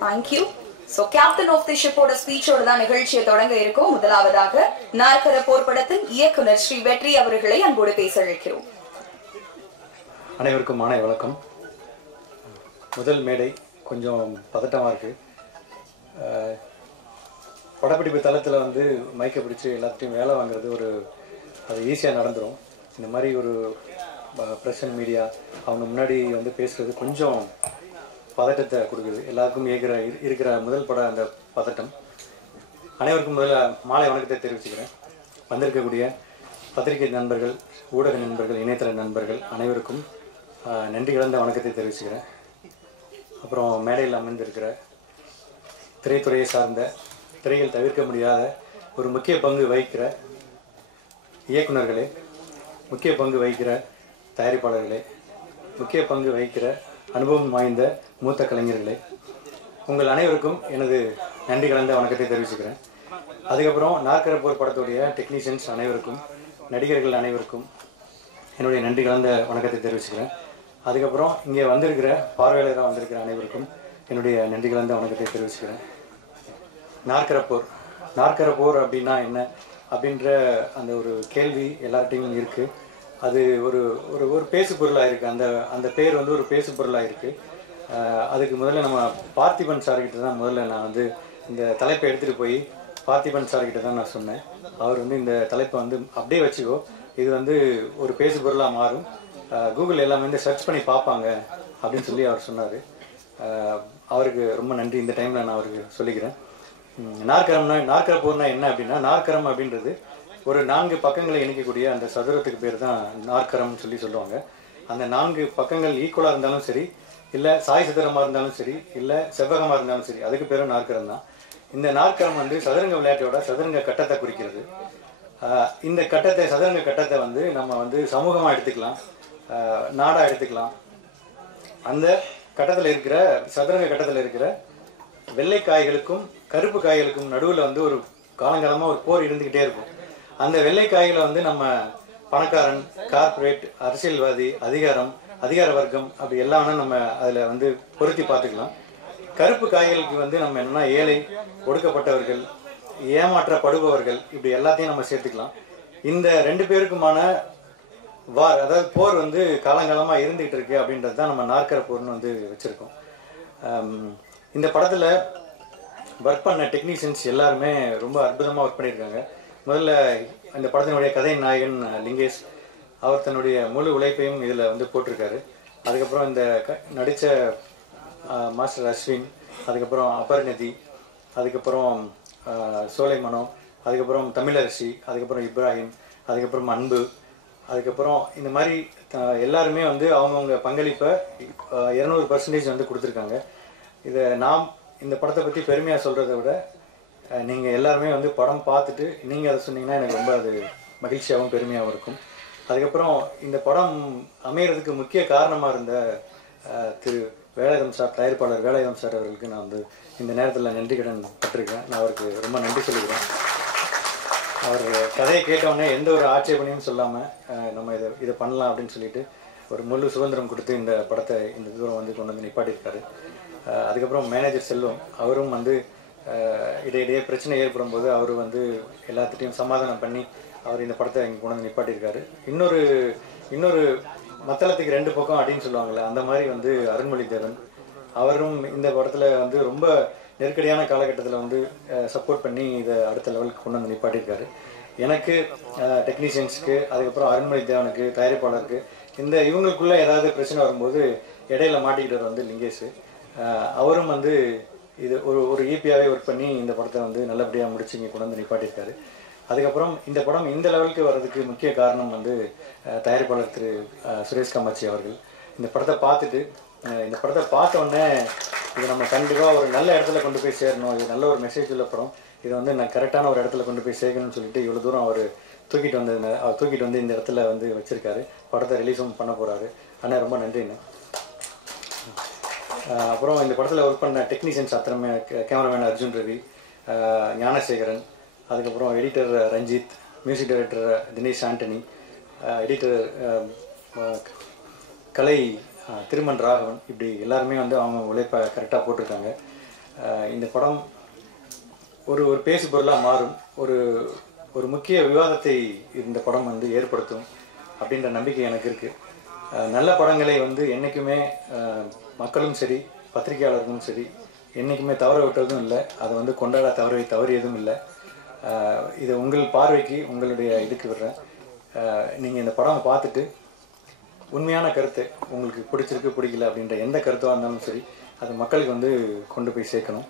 Thank you. So, Captain of the Ship ஓட ஸ்பீச்சோட தான் நிகழ்ச்சியை தொடங்க இருக்கும். முதலாவதாக நாற்கர போர் படத்தின் இயக்குனர் ஸ்ரீ வெற்றி அவர்களை அன்போடு பேச அழைக்கிறோம். அனைவருக்கும் மாலை வணக்கம். முதல் மேடை கொஞ்சம் பதட்டமாக இருக்கு. படப்பிடிப்பு தளத்தில் வந்து மைக்கை பிடிச்சி எல்லாத்தையும் வேலை வாங்குறது அது ஈஸியாக நடந்துடும். இந்த மாதிரி ஒரு ப்ரெஸ் அண்ட் மீடியா அவங்க முன்னாடி வந்து பேசுகிறது கொஞ்சம் பதட்டத்தை கொடுக்குது. எல்லாருக்கும் இருக்கிற முதல் படம் அந்த பதட்டம். அனைவருக்கும் முதல்ல மாலை வணக்கத்தை தெரிவிச்சுக்கிறேன். வந்திருக்கக்கூடிய பத்திரிகை நண்பர்கள், ஊடக நண்பர்கள், இணையதள நண்பர்கள் அனைவருக்கும் நன்றி கலந்த வணக்கத்தை தெரிவிச்சுக்கிறேன். அப்புறம் மேடையில் அமர்ந்திருக்கிற திரைத்துறையை சார்ந்த, திரையில் தவிர்க்க முடியாத ஒரு முக்கிய பங்கு வகிக்கிற இயக்குநர்களே, முக்கிய பங்கு வகிக்கிற தயாரிப்பாளர்களே, முக்கிய பங்கு வகிக்கிற அனுபவம் வாய்ந்த மூத்த கலைஞர்களே, உங்கள் அனைவருக்கும் எனது நன்றி கலந்த வணக்கத்தை தெரிவிச்சுக்கிறேன். அதுக்கப்புறம் நாற்கர போர் படத்துடைய டெக்னீஷியன்ஸ் அனைவருக்கும், நடிகர்கள் அனைவருக்கும் என்னுடைய நன்றி கலந்த வணக்கத்தை தெரிவிச்சுக்கிறேன். அதுக்கப்புறம் இங்கே வந்திருக்கிற பார்வையாளராக வந்திருக்கிற அனைவருக்கும் என்னுடைய நன்றி கலந்த வணக்கத்தை தெரிவிச்சுக்கிறேன். நாற்கர போர் அப்படின்னா என்ன அப்படின்ற அந்த ஒரு கேள்வி எல்லார்ட்டையும் இருக்குது. அது ஒரு ஒரு பேசு பொருளாக இருக்குது. அந்த பேர் வந்து ஒரு பேசு பொருளாக இருக்குது. அதுக்கு முதல்ல நம்ம பார்த்திபன் சார்கிட்ட தான் முதல்ல நான் வந்து இந்த தலைப்பை எடுத்துகிட்டு போய் பார்த்திபன் சார்கிட்ட தான் நான் சொன்னேன். அவர் வந்து இந்த தலைப்பை வந்து அப்படியே வச்சுக்கோ, இது வந்து ஒரு பேசு பொருளாக மாறும், கூகுள் எல்லாமே வந்து சர்ச் பண்ணி பார்ப்பாங்க அப்படின்னு சொல்லி அவர் சொன்னார். அவருக்கு ரொம்ப நன்றி. இந்த டைமில் நான் அவருக்கு சொல்லிக்கிறேன். நாற்கர போர்னா என்ன அப்படின்னா, நாற்கரம் அப்படின்றது ஒரு 4 பக்கங்களை இணைக்கக்கூடிய அந்த சதுரத்துக்கு பேர் தான் நாற்கரம்னு சொல்லி சொல்லுவாங்க. அந்த 4 பக்கங்கள் ஈக்குவலாக இருந்தாலும் சரி, இல்லை சாய் சதுரமாக இருந்தாலும் சரி, இல்லை செவ்வகமாக இருந்தாலும் சரி, அதுக்கு பேரும் நாற்கரம் தான். இந்த நாற்கரம் வந்து சதுரங்க விளையாட்டோட சதுரங்க கட்டத்தை குறிக்கிறது. இந்த சதுரங்க கட்டத்தை வந்து நம்ம வந்து சமூகமாக எடுத்துக்கலாம், நாடாக எடுத்துக்கலாம். அந்த கட்டத்தில் இருக்கிற சதுரங்க கட்டத்தில் இருக்கிற வெள்ளை காய்களுக்கும் கருப்பு காய்களுக்கும் நடுவில் வந்து ஒரு காலங்காலமாக ஒரு போர் இருந்துக்கிட்டே இருக்கும். அந்த வெள்ளை காய்களை வந்து நம்ம பணக்காரன், கார்பரேட், அரசியல்வாதி, அதிகார வர்க்கம் அப்படி எல்லாமே நம்ம அதில் வந்து பொருத்தி பார்த்துக்கலாம். கருப்பு காய்களுக்கு வந்து நம்ம என்னன்னா ஏழை, ஒடுக்கப்பட்டவர்கள், ஏமாற்றப்படுபவர்கள், இப்படி எல்லாத்தையும் நம்ம சேர்த்துக்கலாம். இந்த 2 பேருக்குமான அதாவது போர் வந்து காலங்காலமாக இருந்துகிட்டு இருக்கு அப்படின்றது தான் நம்ம நாற்கர போர்னு வந்து வச்சுருக்கோம். இந்த படத்தில் ஒர்க் பண்ண டெக்னீஷியன்ஸ் எல்லாருமே ரொம்ப அற்புதமாக ஒர்க் பண்ணியிருக்காங்க. முதல்ல இந்த படத்தினுடைய கதை நாயகன் லிங்கேஷ், அவர் தன்னுடைய முழு உழைப்பையும் இதில் வந்து போட்டிருக்காரு. அதுக்கப்புறம் இந்த நடித்த மாஸ்டர் அஸ்வின், அதுக்கப்புறம் அபர்நதி, அதுக்கப்புறம் சோலைமனோ, அதுக்கப்புறம் தமிழரசி, அதுக்கப்புறம் இப்ராஹிம், அதுக்கப்புறம் அன்பு, அதுக்கப்புறம் இந்த மாதிரி எல்லாருமே வந்து அவங்கவுங்க பங்களிப்பை 200% வந்து கொடுத்துருக்காங்க. இதை நாம் இந்த படத்தை பற்றி பெருமையாக சொல்கிறத விட நீங்கள் எல்லாருமே வந்து படம் பார்த்துட்டு நீங்கள் அதை சொன்னீங்கன்னா எனக்கு ரொம்ப அது மகிழ்ச்சியாகவும் பெருமையாகவும் இருக்கும். அதுக்கப்புறம் இந்த படம் அமைகிறதுக்கு முக்கிய காரணமாக இருந்த திரு வேலாயுதம் சார், தயாரிப்பாளர் வேலாயுதம் சார் அவர்களுக்கு நான் வந்து இந்த நேரத்தில் நன்றி கடன் பட்டிருக்கேன். நான் அவருக்கு ரொம்ப நன்றி சொல்லிக்கிறேன். அவர் கதையை கேட்டவுடனே எந்த ஒரு ஆட்சேபனையும் சொல்லாமல் நம்ம இதை பண்ணலாம் அப்படின்னு சொல்லிட்டு ஒரு முழு சுதந்திரம் கொடுத்து இந்த படத்தை இந்த தூரம் வந்து கொண்டு வந்து நிப்பாட்டியிருக்காரு. அதுக்கப்புறம் மேனேஜர் செல்வம், அவரும் வந்து இடையிடையே பிரச்சனை ஏற்படும் போது அவர் வந்து எல்லாத்துட்டையும் சமாதானம் பண்ணி அவர் இந்த படத்தை இங்கே கொண்டு வந்து நிப்பாட்டியிருக்காரு. இன்னொரு மத்தளத்துக்கு 2 பக்கம் அப்படின்னு சொல்லுவாங்கள்ல, அந்த மாதிரி வந்து அருண்மொழி தேவன், அவரும் இந்த படத்தில் வந்து ரொம்ப நெருக்கடியான காலகட்டத்தில் வந்து சப்போர்ட் பண்ணி இதை அடுத்த லெவலுக்கு கொண்டு வந்து நிப்பாட்டியிருக்காரு. எனக்கு, டெக்னீஷியன்ஸுக்கு, அதுக்கப்புறம் அருண்மொழி தேவனுக்கு, தயாரிப்பாளருக்கு, இவங்களுக்குள்ளே ஏதாவது பிரச்சனை வரும்போது இடையில மாட்டிக்கிட்டவர் வந்து லிங்கேஷ். அவரும் வந்து இது ஒரு ஈபியாவே ஒர்க் பண்ணி இந்த படத்தை வந்து நல்லபடியாக முடிச்சு இங்கே கொண்டு வந்து நிப்பாட்டியிருக்காரு. அதுக்கப்புறம் இந்த படம் இந்த லெவலுக்கு வர்றதுக்கு முக்கிய காரணம் வந்து தயாரிப்பாளர் திரு சுரேஷ் காமாட்சி அவர்கள். இந்த படத்தை பார்த்த உடனே இது நம்ம கண்டிப்பாக ஒரு நல்ல இடத்துல கொண்டு போய் சேரணும், இது நல்ல ஒரு மெசேஜ் உள்ள படம், இதை வந்து நான் கரெக்டான ஒரு இடத்துல கொண்டு போய் சேர்க்கணும்னு சொல்லிட்டு இவ்வளோ தூரம் அவர் தூக்கிட்டு வந்து இந்த இடத்துல வந்து வச்சுருக்காரு. படத்தை ரிலீஸும் பண்ண போகிறாரு. ஆனால் ரொம்ப நன்றிண்ணே. அப்புறம் இந்த படத்தில் ஒர்க் பண்ண டெக்னீஷியன்ஸ் அத்தனை, கேமராமேன் அர்ஜுன் ரவி, ஞானசேகரன், அதுக்கப்புறம் editor Ranjith, music director Dinesh Antony, editor Kalai Thiruman Raghavan, இப்படி எல்லாருமே வந்து அவங்க உழைப்பை கரெக்டாக போட்டிருக்காங்க. இந்த படம் ஒரு ஒரு பேசு பொருளாக மாறும், ஒரு ஒரு முக்கிய விவாதத்தை இந்த படம் வந்து ஏற்படுத்தும் அப்படின்ற நம்பிக்கை எனக்கு இருக்குது. நல்ல படங்களை வந்து என்றைக்குமே மக்களும் சரி பத்திரிகையாளர்களும் சரி என்றைக்குமே தவற விட்டதும் இல்லை, அதை வந்து கொண்டாட தவறியதும் இல்லை. இதை உங்கள் பார்வைக்கு உங்களுடைய இதுக்கு விடுறேன். நீங்கள் இந்த படம் பார்த்துட்டு உண்மையான கருத்து உங்களுக்கு பிடிச்சிருக்கு பிடிக்கல அப்படின்ற எந்த கருத்தாக இருந்தாலும் சரி அது மக்களுக்கு வந்து கொண்டு போய் சேர்க்கணும்.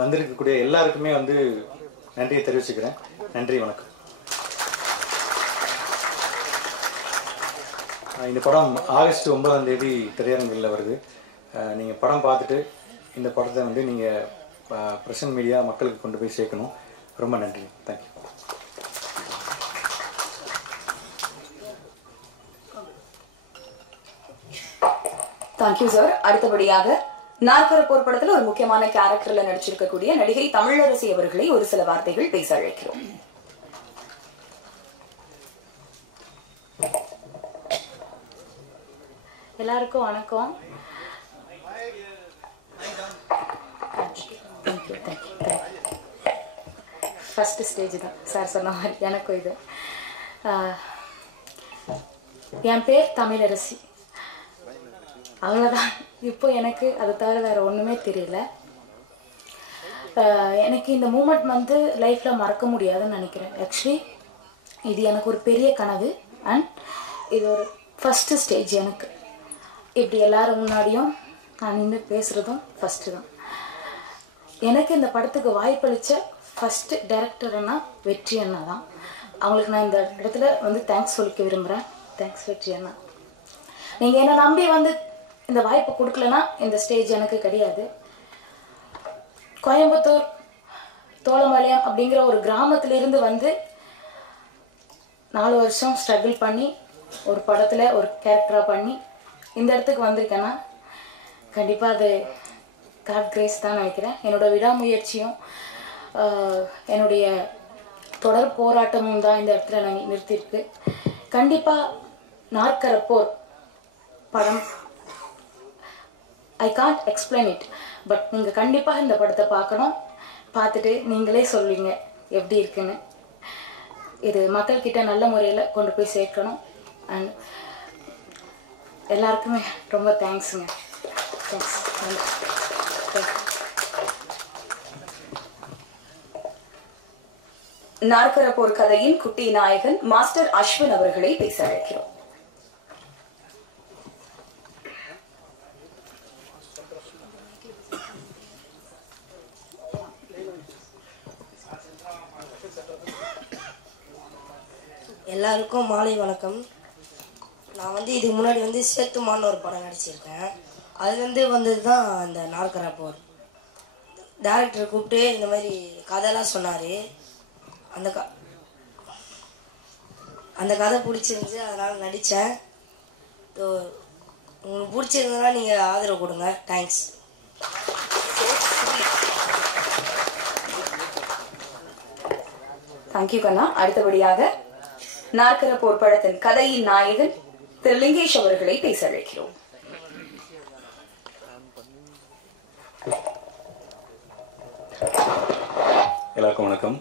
வந்திருக்கக்கூடிய எல்லாருக்குமே வந்து நன்றியை தெரிவிச்சுக்கிறேன். நன்றி, வணக்கம். இந்த படம் ஆகஸ்ட் 9ஆம் தேதி திரையரங்குகளில் வருது. நீங்கள் படம் பார்த்துட்டு இந்த படத்தை வந்து நீங்கள் பிரசன்ட் மீடியா மக்களுக்கு கொண்டு போய் சேர்க்கணும். ரொம்ப நன்றி. தேங்க்யூ. Thank you sir. அடுத்தபடியாக நாற்கர போர் படத்துல ஒரு முக்கியமான கேரக்டர்ல நடிச்சிருக்கக்கூடிய நடிகை தமிழரசி அவர்களை ஒரு சில வார்த்தைகள் பேச அழைக்கிறோம். எல்லாருக்கும் வணக்கம். ஃபர்ஸ்ட் ஸ்டேஜ் தான் சார் சொன்ன மாதிரி எனக்கும் இது. என் பேர் தமிழரசி, அவ்வளோதான். இப்போ எனக்கு அது தவிர வேறு ஒன்றுமே தெரியல. எனக்கு இந்த மூமெண்ட் வந்து லைஃப்பில் மறக்க முடியாதுன்னு நினைக்கிறேன். ஆக்சுவலி இது எனக்கு ஒரு பெரிய கனவு அண்ட் இது ஒரு ஃபஸ்ட்டு ஸ்டேஜ். எனக்கு இப்படி எல்லாரும் முன்னாடியும் நான் நின்று பேசுகிறதும் ஃபஸ்ட்டு தான். எனக்கு இந்த படத்துக்கு வாய்ப்பளித்த ஃபஸ்ட்டு டைரக்டர்னா வெற்றி அண்ணா தான். அவங்களுக்கு நான் இந்த இடத்துல வந்து தேங்க்ஸ் சொல்லிக்க விரும்புகிறேன். தேங்க்ஸ் வெற்றி அண்ணா. நீங்கள் என்னை நம்பி வந்து இந்த வாய்ப்பு கொடுக்கலன்னா இந்த ஸ்டேஜ் எனக்கு கிடையாது. கோயம்புத்தூர் தோளம்பாளையம் அப்படிங்கிற ஒரு கிராமத்திலிருந்து வந்து 4 வருஷம் ஸ்ட்ரகிள் பண்ணி ஒரு படத்தில் ஒரு கேரக்டராக பண்ணி இந்த இடத்துக்கு வந்திருக்கேன்னா கண்டிப்பாக அது காட் கிரேஸ் தான் நினைக்கிறேன். என்னோடய விடாமுயற்சியும் என்னுடைய தொடர் போராட்டமும் தான் இந்த இடத்துல நான் நிறுத்தியிருக்கு. கண்டிப்பாக நாற்கர போர் படம் I can't explain it, but நீங்கள் கண்டிப்பாக இந்த படத்தை பார்க்கணும். பார்த்துட்டு நீங்களே சொல்வீங்க எப்படி இருக்குன்னு. இது மக்கள்கிட்ட நல்ல முறையில் கொண்டு போய் சேர்க்கணும். அண்ட் எல்லாருக்குமே ரொம்ப தேங்க்ஸுங்க. தேங்க்ஸ். நாற்கர போர் கதையின் குட்டி நாயகன் மாஸ்டர் அஸ்வின் அவர்களை பேச அழைக்கிறோம். எல்லாருக்கும் மாலை வணக்கம். நான் வந்து இதுக்கு முன்னாடி வந்து சேத்துமான்னு ஒரு படம் நடிச்சிருக்கேன். அதுலேருந்து வந்தது தான் அந்த நாற்கர போர். டேரக்டர் கூப்பிட்டு இந்த மாதிரி கதைலாம் சொன்னார். அந்த கதை பிடிச்சிருந்துச்சு, அதனால் நடித்தேன். உங்களுக்கு பிடிச்சிருந்ததுன்னா நீங்கள் ஆதரவு கொடுங்க. தேங்க்ஸ். தேங்க்யூ கண்ணா. அடுத்தபடியாக நாற்கர போர் படத்தின் கதையின் நாயகன் திரு லிங்கேஷ் அவர்களை பேச அழைக்கிறோம். எல்லாருக்கும் வணக்கம்.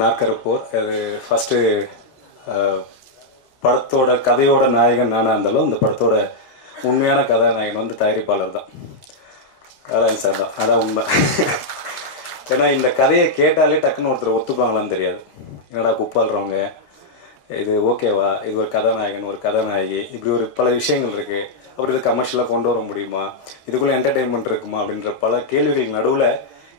நாற்கர போர் அது ஃபஸ்ட்டு படத்தோட கதையோட நாயகன் நானாக இருந்தாலும் இந்த படத்தோட உண்மையான கதாநாயகன் வந்து தயாரிப்பாளர் தான், அதான் சார் தான். அதான் உண்மை. ஏன்னா இந்த கதையை கேட்டாலே டக்குன்னு ஒருத்தர் ஒத்துப்பாங்களான்னு தெரியாது. என்னடா குப்பாடுறவங்க, இது ஓகேவா, இது ஒரு கதாநாயகன் ஒரு கதாநாயகி, இப்படி ஒரு பல விஷயங்கள் இருக்குது. அப்புறம் இது கமர்ஷியலாக கொண்டு வர முடியுமா, இதுக்குள்ளே என்டர்டெயின்மெண்ட் இருக்குமா அப்படின்ற பல கேள்விகள் நடுவில்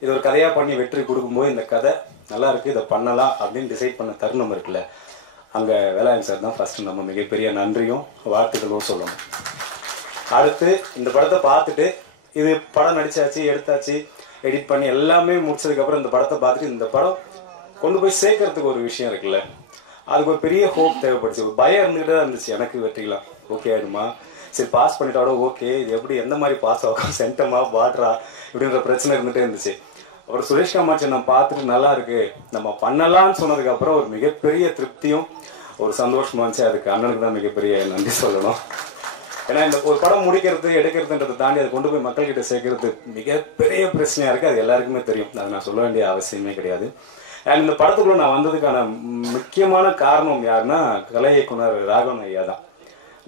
இது ஒரு கதையாக பண்ணி வெற்றி கொடுக்கும்போது இந்த கதை நல்லா இருக்குது, இதை பண்ணலாம் அப்படின்னு டிசைட் பண்ண தருணம் இருக்குல்ல, அங்கே வேலாயுதம் சார் தான் ஃபஸ்ட்டு நம்ம மிகப்பெரிய நன்றியும் வாழ்த்துக்களும் சொல்லணும். அடுத்து இந்த படத்தை பார்த்துட்டு இது படம் நடிச்சாச்சு, எடுத்தாச்சு, எடிட் பண்ணி எல்லாமே முடிச்சதுக்கப்புறம் இந்த படத்தை பார்த்துட்டு இந்த படம் கொண்டு போய் சேர்க்கறதுக்கு ஒரு விஷயம் இருக்குல்ல, அதுக்கு ஒரு பெரிய ஹோப் தேவைப்படுச்சு. ஒரு பயம் இருந்துகிட்டே தான் இருந்துச்சு எனக்கு. வெற்றிக்கலாம் ஓகே ஆயிடுமா, சரி பாஸ் பண்ணிட்டாவோட ஓகே, இது எப்படி எந்த மாதிரி பாஸ் ஆகும், சென்டமா பாட்ரா இப்படின்ற பிரச்சனை இருந்துகிட்டே இருந்துச்சு. அப்புறம் சுரேஷ் காமாட்சி நான் பார்த்துட்டு நல்லா இருக்கு நம்ம பண்ணலாம்னு சொன்னதுக்கு அப்புறம் ஒரு மிகப்பெரிய திருப்தியும் ஒரு சந்தோஷமா இருந்துச்சு. அதுக்கு அண்ணனுக்கு தான் மிகப்பெரிய நன்றி சொல்லணும். ஏன்னா இந்த ஒரு படம் முடிக்கிறது எடுக்கிறதுன்றதை தாண்டி அதை கொண்டு போய் மக்கள்கிட்ட சேர்க்கறது மிகப்பெரிய பிரச்சனையா இருக்கு. அது எல்லாருக்குமே தெரியும், அதை நான் சொல்ல வேண்டிய அவசியமே கிடையாது. அண்ட் இந்த படத்துக்குள்ள நான் வந்ததுக்கான முக்கியமான காரணம் யாருன்னா கலை இயக்குனர் ராகவன் ஐயா தான்.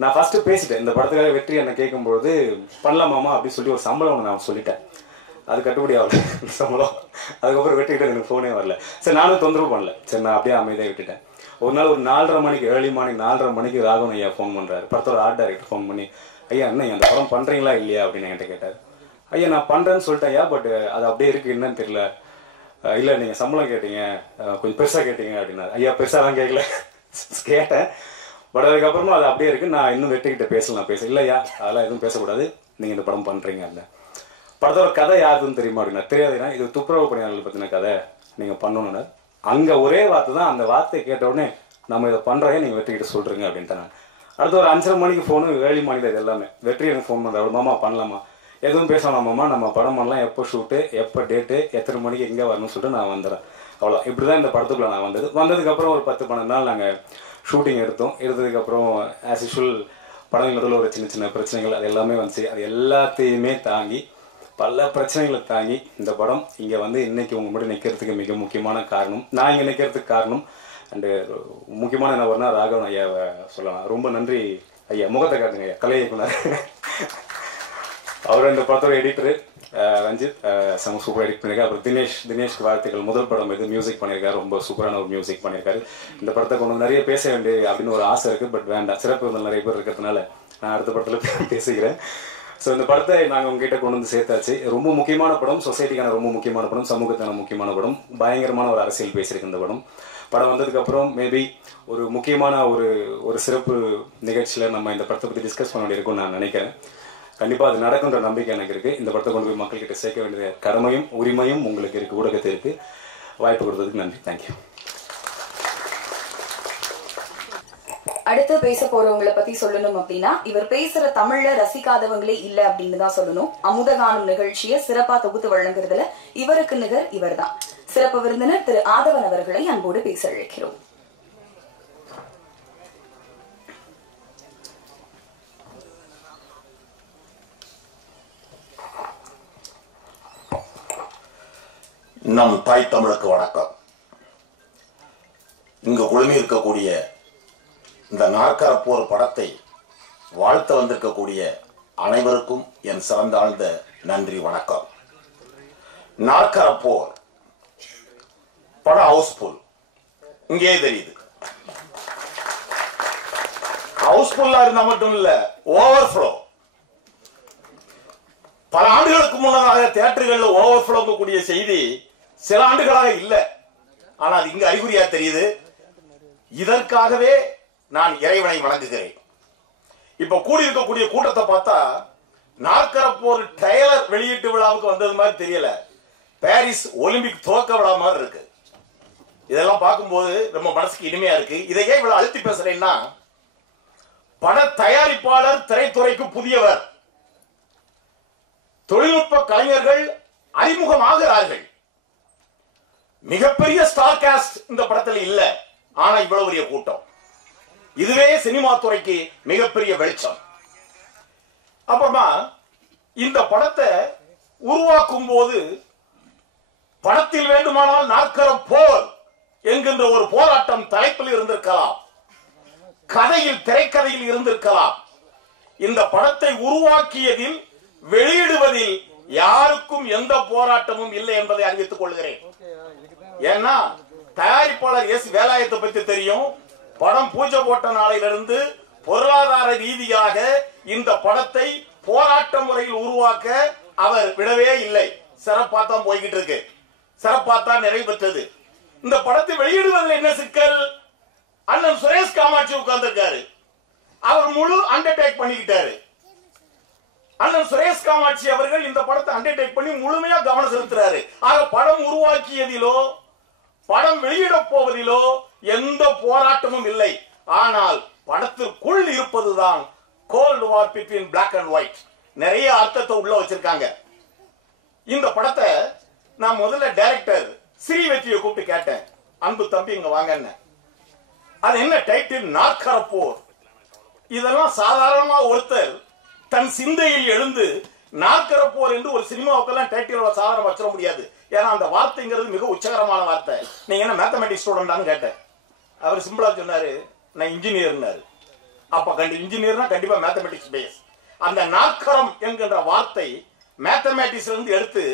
நான் ஃபர்ஸ்ட் பேசிட்டேன், இந்த படத்துக்காக வெற்றி என்ன கேட்கும்போது பண்ணலாமாமா அப்படின்னு சொல்லி ஒரு சம்பளம் ஒன்று நான் சொல்லிட்டேன். அது கட்டுப்படி ஆகல சம்பளம். அதுக்கப்புறம் வெற்றிக்கிட்ட எனக்கு ஃபோனே வரல. சரி நானும் தொந்தரவு பண்ணல, சரி நான் அப்படியே அமைதியாக விட்டுட்டேன். ஒரு நாள் ஒரு 4:30 மணிக்கு ஏர்லி மார்னிங் 4:30 மணிக்கு ராகவன் ஐயா ஃபோன் பண்ணுறாரு. படத்தோட ஆர்ட் டைரக்டர் ஃபோன் பண்ணி, ஐயா என்ன அந்த படம் பண்ணுறீங்களா இல்லையா அப்படின்னு என்கிட்ட கேட்டார். ஐயா நான் பண்ணுறேன்னு சொல்லிட்டேன் ஐயா, பட் அது அப்படியே இருக்குது என்னன்னு தெரியல. இல்லை நீங்கள் சம்பளம் கேட்டீங்க, கொஞ்சம் பெருசாக கேட்டீங்க அப்படின்னாரு. ஐயா பெருசாலாம் கேட்கல கேட்டேன், பட் அதுக்கப்புறமா அது அப்படியே இருக்குது, நான் இன்னும் வெற்றிக்கிட்ட பேசலாம் இல்லையா அதெல்லாம் எதுவும் பேசக்கூடாது, நீங்கள் இந்த படம் பண்ணுறீங்க. அந்த படத்தோட கதை யாருன்னு தெரியுமா அப்படின்னா தெரியாதுன்னா இது துப்புரவு பணியாளர்கள் பற்றின கதை, நீங்கள் பண்ணணும்னு. அங்கே ஒரே வார்த்தை தான், அந்த வார்த்தை கேட்ட உடனே நம்ம இதை பண்ணுறோம் நீங்கள் வெற்றிக்கிட்ட சொல்கிறீங்க அப்படின்ட்டு. நான் அடுத்த ஒரு 5:30 மணிக்கு ஃபோனு ஏர்லி மார்னிங் இது எல்லாமே வெற்றி எனக்கு ஃபோன் பண்ணுறாரு. மாமா பண்ணலாமா, எதுவும் பேசலாம் மாமா, நம்ம படம் பண்ணலாம், எப்போ ஷூட்டு, எப்போ டேட்டு, எத்தனை மணிக்கு எங்கே வரணும்னு சொல்லிட்டு நான் வந்துடுறேன். அவ்வளோ இப்படி தான் இந்த படத்துக்குள்ள நான் வந்ததுக்கப்புறம் ஒரு 10-12 நாள் நாங்கள் ஷூட்டிங் எடுத்ததுக்கப்புறம் ஆஸ் யூஷுவல் படங்கள் நடுவில் ஒரு சின்ன சின்ன பிரச்சனைகள் அது எல்லாமே வந்துச்சு. அது எல்லாத்தையுமே தாங்கி பல பிரச்சனைகளை தாங்கி இந்த படம் இங்கே இன்னைக்கு உங்க முன்னாடி நிற்கிறதுக்கு மிக முக்கியமான காரணம், நான் இங்கே நிற்கிறதுக்கு காரணம் அண்டு முக்கியமான என்ன வரனா ராகவன் ஐயாவை சொல்லலாம். ரொம்ப நன்றி ஐயா. முகத்தை காட்டுங்க ஐயா, கலை இயக்குனர். அவர் இந்த படத்தோட எடிட்டரு ரஞ்சித் செம சூப்பர் எடிட் பண்ணியிருக்காரு. அப்புறம் தினேஷ்க்கு வாழ்த்துக்கள். முதல் படம் மியூசிக் பண்ணியிருக்காரு, ரொம்ப சூப்பரான ஒரு மியூசிக் பண்ணியிருக்காரு. இந்த படத்தை கொண்டு நிறைய பேச வேண்டிய அப்படின்னு ஒரு ஆசை இருக்குது, பட் வேண்டாம், சிறப்பு வந்து நிறைய பேர் இருக்கிறதுனால நான் அடுத்த படத்தில் பேசிக்கிறேன். ஸோ இந்த படத்தை நாங்கள் உங்ககிட்ட கொண்டு வந்து சேர்த்தாச்சு. ரொம்ப முக்கியமான படம், சொசைட்டிக்கான ரொம்ப முக்கியமான படம், சமூகத்தான முக்கியமான படம், பயங்கரமான ஒரு அரசியல் பேசியிருக்கு இந்த படம் வந்ததுக்கப்புறம் மேபி ஒரு முக்கியமான ஒரு சிறப்பு நிகழ்ச்சியில் நம்ம இந்த படத்தை பற்றி டிஸ்கஸ் பண்ண வேண்டியிருக்கும்னு நான் நினைக்கிறேன். கண்டிப்பாக அது நடக்குன்ற நம்பிக்கை எனக்கு இருக்குது. இந்த படத்தை கொண்டு போய் மக்கள்கிட்ட சேர்க்க வேண்டிய கடமையும் உரிமையும் உங்களுக்கு இருக்குது, ஊடகத்திற்கு. வாய்ப்பு கொடுத்ததுக்கு நன்றி. தேங்க்யூ. அடுத்து பேச போறவங்களை பத்தி சொல்லணும் அப்படின்னா இவர் பேசுற தமிழ்ல ரசிக்காதவங்களே இல்ல அப்படின்னு தான் சொல்லணும். அமுதகானம் நிகழ்ச்சியை சிறப்பா தொகுத்து வழங்குறதுல இவருக்கு நிகர் இவர் தான். சிறப்பு விருந்தினர் திரு ஆதவன் அவர்களை அன்போடு பேச அழைக்கிறோம். நம் தாய் தமிழுக்கு வணக்கம். இங்கு குழுமி இருக்கக்கூடிய இந்த நாற்கரப்போர் படத்தை வாழ்த்த வந்திருக்கக்கூடிய அனைவருக்கும் என் சிறந்தாழ்ந்த நன்றி வணக்கம். நாற்கரப்போர் படம் ஹவுஸ்ஃபுல், இங்கே தெரியுது. ஹவுஸ்ஃபுல்லா இருந்தா மட்டும் இல்ல, ஓவர்ஃப்ளோ. பல ஆண்டுகளுக்கு முன்னதாக தியேட்டர்கள்ல ஓவர்ஃப்ளோ கூடிய செய்தி சில ஆண்டுகளாக இல்ல. ஆனா அது இங்க அறிகுறியா தெரியுது. இதற்காகவே நான் இறைவனை வணங்குகிறேன். இப்ப கூடியிருக்கக்கூடிய கூட்டத்தை பார்த்தா நாற்கரப்போர் ட்ரைலர் வெளியீட்டு விழாவுக்கு வந்தது மாதிரி தெரியல, பாரிஸ் ஒலிம்பிக் துவக்க விழா மாதிரி இருக்கு. இதெல்லாம் பார்க்கும்போது ரொம்ப மனசுக்கு இனிமையா இருக்கு. இதையே இவ்வளவு அழுத்தி பேசுறேன்னா, பட தயாரிப்பாளர் திரைத்துறைக்கு புதியவர், தொழில்நுட்ப கலைஞர்கள் அறிமுகமாகிறார்கள். மிகப்பெரிய ஸ்டார் காஸ்ட் இந்த படத்தில் இல்ல, ஆனா இவ்வளவு பெரிய கூட்டம். இதுவே சினிமா துறைக்கு மிகப்பெரிய வெளிச்சம். அப்புறமா இந்த படத்தை உருவாக்கும் போது படத்தில் வேண்டுமானால் நாற்கரப்போர் என்கின்ற ஒரு போராட்டம் தலைப்பில் இருந்திருக்கலாம், திரைக்கதையில் இருந்திருக்கலாம். இந்த படத்தை உருவாக்கியதில் வெளியிடுவதில் யாருக்கும் எந்த போராட்டமும் இல்லை என்பதை அறிவித்துக் கொள்கிறேன். ஏன்னா தயாரிப்பாளர் எஸ் வேலாயத்தை பற்றி தெரியும். படம் பூஜை போட்ட நாளிலிருந்து பொருளாதார ரீதியாக இந்த படத்தை போராட்ட முறையில் உருவாக்க அவர் விடவே இல்லை. சிறப்பாத்தான் போய்கிட்டு இருக்கு, சிறப்பாத்தான் நிறைவு பெற்றது. இந்த படத்தை வெளியிடுவதில் என்ன சிக்கல்? அண்ணன் சுரேஷ் காமாட்சி உட்கார்ந்திருக்காரு, அவர் முழு அண்டர்டேக் பண்ணிக்கிட்டாரு. அண்ணன் சுரேஷ் காமாட்சி அவர்கள் இந்த படத்தை அண்டர்டேக் பண்ணி முழுமையா கவனம் செலுத்துறாரு. ஆக படம் உருவாக்கியதிலோ படம் வெளியிட போவதிலோ எந்த போராட்டமும் இல்லை. ஆனால் படத்திற்குள் இருப்பதுதான் cold war between black and white. நிறைய அர்த்தத்தை உள்ள வச்சிருக்காங்க. இந்த படத்தை நான் முதல்ல டைரக்டர் ஸ்ரீ வெற்றியை கூப்பிட்டு கேட்டேன், அன்பு தம்பி இங்க வாங்க, அது என்ன டைட்டில்? நாற்கரப்போர். இதெல்லாம் சாதாரணமா ஒருத்தர் தன் சிந்தையில் எழுந்து நாற்கரப்போர் என்று ஒரு சினிமாவுக்கெல்லாம் டைட்டில் சாதாரண வச்சிட முடியாது. ஏன்னா அந்த வார்த்தைங்கிறது மிக உச்சகரமான வார்த்தை. நீங்க என்ன மேத்தமெட்டிக்ஸ் ஸ்டூடெண்டான்னு கேட்டேன். அவர் சிம்பிளா சொன்னாரு, நான் இன்ஜினியர்னாரு. அப்ப இன்ஜினியர்னா கண்டிப்பா மேத்தமெட்டிக்ஸ் பேஸ். அந்த நாற்கரம் என்கின்ற வார்த்தை மேத்தமெட்டிக்ஸ்ல இருந்து எடுத்து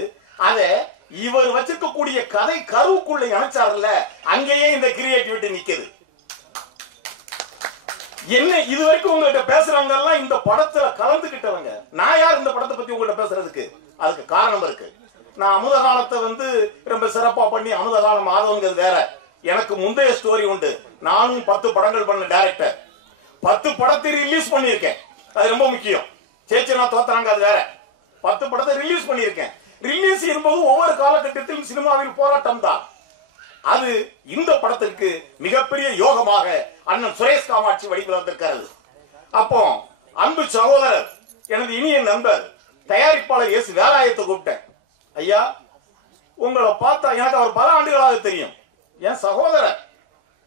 அதை இவர் வச்சிருக்கக்கூடிய கதை கருவுக்குள்ள இணைச்சார்ல, அங்கேயே இந்த கிரியேட்டிவிட்டி நிக்குது. என்ன இது வரைக்கும் உங்ககிட்ட பேசுறவங்க எல்லாம் இந்த படத்துல கலந்துகிட்டவங்க. நான் யார் இந்த படத்தை பத்தி உங்கள்கிட்ட பேசுறதுக்கு? அதுக்கு காரணம் இருக்கு. நான் அமுத காலத்தை ரொம்ப சிறப்பா பண்ணி, அமுத காலம் ஆதவங்கிறது வேற. எனக்கு முந்தைய ஸ்டோரி உண்டு. நானும் 10 படங்கள் பண்ண டைரக்டர். 10 படத்தை ரிலீஸ் பண்ணியிருக்கேன். அது ரொம்ப முக்கியம். சேச்சினா தோத்துறாங்க, அது வேற. 10 படத்தை ரிலீஸ் பண்ணியிருக்கேன். ரிலீஸ் இருக்கும்போது ஒவ்வொரு காலகட்டத்திலும் சினிமாவில் போராட்டம் தான். அது இந்த படத்திற்கு மிகப்பெரிய யோகமாக அண்ணன் சுரேஷ் காமாட்சி வடிவில் வந்திருக்கிறது. அப்போ அன்பு சகோதரர், எனது இனிய நண்பர், தயாரிப்பாளர் எஸ் வேலாயத்தை கூப்பிட்டேன். ஐயா, உங்களை பார்த்தா எனக்கு அவர் பல ஆண்டுகளாக தெரியும். என் சகோதரர்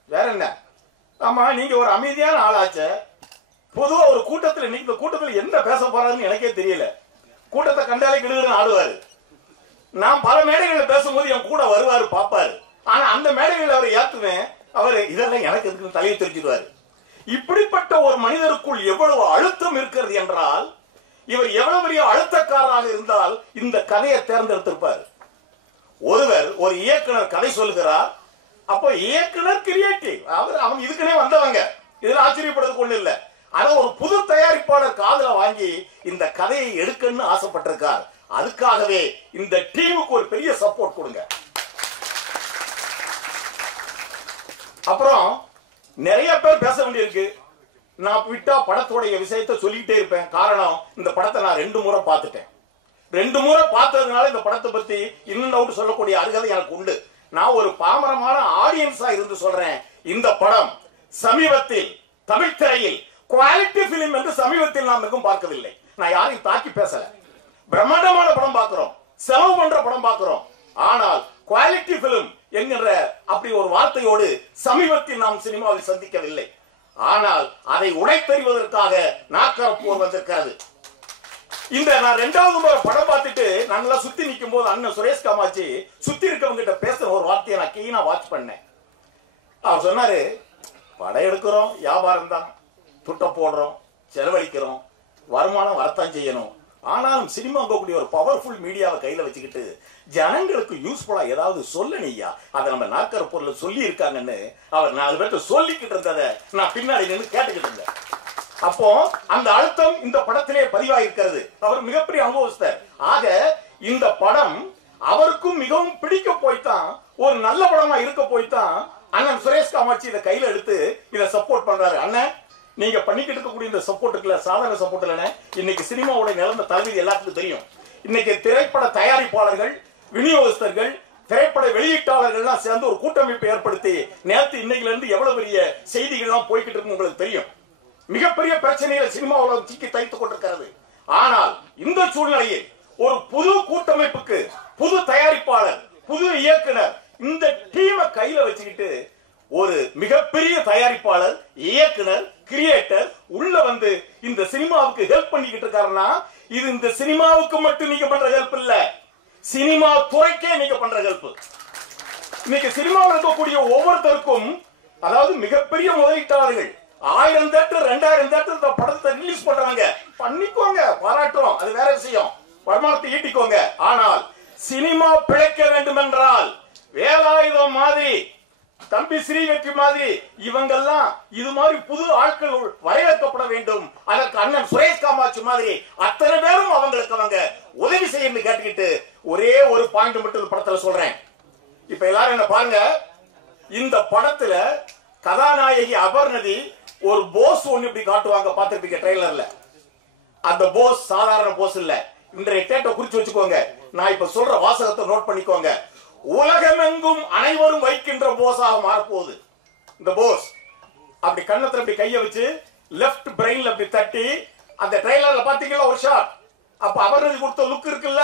வேற என்ன. ஆமா, நீங்க ஒரு அமைதியான ஆளாச்ச. பொதுவா ஒரு கூட்டத்தில் இன்னைக்கு இந்த கூட்டத்தில் என்ன பேச போறாருன்னு எனக்கே தெரியல. கூட்டத்தை கண்டாலே கிடுன்னு ஆடுவாரு. நான் பல மேடைகளில் பேசும்போது என் கூட வருவாரு, பாப்பாரு. ஆனா அந்த மேடைகளில் அவரை ஏத்துவேன். அவர் இதெல்லாம் எனக்கு இருக்கு தலையை தெரிஞ்சிருவாரு. இப்படிப்பட்ட ஒரு மனிதருக்குள் எவ்வளவு அழுத்தம் இருக்கிறது என்றால், இவர் எவ்வளவு பெரிய அழுத்தக்காரராக இருந்தால் இந்த கதையை தேர்ந்தெடுத்திருப்பார். ஒருவர் ஒரு இயக்குனர் கதை சொல்லுகிறார். அப்போ இயக்குனர் கிரியேட்டிவ், அவன் இதுக்குன்னே வந்தவங்க. இதுல ஆச்சரியப்படுறதுக்கு ஒண்ணு இல்ல. ஆனா ஒரு புது தயாரிப்பாளர் காதுல வாங்கி இந்த கதையை எடுக்கணும்னு ஆசைப்பட்டிருக்கார். அதுக்காகவே இந்த டீமுக்கு ஒரு பெரிய சப்போர்ட் கொடுங்க. அப்புறம் நிறைய பேர் பேச வேண்டியிருக்கு. நான் விட்டா படத்துடைய விஷயத்தை சொல்லிக்கிட்டே இருப்பேன். காரணம், இந்த படத்தை நான் 2 முறை பார்த்துட்டேன். 2 முறை பார்த்ததுனால இந்த படத்தை பத்தி இன்னும் டவுட் சொல்லக்கூடிய அருகதை எனக்கு உண்டு. நான் ஒரு பாமரமான ஆடியன்ஸா இருந்து சொல்றேன். இந்த படம் சமீபத்தில் தமிழ் திரையில் குவாலிட்டி பிலிம் என்று சமீபத்தில் நாம் எங்கும் பார்க்கவில்லை. நான் யாரையும் தாக்கி பேசல. பிரம்மாண்டமான படம் பார்க்கிறோம், செலவு பண்ற படம் பார்க்கிறோம். ஆனால் குவாலிட்டி பிலிம் என்கிற அப்படி ஒரு வார்த்தையோடு சமீபத்தில் நாம் சினிமாவில் சந்திக்கவில்லை. ஆனால் அதை உடைத்தறிவதற்காக நாற்கரப்போர் வந்திருக்கிறது. இந்த நான் 2வது முறை படம் பார்த்துட்டு நாங்களா சுத்தி நிற்கும் போது அண்ணன் சுரேஷ் காமாட்சி சுத்தி இருக்கவங்க கிட்ட பேசுற ஒரு வார்த்தையை நான் கீழா வாட்ச் பண்ணேன். அவர் சொன்னாரு, படம் எடுக்கிறோம், வியாபாரம் தான், துட்ட போடுறோம், செலவழிக்கிறோம், வருமானம் வரத்தான் செய்யணும். ஆனாலும் சினிமா கூடிய ஒரு பவர்ஃபுல் மீடியாவை கையில வச்சுக்கிட்டு ஜனங்களுக்கு யூஸ்ஃபுல்லா ஏதாவது சொல்லணியா, அதை நம்ம நாற்கரப்போர்ல சொல்லி இருக்காங்கன்னு அவர் 4 பேர்ட்ட சொல்லிக்கிட்டு இருந்ததை நான் பின்னாடி நின்று கேட்டுக்கிட்டு இருந்தேன். அப்போ அந்த அழுத்தம் இந்த படத்திலே பதிவாயிருக்கிறது. அவர் மிகப்பெரிய அனுபவஸ்தர். ஆக இந்த படம் அவருக்கும் மிகவும் பிடிக்க போய்தான், ஒரு நல்ல படமா இருக்க போய்தான் அண்ணன் சுரேஷ் காமாட்சி இதை கையில எடுத்து இதை சப்போர்ட் பண்றாரு. அண்ணன், நீங்க பண்ணிக்கிட்டு இருக்கக்கூடிய இந்த சப்போர்ட்டுக்குள்ள சாதாரண சப்போர்ட் இல்லைன்னு இன்னைக்கு சினிமாவோட நிலந்த தலைவி எல்லாத்துக்கும் தெரியும். இன்னைக்கு திரைப்பட தயாரிப்பாளர்கள், விநியோகஸ்தர்கள், திரைப்பட வெளியீட்டாளர்கள்லாம் சேர்ந்து ஒரு கூட்டமைப்பை ஏற்படுத்தி நேற்று இன்னைக்குல இருந்து எவ்வளவு பெரிய செய்திகள்லாம் போய்கிட்டு இருக்கு உங்களுக்கு தெரியும். மிகப்பெரிய பிரச்சனையில சினிமா உலகம் சிக்கி தைத்துக் கொண்டிருக்கிறது. ஆனால் இந்த சூழ்நிலையில் ஒரு புது கூட்டமைப்புக்கு, புது தயாரிப்பாளர், புது இயக்குனர், இந்த டீமை கையில வச்சுக்கிட்டு ஒரு மிகப்பெரிய தயாரிப்பாளர், இயக்குனர், கிரியேட்டர் உள்ள வந்து இந்த சினிமாவுக்கு ஹெல்ப் பண்ணிக்கிட்டு இருக்காருன்னா, இது இந்த சினிமாவுக்கு மட்டும் நீங்க பண்ற ஹெல்ப் இல்ல, சினிமா துறைக்கே நீங்க பண்ற ஹெல்ப். இன்னைக்கு சினிமாவில் இருக்கக்கூடிய ஒவ்வொருத்தருக்கும், அதாவது மிகப்பெரிய முதலீட்டாளர்கள் 1000 தேட்டர் 2000 தேட்டர் படத்தை ரிலீஸ் பண்றாங்க. பண்ணிக்கோங்க, பாராட்டுறோம், அது வேற விஷயம், வருமானத்தை ஈட்டிக்கோங்க. ஆனால் சினிமா பிழைக்க வேண்டும் என்றால் வேலாயுதம் மாதிரி, தம்பி ஸ்ரீவெற்றி மாதிரி இவங்கெல்லாம் இது மாதிரி புது ஆட்கள் வரவேற்கப்பட வேண்டும். அதற்கு அண்ணன் சுரேஷ் காமாட்சி மாதிரி அத்தனை பேரும் அவங்களுக்கு அவங்க உதவி செய்யணும்னு கேட்டுக்கிட்டு ஒரே ஒரு பாயிண்ட் மட்டும் படத்துல சொல்றேன். இப்ப எல்லாரும் என்ன பாருங்க, இந்த படத்துல கதாநாயகி அபர்ணதி ஒரு போஸ் ஒண்ணு இப்படி காட்டுவாங்க, பார்த்திருப்பீங்க ட்ரெய்லர்ல. அந்த போஸ் சாதாரண போஸ் இல்ல. இன்றைய டேட்டை குறிச்சு வச்சுக்கோங்க. நான் இப்ப சொல்ற வாசகத்தை நோட் பண்ணிக்கோங்க. உலகமெங்கும் அனைவரும் வைக்கின்ற போஸாக மாறப்போகுது இந்த போஸ். அப்படி கண்ணத்துல அப்படி கைய வச்சு லெப்ட் பிரெயின்ல அப்படி தட்டி, அந்த ட்ரெய்லர்ல பாத்தீங்களா ஒரு ஷாட், அப்ப அபர்ணதி கொடுத்த லுக் இருக்குல்ல,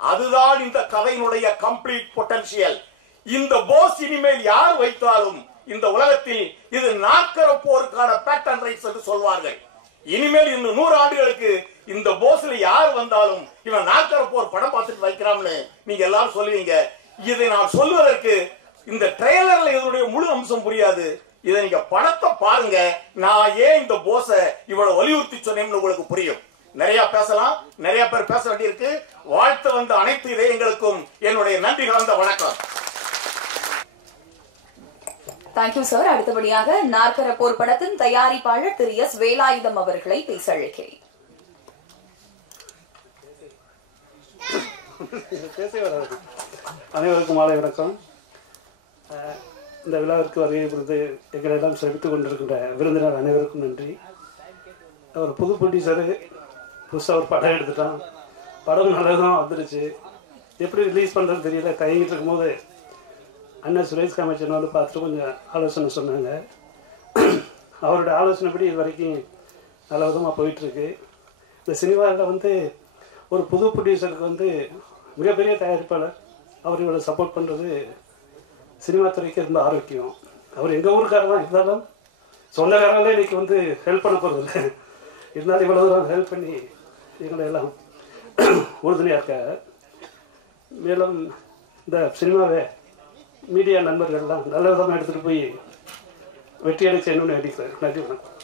அதுதான் இந்த கதையினுடைய கம்ப்ளீட் பொட்டன்ஷியல். இந்த போஸ் இனிமேல் யார் வைத்தாலும் இந்த உலகத்தில் இது நாற்கரப்போருக்கான பேட்டன் ரைட்ஸ் என்று சொல்வார்கள். இனிமேல் இன்னும் 100 ஆண்டுகளுக்கு இந்த போஸ்ல யார் வந்தாலும் இவன் நாக்கரப்போர் படம் பார்த்துட்டு வைக்கிறான்னு நீங்க எல்லாரும் சொல்லுவீங்க. இதை நான் சொல்வதற்கு இந்த ட்ரெய்லர்ல இதனுடைய முழு அம்சம் புரியாது. இதை நீங்க படத்தை பாருங்க. நான் ஏன் இந்த போஸ இவ்வளவு வலியுறுத்தி சொன்னேன்னு உங்களுக்கு புரியும். நிறைய பேசலாம், நிறைய பேர் பேச வேண்டியிருக்கு. வாழ்த்து வந்த அனைத்து இதயங்களுக்கும் என்னுடைய நன்றி கலந்த வணக்கம். Thank you sir. அடுத்தபடியாக நாற்கரப்போர் படத்தின் தயாரிப்பாளர் திரு எஸ் வேலாயுதம் அவர்களை பேச அழைக்கிறேன். அனைவருக்கும் மாலை வணக்கம். இந்த விழாவிற்கு வருகை புரிந்து எங்களிடம் செலுத்திக் கொண்டிருக்கின்ற விருந்தினர் அனைவருக்கும் நன்றி. ஒரு புது ப்ரொடியூசரு புதுசாக ஒரு படம் எடுத்துட்டான். படம் நல்லதான் வந்துருச்சு. எப்படி ரிலீஸ் பண்ணுறதுன்னு தெரியல. தயங்கிட்டு இருக்கும்போது அண்ணன் சுரேஷ் காமச்சன் வந்து பார்த்துட்டு கொஞ்சம் ஆலோசனை சொன்னாங்க. அவரோட ஆலோசனைப்படி இது வரைக்கும் நல்ல விதமாக போயிட்டுருக்கு. இந்த சினிமாவில் வந்து ஒரு புது ப்ரொடியூசருக்கு வந்து மிகப்பெரிய தயாரிப்பாளர் அவர் இவ்வளோ சப்போர்ட் பண்ணுறது சினிமா துறைக்கு ரொம்ப ஆரோக்கியம். அவர் எங்கள் ஊருக்காரர் தான், இருந்தாலும் சொந்தக்காரங்களே இன்றைக்கி வந்து ஹெல்ப் பண்ண போகிறது இல்லை. இருந்தாலும் இவ்வளோ தூரம் ஹெல்ப் பண்ணி எங்களை எல்லாம் உறுதுணையாக இருக்காங்க. மேலும் இந்த சினிமாவை மீடியா நண்பர்கள்லாம் நல்ல விதமாக எடுத்துகிட்டு போய் வெற்றியடை செய்யணும்னு நினைக்கிறேன். நன்றி, வணக்கம்.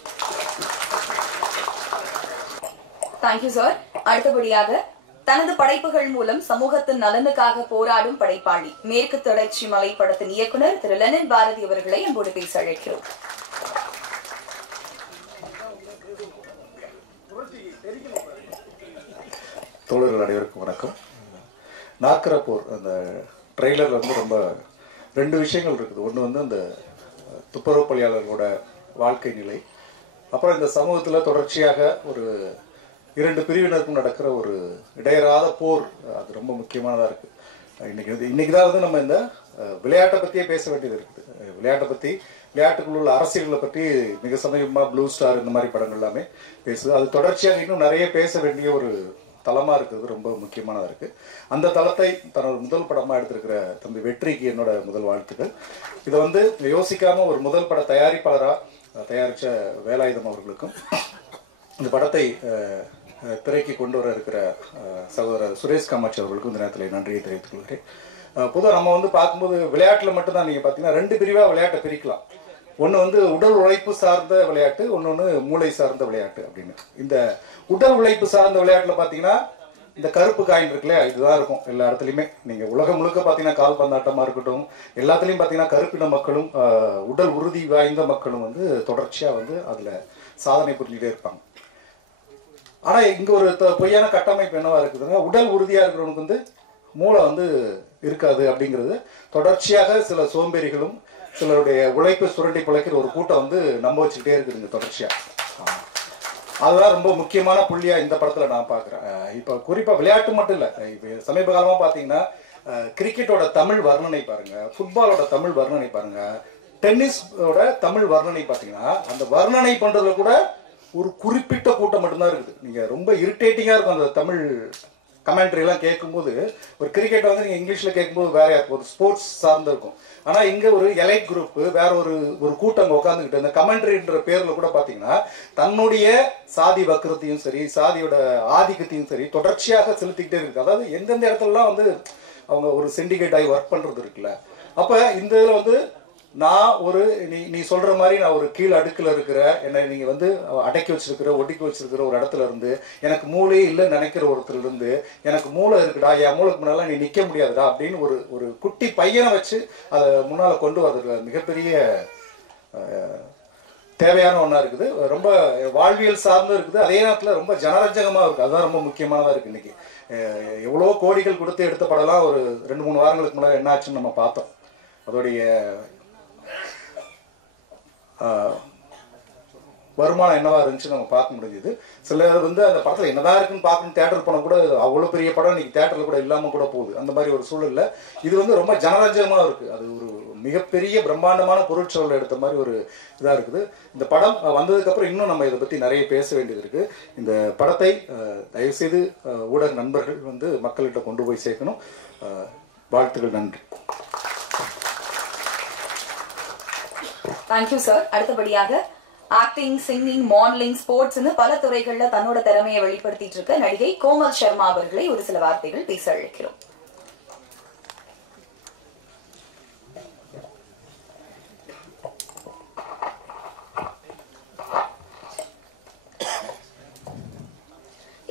Thank you sir. அடுத்தபடியாக தனது படைப்புகள் மூலம் சமூகத்தின் நலனுக்காக போராடும் படைப்பாளி மேற்கு தொடர்ச்சி மலை படத்தின் இயக்குனர் திரு லெனின் பாரதி அவர்களை அன்போடு பேச அழைக்கிறோம். தோழர்கள் அனைவருக்கும் வணக்கம். நாற்கரப்போர் அந்த ட்ரெய்லரில் வந்து ரொம்ப 2 விஷயங்கள் இருக்குது. ஒன்று வந்து அந்த துப்புரவு பணியாளர்களோட வாழ்க்கை நிலை, அப்புறம் இந்த சமூகத்தில் தொடர்ச்சியாக ஒரு 2 பிரிவினருக்கும் நடக்கிற ஒரு இடையறாத போர். அது ரொம்ப முக்கியமானதாக இருக்குது. இன்னைக்கு தான் வந்து நம்ம இந்த விளையாட்டை பற்றியே பேச வேண்டியது இருக்குது. விளையாட்டை பற்றி, விளையாட்டுக்குள்ள உள்ள அரசியல்களை பற்றி மிக சமீபமாக ப்ளூ ஸ்டார் இந்த மாதிரி படங்கள் எல்லாமே பேசுது. அது தொடர்ச்சியாக இன்னும் நிறைய பேச வேண்டிய ஒரு தளமாக இருக்கிறது ரொம்ப முக்கியமானதாக இருக்குது. அந்த தளத்தை தன்னோட முதல் படமாக எடுத்திருக்கிற தம்பி வெற்றிக்கு என்னோட முதல் வாழ்த்துக்கள். இதை வந்து யோசிக்காமல் ஒரு முதல் பட தயாரிப்பாளராக தயாரித்த வேலாயுதம் அவர்களுக்கும், இந்த படத்தை திரைக்கு கொண்டு வர இருக்கிற சகோதரர் சுரேஷ் காமாட்சி அவர்களுக்கும் இந்த நேரத்தில் நன்றியை தெரிவித்துக் கொள்கிறேன். பொதுவாக நம்ம வந்து பார்க்கும்போது விளையாட்டில் மட்டும்தான் நீங்கள் பார்த்தீங்கன்னா 2 பிரிவாக விளையாட்டை பிரிக்கலாம். ஒன்று வந்து உடல் உழைப்பு சார்ந்த விளையாட்டு, ஒன்று மூளை சார்ந்த விளையாட்டு அப்படின்னு. இந்த உடல் உழைப்பு சார்ந்த விளையாட்டில் பார்த்தீங்கன்னா இந்த கருப்பு காயின் இருக்குல்லையா, இதுதான் இருக்கும் எல்லா இடத்துலையுமே. நீங்கள் உலகம் முழுக்க பார்த்தீங்கன்னா கால்பந்தாட்டமாக இருக்கட்டும், எல்லாத்துலேயும் பார்த்தீங்கன்னா கருப்பின மக்களும் உடல் உறுதி வாய்ந்த மக்களும் வந்து தொடர்ச்சியாக வந்து அதில் சாதனை புரிஞ்சுட்டே இருப்பாங்க. ஆனால் இங்கே ஒரு பொய்யான கட்டமைப்பு என்னவா இருக்குதுன்னா, உடல் உறுதியாக இருக்கிறவனுக்கு வந்து மூளை வந்து இருக்காது அப்படிங்கிறது தொடர்ச்சியாக சில சோம்பேறிகளும் சிலருடைய உழைப்பை சுரண்டி பிழைக்கிற ஒரு கூட்டம் வந்து நம்ப வச்சுக்கிட்டே இருக்குதுங்க தொடர்ச்சியாக. அதுதான் ரொம்ப முக்கியமான புள்ளியா இந்த படத்துல நான் பார்க்குறேன். இப்போ குறிப்பாக விளையாட்டு மட்டும் இல்லை, இப்போ சமீப காலமாக பார்த்தீங்கன்னா கிரிக்கெட்டோட தமிழ் வர்ணனை பாருங்க, ஃபுட்பாலோட தமிழ் வர்ணனை பாருங்க, டென்னிஸோட தமிழ் வர்ணனை பார்த்தீங்கன்னா அந்த வர்ணனை பண்றதுல கூட ஒரு குறிப்பிட்ட கூட்டம் மட்டும்தான் இருக்குது. நீங்க ரொம்ப இரிட்டேட்டிங்கா இருக்கும் அந்த தமிழ் கமெண்ட்ரி எல்லாம் கேட்கும்போது. ஒரு கிரிக்கெட் வந்து நீங்க இங்கிலீஷ்ல கேட்கும்போது வேற ஒரு ஸ்போர்ட்ஸ் சார்ந்து இருக்கும். ஆனா இங்க ஒரு எலைட் குரூப் வேற ஒரு கூட்டம் உட்காந்துக்கிட்டு இந்த கமெண்ட்ரின்ற பேர்ல கூட பாத்தீங்கன்னா தன்னுடைய சாதி வக்கரத்தையும் சரி, சாதியோட ஆதிக்கத்தையும் சரி தொடர்ச்சியாக செலுத்திக்கிட்டே இருக்கு. அதாவது எந்தெந்த இடத்துலலாம் வந்து அவங்க ஒரு சிண்டிகேட் ஆகி ஒர்க் பண்றது இருக்குல்ல. அப்ப இந்த இதுல வந்து நான் ஒரு நீ சொல்ற மாதிரி நான் ஒரு கீழ் அடுக்குல இருக்கிற, என்னை நீங்க வந்து அடக்கி வச்சிருக்கிற, ஒடுக்கி வச்சிருக்கிற ஒரு இடத்துல இருந்து, எனக்கு மூளையே இல்லைன்னு நினைக்கிற ஒருத்தர் இருந்து, எனக்கு மூளை இருக்குடா, என் மூளைக்கு முன்னால நீ நிக்க முடியாதுடா அப்படின்னு ஒரு குட்டி பையனை வச்சு அதை முன்னால கொண்டு வரதுல மிகப்பெரிய தேவையான ஒன்றா இருக்குது. ரொம்ப வாழ்வியல் சார்ந்தும் இருக்குது, அதே நேரத்தில் ரொம்ப ஜனரஞ்சகமாக இருக்குது. அதுதான் ரொம்ப முக்கியமானதாக இருக்குது. இன்னைக்கு எவ்வளோ கோடிகள் கொடுத்து எடுத்த படம்லாம் ஒரு 2-3 வாரங்களுக்கு முன்னாடி என்ன ஆச்சுன்னு நம்ம பார்த்தோம். அதோடைய வருமானம் என்னவா இருந்துச்சு நம்ம பார்க்க முடிஞ்சது. சிலர் வந்து அந்த படத்துல என்னதான் இருக்குன்னு பார்க்கணும் தேட்டர் போன கூட அவ்வளவு பெரிய படம் இன்னைக்கு தேட்டர்ல கூட இல்லாம கூட போகுது. அந்த மாதிரி ஒரு சூழல்ல இது வந்து ரொம்ப ஜனரஞ்சகமா இருக்கு. அது ஒரு மிகப்பெரிய பிரம்மாண்டமான பொருட்சூழல் எடுத்த மாதிரி ஒரு இதா இருக்குது. இந்த படம் வந்ததுக்கு அப்புறம் இன்னும் நம்ம இதை பத்தி நிறைய பேச வேண்டியது இருக்கு. இந்த படத்தை தயவு செய்து ஊடக நண்பர்கள் வந்து மக்கள்கிட்ட கொண்டு போய் சேர்க்கணும். வாழ்த்துக்கள், நன்றி. Thank you sir. அடுத்தபடியாக ஆக்டிங், சிங்கிங், மாடலிங், ஸ்போர்ட்ஸ்னு பல துறைகள்ல தன்னோட திறமையை வெளிப்படுத்திட்டு இருக்க நடிகை கோமல் சர்மா அவர்களை ஒரு சில வார்த்தைகள் பேச அழைக்கிறோம்.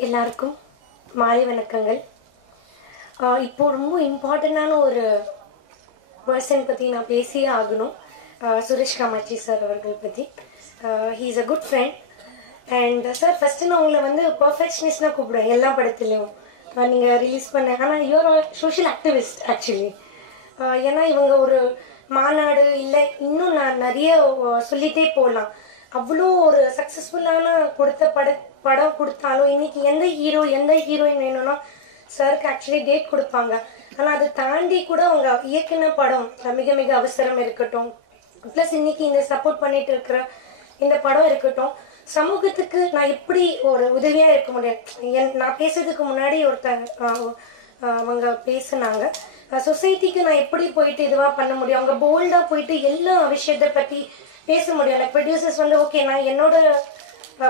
எல்லாருக்கும் மாலை வணக்கங்கள். இப்போ ரொம்ப இம்பார்ட்டண்டான ஒரு பர்சன் பற்றி நான் பேசியே ஆகணும். சுரேஷ் காமாட்சி சார் அவர்கள் பற்றி. He is a good friend. And sir first நான் உங்களை வந்து பர்ஃபெக்ஷனிஸ்டாக கூப்பிடுவேன் எல்லா படத்துலையும் நீங்கள் ரிலீஸ் பண்ண. ஆனால் யூஆர் சோஷியல் ஆக்டிவிஸ்ட் ஆக்சுவலி. ஏன்னா இவங்க ஒரு மாநாடு இல்லை இன்னும் நான் நிறைய சொல்லிகிட்டே போகலாம். அவ்வளோ ஒரு சக்ஸஸ்ஃபுல்லான படம் கொடுத்தாலும் இன்னைக்கு எந்த ஹீரோ எந்த ஹீரோயின் வேணும்னா சாருக்கு ஆக்சுவலி டேட் கொடுப்பாங்க. ஆனால் அதை தாண்டி கூட அவங்க இயக்குன படம் மிக மிக அவசரம் இருக்கட்டும், ப்ளஸ் இன்னைக்கு இந்த சப்போர்ட் பண்ணிட்டு இருக்கிற இந்த படம் இருக்கட்டும், சமூகத்துக்கு நான் எப்படி ஒரு உதவியாக இருக்க முடியும். நான் பேசுறதுக்கு முன்னாடி அவங்க பேசுனாங்க சொசைட்டிக்கு நான் எப்படி போயிட்டு இதுவாக பண்ண முடியும். அவங்க போல்டாக போயிட்டு எல்லா விஷயத்தை பற்றி பேச முடியும். லைக் ப்ரொடியூசர்ஸ் வந்து ஓகே நான் என்னோட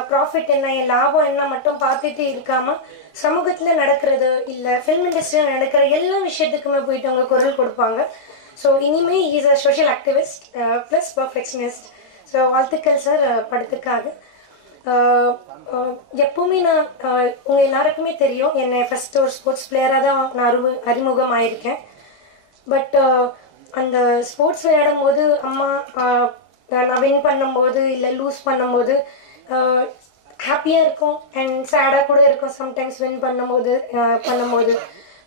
ப்ராஃபிட் என்ன என் லாபம் என்ன மட்டும் பார்த்துட்டு இருக்காம சமூகத்தில் நடக்கிறது இல்லை ஃபிலிம் இண்டஸ்ட்ரியில் நடக்கிற எல்லா விஷயத்துக்குமே போயிட்டு அவங்க குரல் கொடுப்பாங்க. ஸோ இனிமே is a social activist plus perfectionist. So வாழ்த்துக்கள் சார் படத்துக்காக. எப்பவுமே நான் உங்கள் எல்லாருக்குமே தெரியும் என்னை ஃபர்ஸ்ட் ஒரு ஸ்போர்ட்ஸ் பிளேயராக தான் நான் அறிமுகம் ஆயிருக்கேன். பட் அந்த ஸ்போர்ட்ஸ் விளையாடும் போது அம்மா நான் வின் பண்ணும்போது இல்லை லூஸ் பண்ணும்போது ஹாப்பியாக இருக்கும் அண்ட் சேடாக கூட இருக்கும் சம்டைம்ஸ் வின் பண்ணும்போது.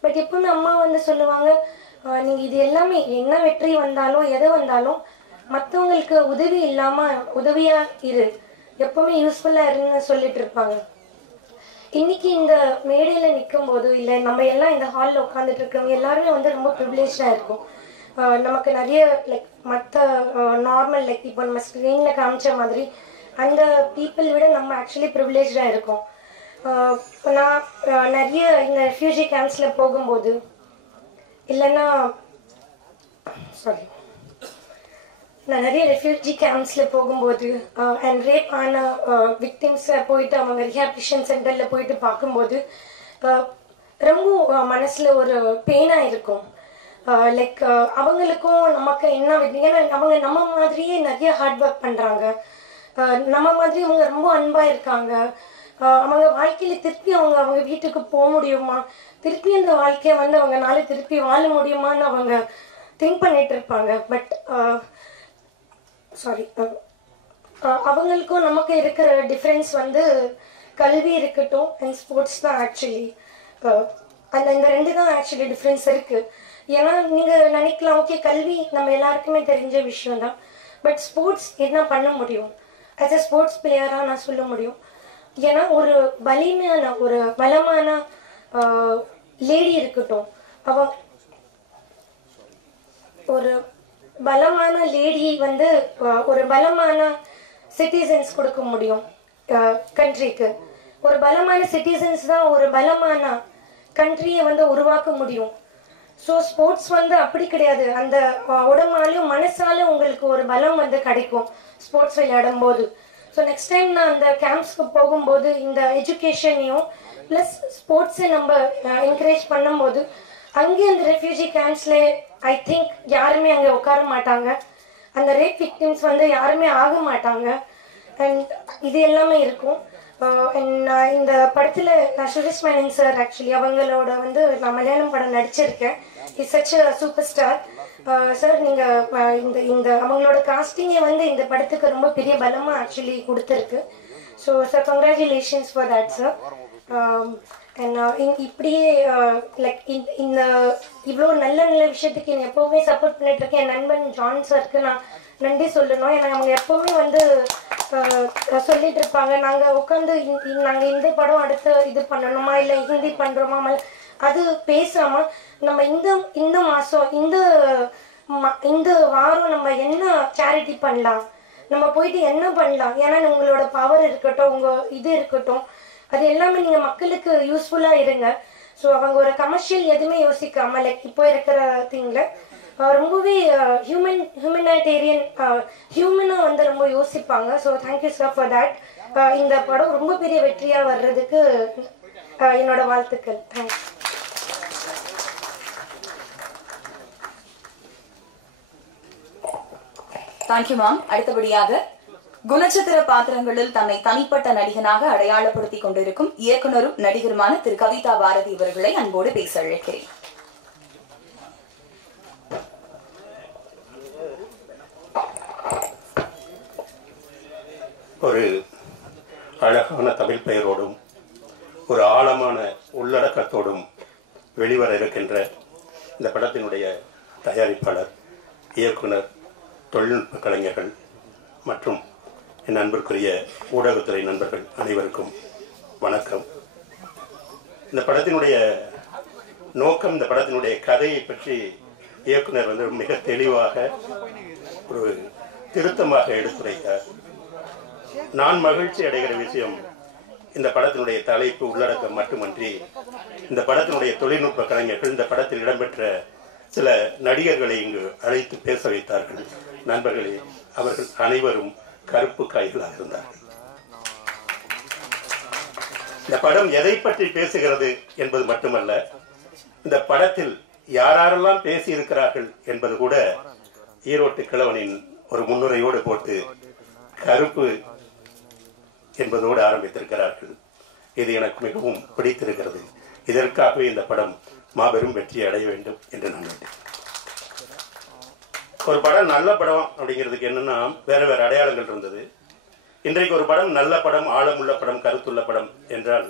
பட் எப்பவுமே அம்மா வந்து சொல்லுவாங்க நீங்கள் இது எல்லாமே என்ன வெற்றி வந்தாலும் எது வந்தாலும் மற்றவங்களுக்கு உதவி இல்லாமல் உதவியாக இரு, எப்பவுமே யூஸ்ஃபுல்லாக இருன்னு சொல்லிட்டு இருப்பாங்க. இன்னைக்கு இந்த மேடையில் நிற்கும் போது இல்லை நம்ம எல்லாம் இந்த ஹாலில் உட்காந்துட்டு இருக்கவங்க எல்லாருமே வந்து ரொம்ப ப்ரிவிலேஜாக இருக்கும். நமக்கு நிறைய லைக் மற்ற நார்மல் லைக் இப்போ நம்ம ஸ்க்ரீனில் காமிச்ச மாதிரி அந்த பீப்புள் விட நம்ம ஆக்சுவலி ப்ரிவிலேஜாக இருக்கோம். நான் நிறைய இந்த ரெஃப்யூஜி கேம்ப்ஸில் போகும்போது இல்லைன்னா நான் நிறைய ரெஃப்யூஜி கேம்ப்ஸில் போகும்போது அண்ட் ரேப் ஆன விக்டிம்ஸை போயிட்டு அவங்க ரிஹாபிலிட்டேஷன் சென்டரில் போயிட்டு பார்க்கும்போது ரொம்ப மனசில் ஒரு பெயினாக இருக்கும். லைக் அவங்களுக்கும் நமக்கு என்ன ஏன்னா அவங்க நம்ம மாதிரியே நிறைய ஹார்ட் ஒர்க் பண்ணுறாங்க, நம்ம மாதிரி அவங்க ரொம்ப அன்பாக இருக்காங்க. அவங்க வாழ்க்கையில் திருப்பி அவங்க வீட்டுக்கு போக முடியுமா, திருப்பி அந்த வாழ்க்கையை வந்து அவங்கனால திருப்பி வாழ முடியுமான்னு அவங்க திங்க் பண்ணிட்டு இருப்பாங்க. பட் அவங்களுக்கும் நமக்கு இருக்கிற டிஃப்ரென்ஸ் வந்து கல்வி இருக்கட்டும் அண்ட் ஸ்போர்ட்ஸ் தான் ஆக்சுவலி. இந்த ரெண்டு தான் ஆக்சுவலி டிஃப்ரென்ஸ் இருக்குது. ஏன்னா நீங்கள் நினைக்கலாம் ஓகே கல்வி நம்ம எல்லாருக்குமே தெரிஞ்ச விஷயம் தான், பட் ஸ்போர்ட்ஸ் என்ன பண்ண முடியும் ஆஸ் அ ஸ்போர்ட்ஸ் பிளேயராக நான் சொல்ல முடியும். ஏன்னா ஒரு பலமான லேடி இருக்கட்டும், ஒரு பலமான லேடி வந்து ஒரு பலமான சிட்டிசன்ஸ் கொடுக்க முடியும் கண்ட்ரிக்கு. ஒரு பலமான சிட்டிசன்ஸ் தான் ஒரு பலமான கண்ட்ரியை வந்து உருவாக்க முடியும். ஸோ ஸ்போர்ட்ஸ் வந்து அப்படி கிடையாது, அந்த உடம்பாலையும் மனசாலும் உங்களுக்கு ஒரு பலம் வந்து கிடைக்கும் ஸ்போர்ட்ஸ் விளையாடும் போது. ஸோ நெக்ஸ்ட் டைம் நான் அந்த கேம்ப்ஸ்க்கு போகும்போது இந்த எஜுகேஷனையும் ப்ளஸ் ஸ்போர்ட்ஸை நம்ம என்கரேஜ் பண்ணும்போது அங்கே அந்த ரெஃப்யூஜி கேம்ப்ஸில் ஐ திங்க் யாருமே அங்கே உட்கார மாட்டாங்க, அந்த ரேப் விக்டிம்ஸ் வந்து யாருமே ஆக மாட்டாங்க அண்ட் இது எல்லாமே இருக்கும். இந்த படத்தில் நான் சுரேஷ் மேனன் சார் ஆக்சுவலி அவங்களோட வந்து நான் மலையாளம் படம் நடிச்சிருக்கேன். Is such a superstar sir. நீங்கள் இந்த அவங்களோட காஸ்டிங்கை வந்து இந்த படத்துக்கு ரொம்ப பெரிய பலமாக ஆக்சுவலி கொடுத்துருக்கு. So sir congratulations for that sir. And இப்படியே லைக் இந்த இவ்வளோ நல்ல நல்ல விஷயத்துக்கு என்னை எப்போவுமே சப்போர்ட் பண்ணிட்டு இருக்கேன் என் நண்பன் ஜான் சாருக்கு நான் நன்றி சொல்லணும். ஏன்னா அவங்க எப்போவுமே வந்து சொல்லிட்டு இருப்பாங்க நாங்கள் உட்காந்து நாங்கள் இந்த படம் அடுத்து இது பண்ணணுமா இல்லை ஹிந்தி பண்ணுறோமா அது பேசாமல் நம்ம இந்த மாதம் இந்த வாரம் நம்ம என்ன சேரிட்டி பண்ணலாம், நம்ம போயிட்டு என்ன பண்ணலாம், ஏன்னா உங்களோட பவர் இருக்கட்டும் உங்கள் இது இருக்கட்டும் அது எல்லாமே நீங்கள் மக்களுக்கு யூஸ்ஃபுல்லாக இருங்க. ஸோ அவங்க ஒரு கமர்ஷியல் எதுவுமே யோசிக்காமல் லைக் இப்போ இருக்கிற திங்கில் ரொம்பவே ஹியூமனிட்டேரியன் ஹியூமனாக வந்து ரொம்ப யோசிப்பாங்க. So thank you sir for that. இந்த படம் ரொம்ப பெரிய வெற்றியாக வர்றதுக்கு என்னோட வாழ்த்துக்கள். தேங்க்ஸ். Thank you ma'am. அடுத்தபடியாக குணச்சித்திர பாத்திரங்களில் தன்னை தனிப்பட்ட நடிகனாக அடையாளப்படுத்திக் கொண்டிருக்கும் இயக்குனரும் நடிகருமான திரு கவிதா பாரதி அவர்களை அன்போடு பேச அழைக்கிறேன். ஒரு அழகான தமிழ் பெயரோடும் ஒரு ஆழமான உள்ளடக்கத்தோடும் வெளிவர இருக்கின்ற இந்த படத்தினுடைய தயாரிப்பாளர், இயக்குனர், தொழில்நுட்ப கலைஞர்கள் மற்றும் என் அன்பிற்குரிய ஊடகத்துறை நண்பர்கள் அனைவருக்கும் வணக்கம். இந்த படத்தினுடைய நோக்கம், இந்த படத்தினுடைய கதையை பற்றி இயக்குனர் வந்து மிக தெளிவாக ஒரு திருத்தமாக எடுத்துரைத்தார். நான் மகிழ்ச்சி அடைகிற விஷயம் இந்த படத்தினுடைய தலைப்பு, உள்ளடக்கம் மட்டுமன்றி இந்த படத்தினுடைய தொழில்நுட்ப கலைஞர்கள் இந்த படத்தில் இடம்பெற்ற சில நடிகர்களை இங்கு அழைத்து பேச வைத்தார்கள். நண்பர்களே, அவர்கள் அனைவரும் கருப்பு காய்களாக இருந்தார்கள். இந்த படம் எதை பற்றி பேசுகிறது என்பது மட்டுமல்ல, இந்த படத்தில் யாரெல்லாம் பேசி இருக்கிறார்கள் என்பது கூட ஈரோட்டு கிழவனின் ஒரு முன்னுரையோடு போட்டு கருப்பு என்பதோடு ஆரம்பித்திருக்கிறார்கள். இது எனக்கு மிகவும் பிடித்திருக்கிறது. இதற்காகவே இந்த படம் மாபெரும் வெற்றி அடைய வேண்டும் என்று நான் நினைக்கிறேன். ஒரு படம் நல்ல படம் அப்படிங்கிறதுக்கு என்னன்னா வேற வேற அடையாளங்கள் இருந்தது. இன்றைக்கு ஒரு படம் நல்ல படம், ஆழமுள்ள படம், கருத்துள்ள படம் என்றால்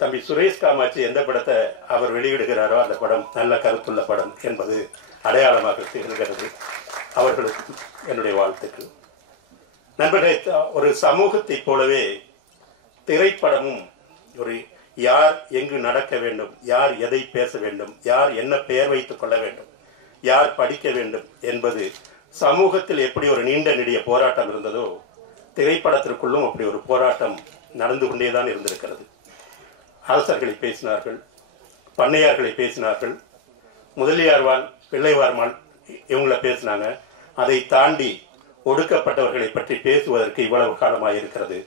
தம்பி சுரேஷ் காமாட்சி எந்த படத்தை அவர் வெளியிடுகிறாரோ அந்த படம் நல்ல கருத்துள்ள படம் என்பது அடையாளமாக திகழ்கிறது. அவர்களுக்கு என்னுடைய வாழ்த்துக்கள். நண்பர்களே, ஒரு சமூகத்தை போலவே திரைப்படமும் ஒரு யார் எங்கு நடக்க வேண்டும், யார் எதை பேச வேண்டும், யார் என்ன பெயர் வைத்துக் கொள்ள வேண்டும், யார் படிக்க வேண்டும் என்பது சமூகத்தில் எப்படி ஒரு நீண்ட நெடிய போராட்டம் இருந்ததோ திரைப்படத்திற்குள்ளும் அப்படி ஒரு போராட்டம் நடந்து கொண்டேதான் இருந்திருக்கிறது. அரசர்களை பேசினார்கள், பண்ணையார்களை பேசினார்கள், முதலியார்வாள், பிள்ளைவார்மாள் இவங்கள பேசினாங்க. அதை தாண்டி ஒடுக்கப்பட்டவர்களை பற்றி பேசுவதற்கு இவ்வளவு காலமாக இருக்கிறது.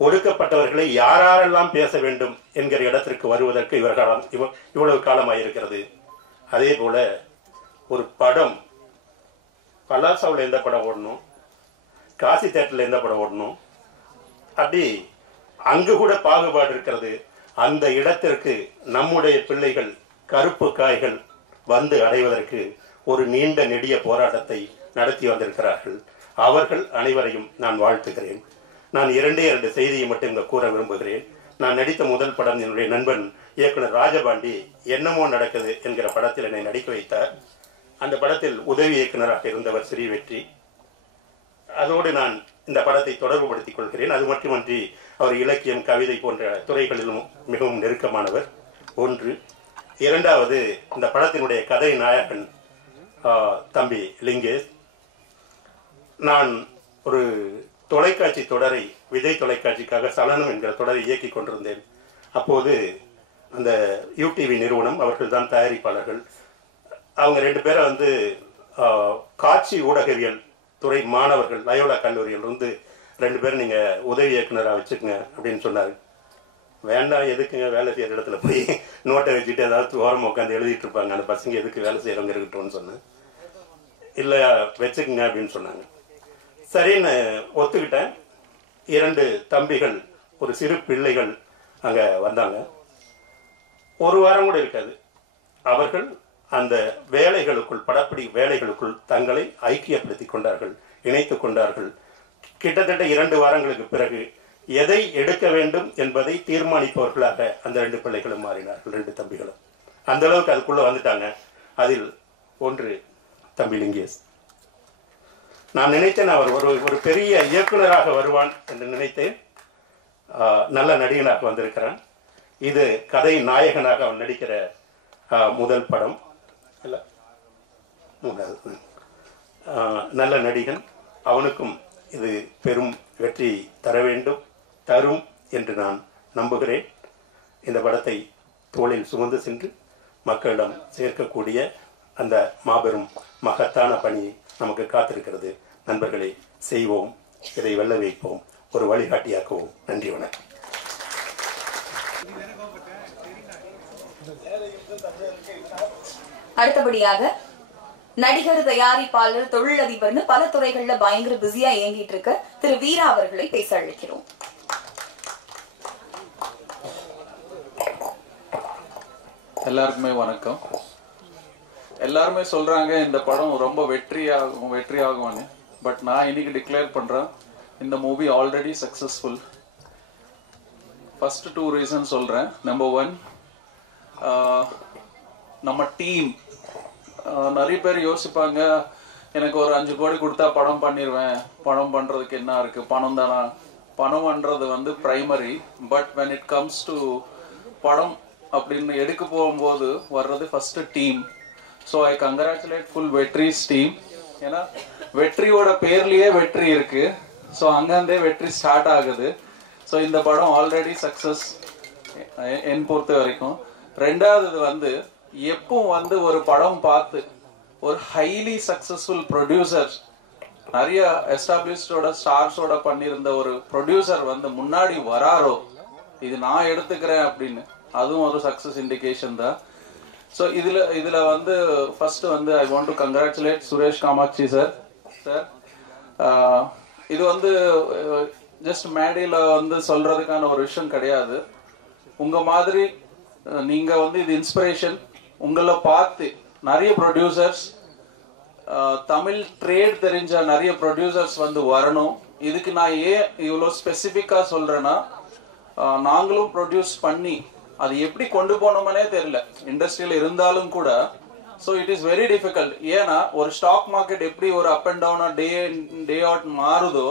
ஒடுக்கப்பட்டவர்களை யாரெல்லாம் பேச வேண்டும் என்கிற இடத்திற்கு வருவதற்கு இவ்வளவு காலமாக இருக்கிறது. அதே போல ஒரு படம் பலாசாவில் எந்த படம் ஓடணும், காசி தேட்டரில் எந்த படம் ஓடணும், அப்படி அங்கு கூட பாகுபாடு இருக்கிறது. அந்த இடத்திற்கு நம்முடைய பிள்ளைகள், கருப்பு காய்கள் வந்து அடைவதற்கு ஒரு நீண்ட நெடிய போராட்டத்தை நடத்தி வந்திருக்கிறார்கள். அவர்கள் அனைவரையும் நான் வாழ்த்துகிறேன். நான் இரண்டு செய்தியை மட்டும் இங்க கூற விரும்புகிறேன். நான் நடித்த முதல் படம் என்னுடைய நண்பன் இயக்குனர் ராஜபாண்டி என்னமோ நடக்குது என்கிற படத்தில் என்னை நடிக்க வைத்தார். அந்த படத்தில் உதவி இயக்குனராக இருந்தவர் ஸ்ரீ வெற்றி. அதோடு நான் இந்த படத்தை தொடர்புபடுத்திக் கொள்கிறேன். அது மட்டுமன்றி அவர் இலக்கியம், கவிதை போன்ற துறைகளிலும் மிகவும் நெருக்கமானவர். ஒன்று. இரண்டாவது, இந்த படத்தினுடைய கதை நாயகன் தம்பி லிங்கேஷ். நான் ஒரு தொலைக்காட்சி தொடரை விஜய் தொலைக்காட்சிக்காக சலனம் என்கிற தொடரை இயக்கி கொண்டிருந்தேன். அப்போது அந்த யூடிவி நிறுவனம், அவர்கள் தான் தயாரிப்பாளர்கள், அவங்க 2 பேரை வந்து காட்சி ஊடகவியல் துறை மாணவர்கள் லயோலா கல்லூரியில் இருந்து 2 பேரும் நீங்க உதவி இயக்குனராக வச்சுக்கோங்க அப்படின்னு சொன்னாரு. வேண்டாம், எதுக்குங்க வேலை செய்யற இடத்துல போய் நோட்டை வச்சுட்டு ஏதாவது ஓரம் உட்காந்து எழுதிட்டு இருப்பாங்க, அந்த பசங்க எதுக்கு வேலை செய்யறவங்க இருக்கட்டும்னு சொன்னேன். இல்ல வச்சுக்குங்க அப்படின்னு சொன்னாங்க. சரின்னு ஒத்துக்கிட்டேன். 2 தம்பிகள், ஒரு சிறு பிள்ளைகள் அங்க வந்தாங்க. ஒரு வாரம் கூட இருக்காது, அவர்கள் அந்த வேலைகளுக்குள், படப்பிடி வேலைகளுக்குள் தங்களை ஐக்கியப்படுத்திக் கொண்டார்கள், இணைத்துக் கொண்டார்கள். கிட்டத்தட்ட 2 வாரங்களுக்கு பிறகு எதை எடுக்க வேண்டும் என்பதை தீர்மானிப்பவர்களாக அந்த 2 பிள்ளைகளும் மாறினார்கள், 2 தம்பிகளும். அந்த அளவுக்கு அதுக்குள்ள வந்துட்டாங்க. அதில் ஒன்று தம்பி லிங்கேஷ். நான் நினைத்தேன் அவர் ஒரு பெரிய இயக்குனராக வருவான் என்று நினைத்தேன். நல்ல நடிகனாக வந்திருக்கிறான். இது கதை நாயகனாக அவன் நடிக்கிற முதல் படம் இல்ல, நல்ல நடிகன். அவனுக்கும் இது பெரும் வெற்றி தர வேண்டும், தரும் என்று நான் நம்புகிறேன். இந்த படத்தை தோளில் சுமந்து சென்று மக்களிடம் சேர்க்கக்கூடிய அந்த மாபெரும் மகத்தான பணி நமக்கு காத்திருக்கிறது. நண்பர்களை செய்வோம், இதை வெல்ல வைப்போம், ஒரு வழிகாட்டியாக்குவோம். நன்றி, வணக்கம். அடுத்தபடியாக நடிகர், தயாரிப்பாளர், தொழிலதிபர்னு பல துறைகள்ல பயங்கர பிஸியா இயங்கிட்டு இருக்க திரு வீரா அவர்களை பேச அழைக்கிறோம். எல்லாருக்குமே வணக்கம். எல்லாருமே சொல்றாங்க இந்த படம் ரொம்ப வெற்றியாகும்னு. பட் நான் இன்னைக்கு டிக்ளேர் பண்றேன், இந்த movie already successful. First 2 reason சொல்றேன். நம்பர் 1, நம்ம டீம். நிறைய பேர் யோசிப்பாங்க, எனக்கு ஒரு 5 கோடி கொடுத்தா படம் பண்ணிடுவேன், படம் பண்றதுக்கு என்ன இருக்கு, பணம் தானா. பணம்ன்றது வந்து primary. But when it comes to படம் அப்படின்னு எடுக்க போகும்போது வர்றது first team. So I congratulate full வெற்றிஸ் டீம். ஏன்னா வெற்றியோட பேர்லயே வெற்றி இருக்கு. ஸோ அங்கேருந்தே வெற்றி ஸ்டார்ட் ஆகுது. ஸோ இந்த படம் ஆல்ரெடி சக்சஸ் என் பொறுத்த வரைக்கும். ரெண்டாவது வந்து எப்போ வந்து ஒரு படம் பார்த்து ஒரு ஹைலி சக்சஸ்ஃபுல் ப்ரொடியூசர், நிறைய எஸ்டாப்ளிஷ்டோட ஸ்டார்ஸோட பண்ணியிருந்த ஒரு ப்ரொடியூசர் வந்து முன்னாடி வராரோ, இது நான் எடுத்துக்கிறேன் அப்படின்னு, அதுவும் ஒரு சக்சஸ் இண்டிகேஷன் தான். ஸோ இதுல வந்து ஃபர்ஸ்ட் வந்து I want to congratulate Suresh Kamatchi sir. இது வந்து ஜஸ்ட் மேடையில வந்து சொல்றதுக்கான ஒரு விஷயம் கிடையாது. உங்க மாதிரி நீங்க வந்து இது இன்ஸ்பிரேஷன். உங்களை பார்த்து நிறைய ப்ரொடியூசர்ஸ், தமிழ் ட்ரேட் தெரிஞ்ச நிறைய ப்ரொடியூசர்ஸ் வந்து வரணும். இதுக்கு நான் ஏன் இவ்வளோ ஸ்பெசிஃபிக்கா சொல்றேன்னா, நாங்களும் ப்ரொடியூஸ் பண்ணி அது எப்படி கொண்டு போனோம்னே தெரியல இண்டஸ்ட்ரியில இருந்தாலும் கூட. So it is very difficult. ஏன்னா ஒரு ஸ்டாக் மார்க்கெட் எப்படி ஒரு அப் அண்ட் டவுனா டே அவுட் மாறுதோ,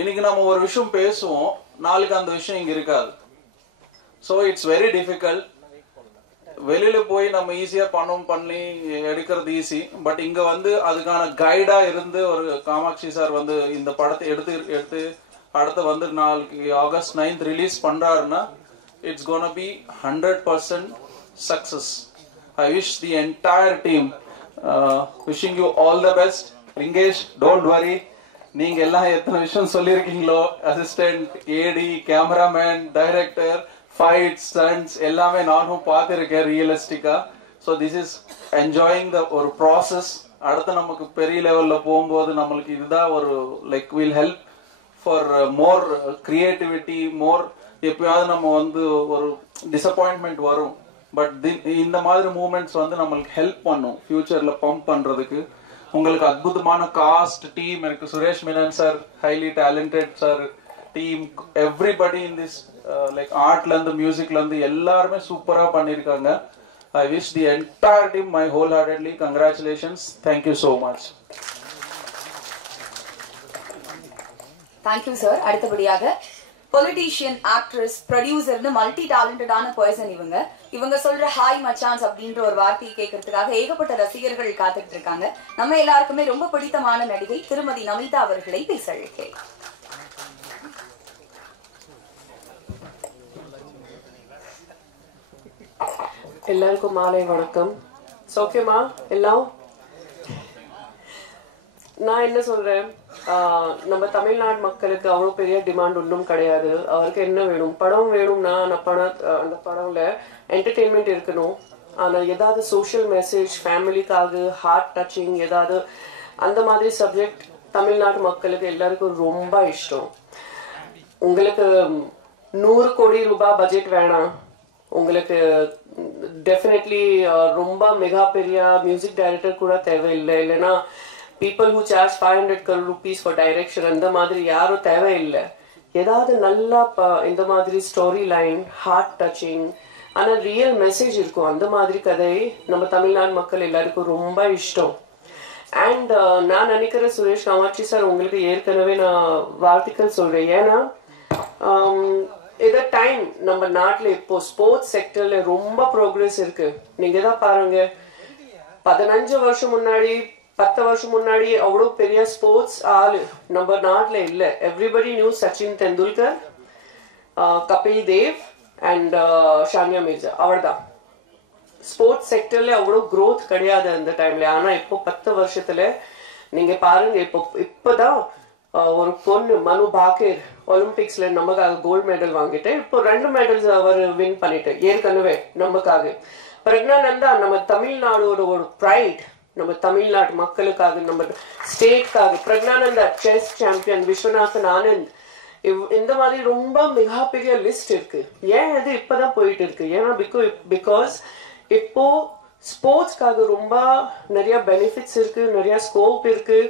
இன்னைக்கு நம்ம ஒரு விஷயம் பேசுவோம், நாளைக்கு அந்த விஷயம் இங்க இருக்காது. So it's very difficult. வெளியில போய் நம்ம ஈஸியா பணம் பண்ணி எடுக்கிறது ஈஸி. பட் இங்க வந்து அதுக்கான கைடா இருந்து ஒரு காமாட்சி சார் வந்து இந்த படத்தை எடுத்து அடுத்து வந்து நாளைக்கு ஆகஸ்ட் 9th ரிலீஸ் பண்றாருன்னா it's gonna be 100% success. I wish the entire team, wishing you all the best. Lingesh, don't worry, நீங்க எல்லாம் எத்தனை விஷயம் சொல்லியிருக்கீங்களோ, assistant, AD, cameraman, director, fights, stunts எல்லாமே நானும் பார்த்துருக்கேன் ரியலிஸ்டிக்கா. So this is enjoying the ஒரு ப்ராசஸ். அடுத்து நமக்கு பெரிய லெவல்ல போகும்போது நம்மளுக்கு இதுதான் ஒரு like will help for more creativity, more. எப்பயாவது நம்ம வந்து ஒரு டிசப்பாயின்மெண்ட் வரும், பட் இந்த மாதிரி மூமெண்ட்ஸ் வந்து நம்மளுக்கு ஹெல்ப் பண்ணும் ஃபியூச்சர்ல பம்ப் பண்றதுக்கு. உங்களுக்கு அற்புதமான காஸ்ட் டீம் இருக்கு. Suresh Menon sir, highly talented sir, team, everybody in this like ஆர்ட்ல இருந்து மியூசிக்ல இருந்து எல்லாருமே சூப்பரா பண்ணிருக்காங்க. I wish the entire team my whole heartedly congratulations. Thank you so much. Thank you sir. அடுத்தபடியாக பொலிட்டீஷியன், ஆக்ட்ரஸ், ப்ரொடியூசர்னு மல்டி டேலண்டடான பர்சன் இவங்க சொல்ற ஹாய் மச்சான்ஸ் அப்படின்ற ஒரு வார்த்தையை கேட்கறதுக்காக ஏகப்பட்ட ரசிகர்கள் காத்துட்டு இருக்காங்க. நம்ம எல்லாருக்குமே ரொம்ப பிடித்தமான நடிகை திருமதி நமிதா அவர்களை பேச அழைக்கிறேன். எல்லாருக்கும் மாலை வணக்கம். சௌக்கியமா எல்லாம்? நான் என்ன சொல்றேன், நம்ம தமிழ்நாடு மக்களுக்கு அவ்வளோ பெரிய டிமாண்ட் ஒன்றும் கிடையாது. அவருக்கு என்ன வேணும், படம் வேணும்னா அந்த படம்ல என்டர்டெயின்மெண்ட் இருக்கணும். ஆனால் ஏதாவது சோஷியல் மெசேஜ், ஃபேமிலிக்காக ஹார்ட் டச்சிங் ஏதாவது அந்த மாதிரி சப்ஜெக்ட் தமிழ்நாடு மக்களுக்கு எல்லாருக்கும் ரொம்ப இஷ்டம். உங்களுக்கு 100 கோடி ரூபாய் பட்ஜெட் வேணாம், உங்களுக்கு டெஃபினெட்லி ரொம்ப மெகா பெரிய மியூசிக் டைரக்டர் கூட தேவையில்லை. இல்லைன்னா people who charge 500 crore rupees for direction அந்த மாதிரி யாரும் தேவையில்லை. ஏதாவது நல்லா இந்த மாதிரி ஸ்டோரி லைன், ஹார்ட் டச்சிங், ஆனால் ரியல் மெசேஜ் இருக்கும். அந்த மாதிரி கதை நம்ம தமிழ்நாடு மக்கள் எல்லாருக்கும் ரொம்ப இஷ்டம். அண்ட் நான் நினைக்கிறேன் சுரேஷ் காமாட்சி சார், உங்களுக்கு ஏற்கனவே நான் வாழ்த்துக்கள் சொல்றேன். ஏன்னா இதை டைம் நம்ம நாட்டில் இப்போ ஸ்போர்ட்ஸ் செக்டர்ல ரொம்ப ப்ரோக்ரஸ் இருக்கு. நீங்க தான் பாருங்க, 15 வருஷம் முன்னாடி 10 வருஷம் முன்னாடி அவ்வளோ பெரிய ஸ்போர்ட்ஸ் ஆளு நம்ம நாட்டில் இல்லை. Everybody knew Sachin Tendulkar, Kapil Dev and Sania Mirza, அவர்தான். ஸ்போர்ட்ஸ் செக்டர்ல அவ்வளோ growth கிடையாது அந்த டைம்ல. ஆனா இப்போ 10 வருஷத்துல நீங்க பாருங்க, இப்பதான் ஒரு பொண்ணு மனு பாக்கர் ஒலிம்பிக்ஸ்ல நமக்காக கோல்டு மெடல் வாங்கிட்டு இப்போ 2 மெடல்ஸ் அவர் வின் பண்ணிட்டு ஏற்கனவே நமக்காக. பிரக்னானந்தா நம்ம தமிழ்நாடோட ஒரு ப்ரைட், நம்ம தமிழ்நாட்டு மக்களுக்காக, நம்ம ஸ்டேட்காக. பிரக்னானந்தா செஸ் சாம்பியன், விஸ்வநாதன் ஆனந்த், இந்த மாதிரி ரொம்ப மிகப்பெரிய லிஸ்ட் இருக்கு. ஏன் அது இப்பதான் போயிட்டு இருக்கு? ஏன்னா பிகாஸ் இப்போ ஸ்போர்ட்ஸ்க்காக ரொம்ப நிறைய பெனிஃபிட்ஸ் இருக்கு, நிறைய ஸ்கோப் இருக்கு.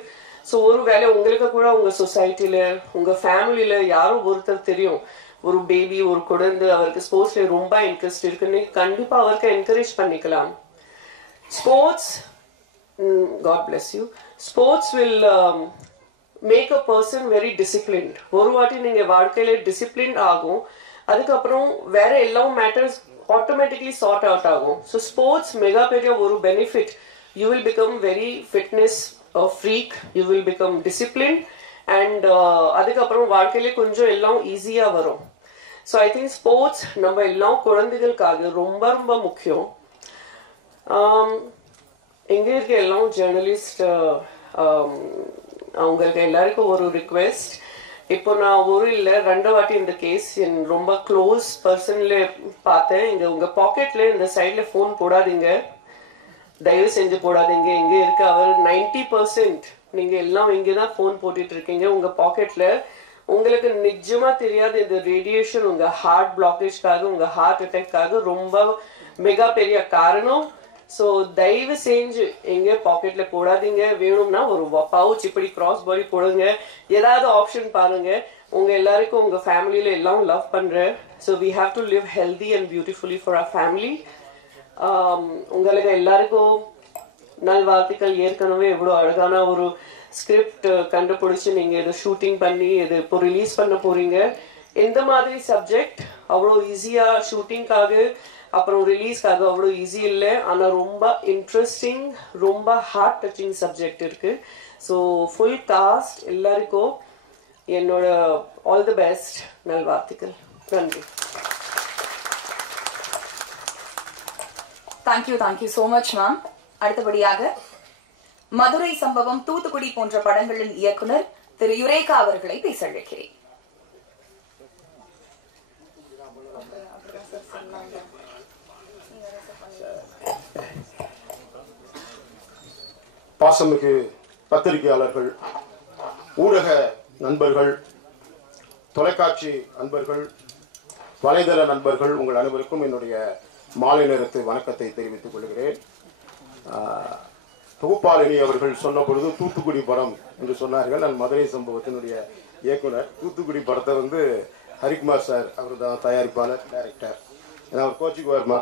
ஸோ ஒரு வேலை உங்களுக்கு கூட உங்க சொசைட்டில உங்க ஃபேமிலியில யாரும் ஒருத்தர் தெரியும், ஒரு பேபி, ஒரு குழந்தை அவருக்கு ஸ்போர்ட்ஸ்ல ரொம்ப இன்ட்ரெஸ்ட் இருக்குன்னு கண்டிப்பா அவருக்கு என்கரேஜ் பண்ணிக்கலாம். Sports, god bless you, sports will make a person very disciplined. ஒரு வாட்டி நீங்க வாழ்க்கையில டிசிப்ளின் ஆகும், அதுக்கப்புறம் வேற எல்லாம் மேட்டர்ஸ் ஆட்டோமேட்டிக்லி சார்ட் அவுட் ஆகும். ஸோ ஸ்போர்ட்ஸ் மிகப்பெரிய ஒரு benefit. You will become very fitness freak, you will become discipline and அதுக்கப்புறம் வாழ்க்கையில கொஞ்சம் எல்லாம் ஈஸியா வரும். ஸோ ஐ திங்க் ஸ்போர்ட்ஸ் நம்ம எல்லாம் குழந்தைகளுக்காக ரொம்ப ரொம்ப முக்கியம். எங்க இருக்க எல்லாம் ஜேர்னலிஸ்ட், அவங்களுக்கு எல்லாருக்கும் ஒரு ரிக்வெஸ்ட். இப்போ நான் ஒரு இல்லை 2 வாட்டி இந்த கேஸ் என் ரொம்ப க்ளோஸ் பர்சன்ல பார்த்தேன். இங்க உங்க பாக்கெட்ல இந்த சைட்ல போன் போடாதீங்க, தயவு செஞ்சு போடாதீங்க. இங்க இருக்க அவர் 90% நீங்க எல்லாம் இங்கதான் போன் போட்டுட்டு இருக்கீங்க உங்க பாக்கெட்ல. உங்களுக்கு நிஜமா தெரியாது இந்த ரேடியேஷன் உங்க ஹார்ட் பிளாக்கேஜ்காக, உங்க ஹார்ட் அட்டாக்காக ரொம்ப மிகப்பெரிய காரணம். ஸோ தயவு செஞ்சு எங்க பாக்கெட்ல போடாதீங்க. வேணும்னா ஒரு பவுச் இப்படி கிராஸ் பாடி போடுங்க, ஏதாவது ஆப்ஷன் பாருங்க. உங்க எல்லாருக்கும் உங்க ஃபேமிலியில எல்லாம் லவ் பண்றேன். So we have to live healthy and beautifully for our family. உங்களுக்கு எல்லாருக்கும் நல்வாழ்த்துக்கள். ஏற்கனவே எவ்வளோ அழகான ஒரு ஸ்கிரிப்ட் கண்டுபிடிச்சு நீங்க இதை ஷூட்டிங் பண்ணி இது இப்போ ரிலீஸ் பண்ண போறீங்க. இந்த மாதிரி சப்ஜெக்ட் அவ்வளோ ஈஸியா ஷூட்டிங்காக அப்புறம் ரிலீஸ்க்காக அவ்வளோ ஈஸி இல்லை. ஆனால் ரொம்ப இன்ட்ரெஸ்டிங், ரொம்ப ஹார்ட் டச்சிங் சப்ஜெக்ட் இருக்கு. ஸோ ஃபுல் காஸ்ட் எல்லாருக்கும் என்னோட ஆல் தி பெஸ்ட், நல்வாழ்த்துக்கள். நன்றி. Thank you so much ma'am. அடுத்தபடியாக மதுரை சம்பவம், தூத்துக்குடி போன்ற படங்களின் இயக்குனர் திரு யுரேகா அவர்களை பேச அழைக்கிறேன். பாசமிகு பத்திரிகையாளர்கள், ஊடக நண்பர்கள், தொலைக்காட்சி நண்பர்கள், வலைதள நண்பர்கள், உங்கள் அனைவருக்கும் என்னுடைய மாலை நேரத்து வணக்கத்தை தெரிவித்துக் கொள்கிறேன். தொகுப்பாளினி அவர்கள் சொன்ன பொழுது தூத்துக்குடி படம் என்று சொன்னார்கள். நான் மதுரை சம்பவத்தினுடைய இயக்குனர். தூத்துக்குடி படத்தை ஹரிகுமார் சார் அவர் தான் தயாரிப்பாளர், டைரக்டர். ஏன்னா அவர் கோச்சிக்கு வருமா.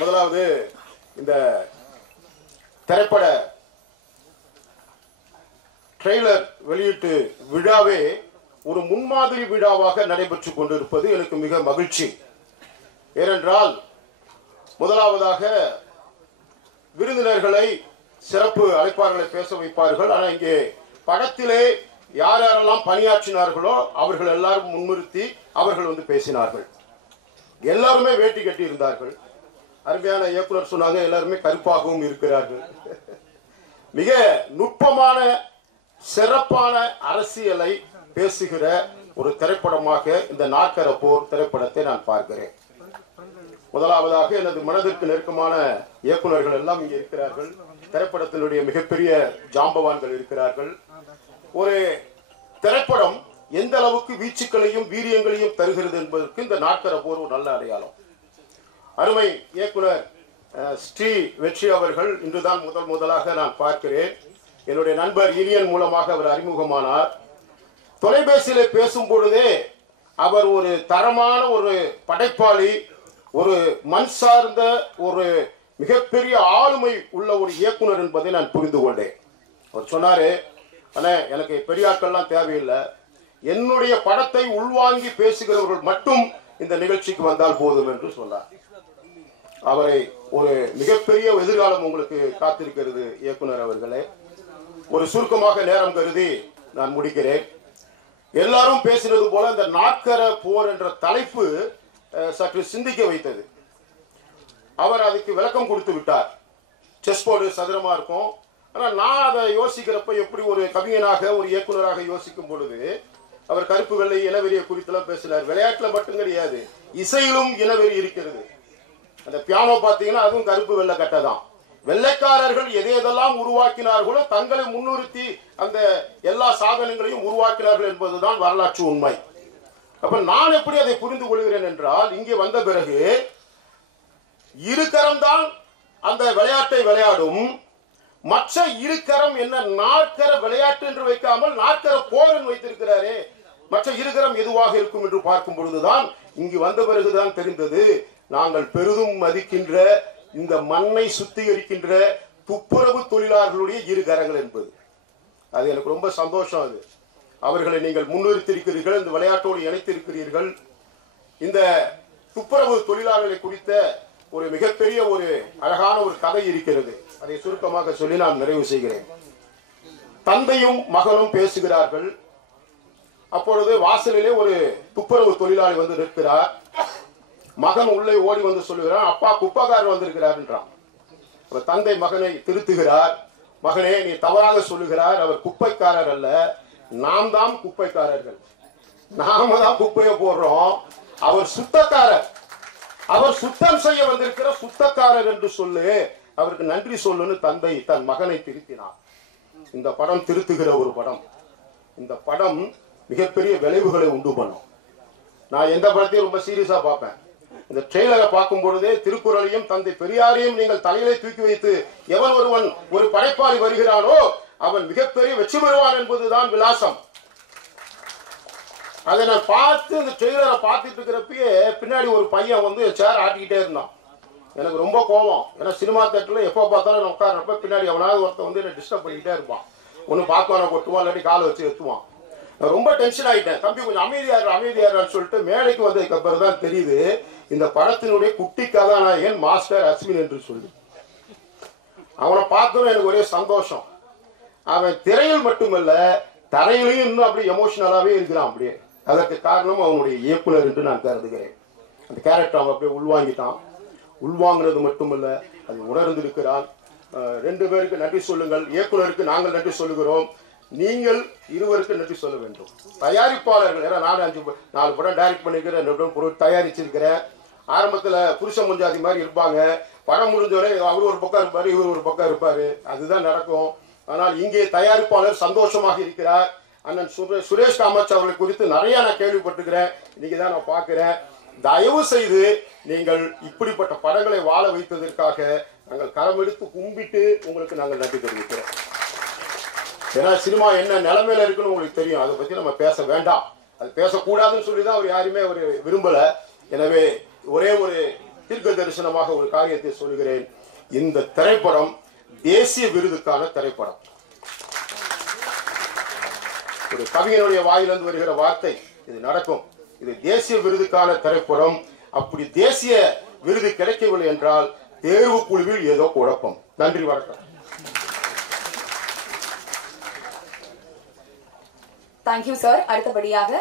முதலாவது இந்த திரைப்பட ட்ரெய்லர் வெளியீட்டு விழாவே ஒரு முன்மாதிரி விழாவாக நடைபெற்றுக் கொண்டிருப்பது எனக்கு மிக மகிழ்ச்சி. ஏனென்றால் முதலாவதாக விருந்தினர்களை, சிறப்பு அழைப்பாளர்களை பேச வைப்பார்கள். ஆனால் இங்கே படத்திலே யார் யாரெல்லாம் பணியாற்றினார்களோ அவர்கள் எல்லாரும் முன்னிறுத்தி அவர்கள் பேசினார்கள். எல்லாருமே வேட்டி கட்டி இருந்தார்கள். அருமையான இயக்குனர் சொன்னாங்க, எல்லாருமே கருப்பாகவும் இருக்கிறார்கள். மிக நுட்பமான சிறப்பான அரசியலை பேசுகிற ஒரு திரைப்படமாக இந்த நாற்கர போர் திரைப்படத்தை நான் பார்க்கிறேன். முதலாவதாக எனது மனதிற்கு நெருக்கமான இயக்குநர்கள் எல்லாம் இங்கே இருக்கிறார்கள். திரைப்படத்தினுடைய மிகப்பெரிய ஜாம்பவான்கள் இருக்கிறார்கள். ஒரு திரைப்படம் எந்த அளவுக்கு வீச்சுக்களையும் வீரியங்களையும் தருகிறது என்பதற்கு இந்த நாற்கர போர் ஒரு நல்ல அடையாளம். அருமை இயக்குனர் ஸ்ரீ வெற்றி அவர்கள் இன்றுதான் முதலாக நான் பார்க்கிறேன். என்னுடைய நண்பர் இனியன் மூலமாக அவர் அறிமுகமானார். தொலைபேசியில பேசும் பொழுதே அவர் ஒரு தரமான ஒரு படைப்பாளி, ஒரு மண் சார்ந்த ஒரு மிகப்பெரிய ஆளுமை உள்ள ஒரு இயக்குனர் என்பதை நான் புரிந்து கொண்டேன். அவர் சொன்னாரு, அண்ணே எனக்கு பெரியாட்கள்லாம் தேவையில்லை, என்னுடைய படத்தை உள்வாங்கி பேசுகிறவர்கள் மட்டும் இந்த நிகழ்ச்சிக்கு வந்தால் போதும் என்று சொன்னார். அவரை ஒரு மிகப்பெரிய எதிர்காலம் உங்களுக்கு காத்திருக்கிறது இயக்குனர் அவர்களே. ஒரு சுருக்கமாக நேரம் கருதி நான் முடிக்கிறேன். எல்லாரும் பேசினது போல இந்த நாற்கர போர் என்ற தலைப்பு சற்று சிந்திக்க வைத்தது. அவர் அதுக்கு விளக்கம் கொடுத்து விட்டார். செஸ் போர்டு சதுரமா இருக்கும். ஆனால் நான் அதை யோசிக்கிறப்ப எப்படி ஒரு கவிஞனாக ஒரு இயக்குநராக யோசிக்கும் பொழுது அவர் கருப்பு வெள்ளை இனவெறியை குறித்தெல்லாம் பேசினார். விளையாட்டுல மட்டும் கிடையாது, இசையிலும் இனவெறி இருக்கிறது. அந்த பியானோ பார்த்தீங்கன்னா அதுவும் கருப்பு வெள்ளை கட்டை தான். வெள்ளைக்காரர்கள் எதையெல்லாம் உருவாக்கினார்களோ தங்களை முன்னிறுத்தி அந்த எல்லா சாதனங்களையும் உருவாக்கினார்கள் என்பதுதான் வரலாற்று உண்மை. அப்ப நான் எப்படி அதை புரிந்து கொள்கிறேன் என்றால், இங்கே வந்த பிறகு இருகரம் தான் அந்த விளையாட்டை விளையாடும். மற்ற இருகரம் என்ன நாற்கர விளையாட்டு என்று வைக்காமல் நாற்கர போர் என்று வைத்திருக்கிறாரே, மற்ற இருகரம் எதுவாக இருக்கும் என்று பார்க்கும் பொழுதுதான் இங்கு வந்த பிறகுதான் தெரிந்தது, நாங்கள் பெரிதும் மதிக்கின்ற இந்த மண்ணை சுத்திகரிக்கின்ற துப்புரவு தொழிலாளர்களுடைய இருகரங்கள் என்பது. அது எனக்கு ரொம்ப சந்தோஷம். அது அவர்களை நீங்கள் முன்னிறுத்திருக்கிறீர்கள், இந்த விளையாட்டோடு இணைத்திருக்கிறீர்கள். இந்த துப்புரவு தொழிலாளர்களை குறித்த ஒரு மிகப்பெரிய ஒரு அழகான ஒரு கதை இருக்கிறது. அதை சுருக்கமாக சொல்லி நான் நிறைவு செய்கிறேன். தந்தையும் மகனும் பேசுகிறார்கள். அப்பொழுது வாசலிலே ஒரு துப்புரவு தொழிலாளி வந்து நிற்கிறார். மகன் உள்ளே ஓடி வந்து சொல்லுகிறான், அப்பா குப்பைக்காரர் வந்திருக்கிறார் என்றான். தந்தை மகனை திருத்துகிறார். மகனே, நீ தவறாக சொல்லுகிறார், அவர் குப்பைக்காரர் அல்ல, நாம் தான் குப்பைக்காரர்கள். நாம தான் குப்பையை போடுறோம், அவர் சுத்தக்காரர். அவர் சுத்தம் செய்ய வந்திருக்கிற சுத்தக்காரர் என்று சொல்லு, அவருக்கு நன்றி சொல்லுன்னு தந்தை தன் மகனை திருத்தினார். இந்த படம் திருத்துகிற ஒரு படம். இந்த படம் மிகப்பெரிய விளைவுகளை உண்டு பண்ணும். நான் எந்த படத்தையும் ரொம்ப சீரியஸா பார்ப்பேன். இந்த ட்ரெய்லரை பார்க்கும் பொழுதே திருக்குறளையும் தந்தை பெரியாரையும் நீங்கள் தலையிலே தூக்கி வைத்து எவன் ஒருவன் ஒரு படைப்பாளி வருகிறானோ அவன் மிகப்பெரிய வெற்றி பெறுவான் என்பதுதான் விலாசம். அதை நான் பார்த்து இந்த ட்ரெய்லரை பார்த்துட்டு இருக்கிறப்பயே பின்னாடி ஒரு பையன் வந்து சேர் ஆட்டிக்கிட்டே இருந்தான். எனக்கு ரொம்ப கோபம். ஏன்னா சினிமா தேட்டர்ல எப்போ பார்த்தாலும் நான் உட்கார்றப்ப பின்னாடி அவனாவது ஒருத்தன் வந்து என்ன டிஸ்டர்ப் பண்ணிக்கிட்டே இருப்பான். ஒன்று பாக்குவான கொட்டுவான், இல்லாட்டி காலை வச்சு எத்துவான். நான் ரொம்ப டென்ஷன் ஆகிட்டேன். தம்பி கொஞ்சம் அமைதியாரு சொல்லிட்டு மேடைக்கு வந்ததுக்கு அப்புறம் தான் தெரியுது இந்த படத்தினுடைய குட்டி கதாநாயகன் மாஸ்டர் அஸ்வின் என்று சொல்லி. அவனை பார்த்தோம் எனக்கு ஒரே சந்தோஷம். அவன் திரையில் மட்டுமல்ல தரையிலையும் இன்னும் அப்படி எமோஷனலாவே இருக்கிறான். அப்படியே அதற்கு காரணம் அவனுடைய இயக்குனர் என்று நான் கருதுகிறேன். அந்த கேரக்டர் அவன் அப்படியே உள்வாங்கிட்டான். உள்வாங்கினது மட்டுமல்ல, அது உணர்ந்திருக்கிறான். 2 பேருக்கு நன்றி சொல்லுங்கள். இயக்குனருக்கு நாங்கள் நன்றி சொல்லுகிறோம். நீங்கள் இருவருக்கு நன்றி சொல்ல வேண்டும். தயாரிப்பாளர்கள், ஏன்னா நான் 4 படம் டைரக்ட் பண்ணிக்கிறேன், 2 படம் தயாரிச்சிருக்கிறேன். ஆரம்பத்துல புருஷ முஞ்சாதி மாதிரி இருப்பாங்க. படம் முடிஞ்சவரை அவர் ஒரு பக்கம் இருப்பாரு, இவர் ஒரு பக்கம் இருப்பாரு. அதுதான் நடக்கும். ஆனால் இங்கே தயாரிப்பாளர் சந்தோஷமாக இருக்கிறார். அண்ணன் சுரேஷ் காமாட்சி அவர்களை குறித்து நிறைய நான் கேள்விப்பட்டிருக்கிறேன். இன்னைக்கு தான் நான் பார்க்கிறேன். தயவு செய்து நீங்கள் இப்படிப்பட்ட படங்களை வாழ வைத்ததற்காக நாங்கள் கரம் எடுத்து கும்பிட்டு உங்களுக்கு நாங்கள் நன்றி தெரிவிக்கிறோம். ஏன்னா சினிமா என்ன நிலைமையில இருக்குன்னு உங்களுக்கு தெரியும். அதை பத்தி நம்ம பேச வேண்டாம், அது பேசக்கூடாதுன்னு சொல்லிதான் அவர் யாருமே அவர் விரும்பல. எனவே ஒரே ஒரு தீர்க்க தரிசனமாக ஒரு காரியத்தை சொல்லுகிறேன். இந்த திரைப்படம் தேசிய விருதுக்கான திரைப்படம். ஒரு கவிஞனுடைய வாயிலிருந்து வருகிற வார்த்தை, இது நடக்கும். இது தேசிய விருதுக்கான திரைப்படம். அப்படி தேசிய விருது கிடைக்கவில்லை என்றால் தேர்வு குழுவில் ஏதோ குழப்பம். நன்றி, வணக்கம். Thank you sir. அடுத்தபடியாக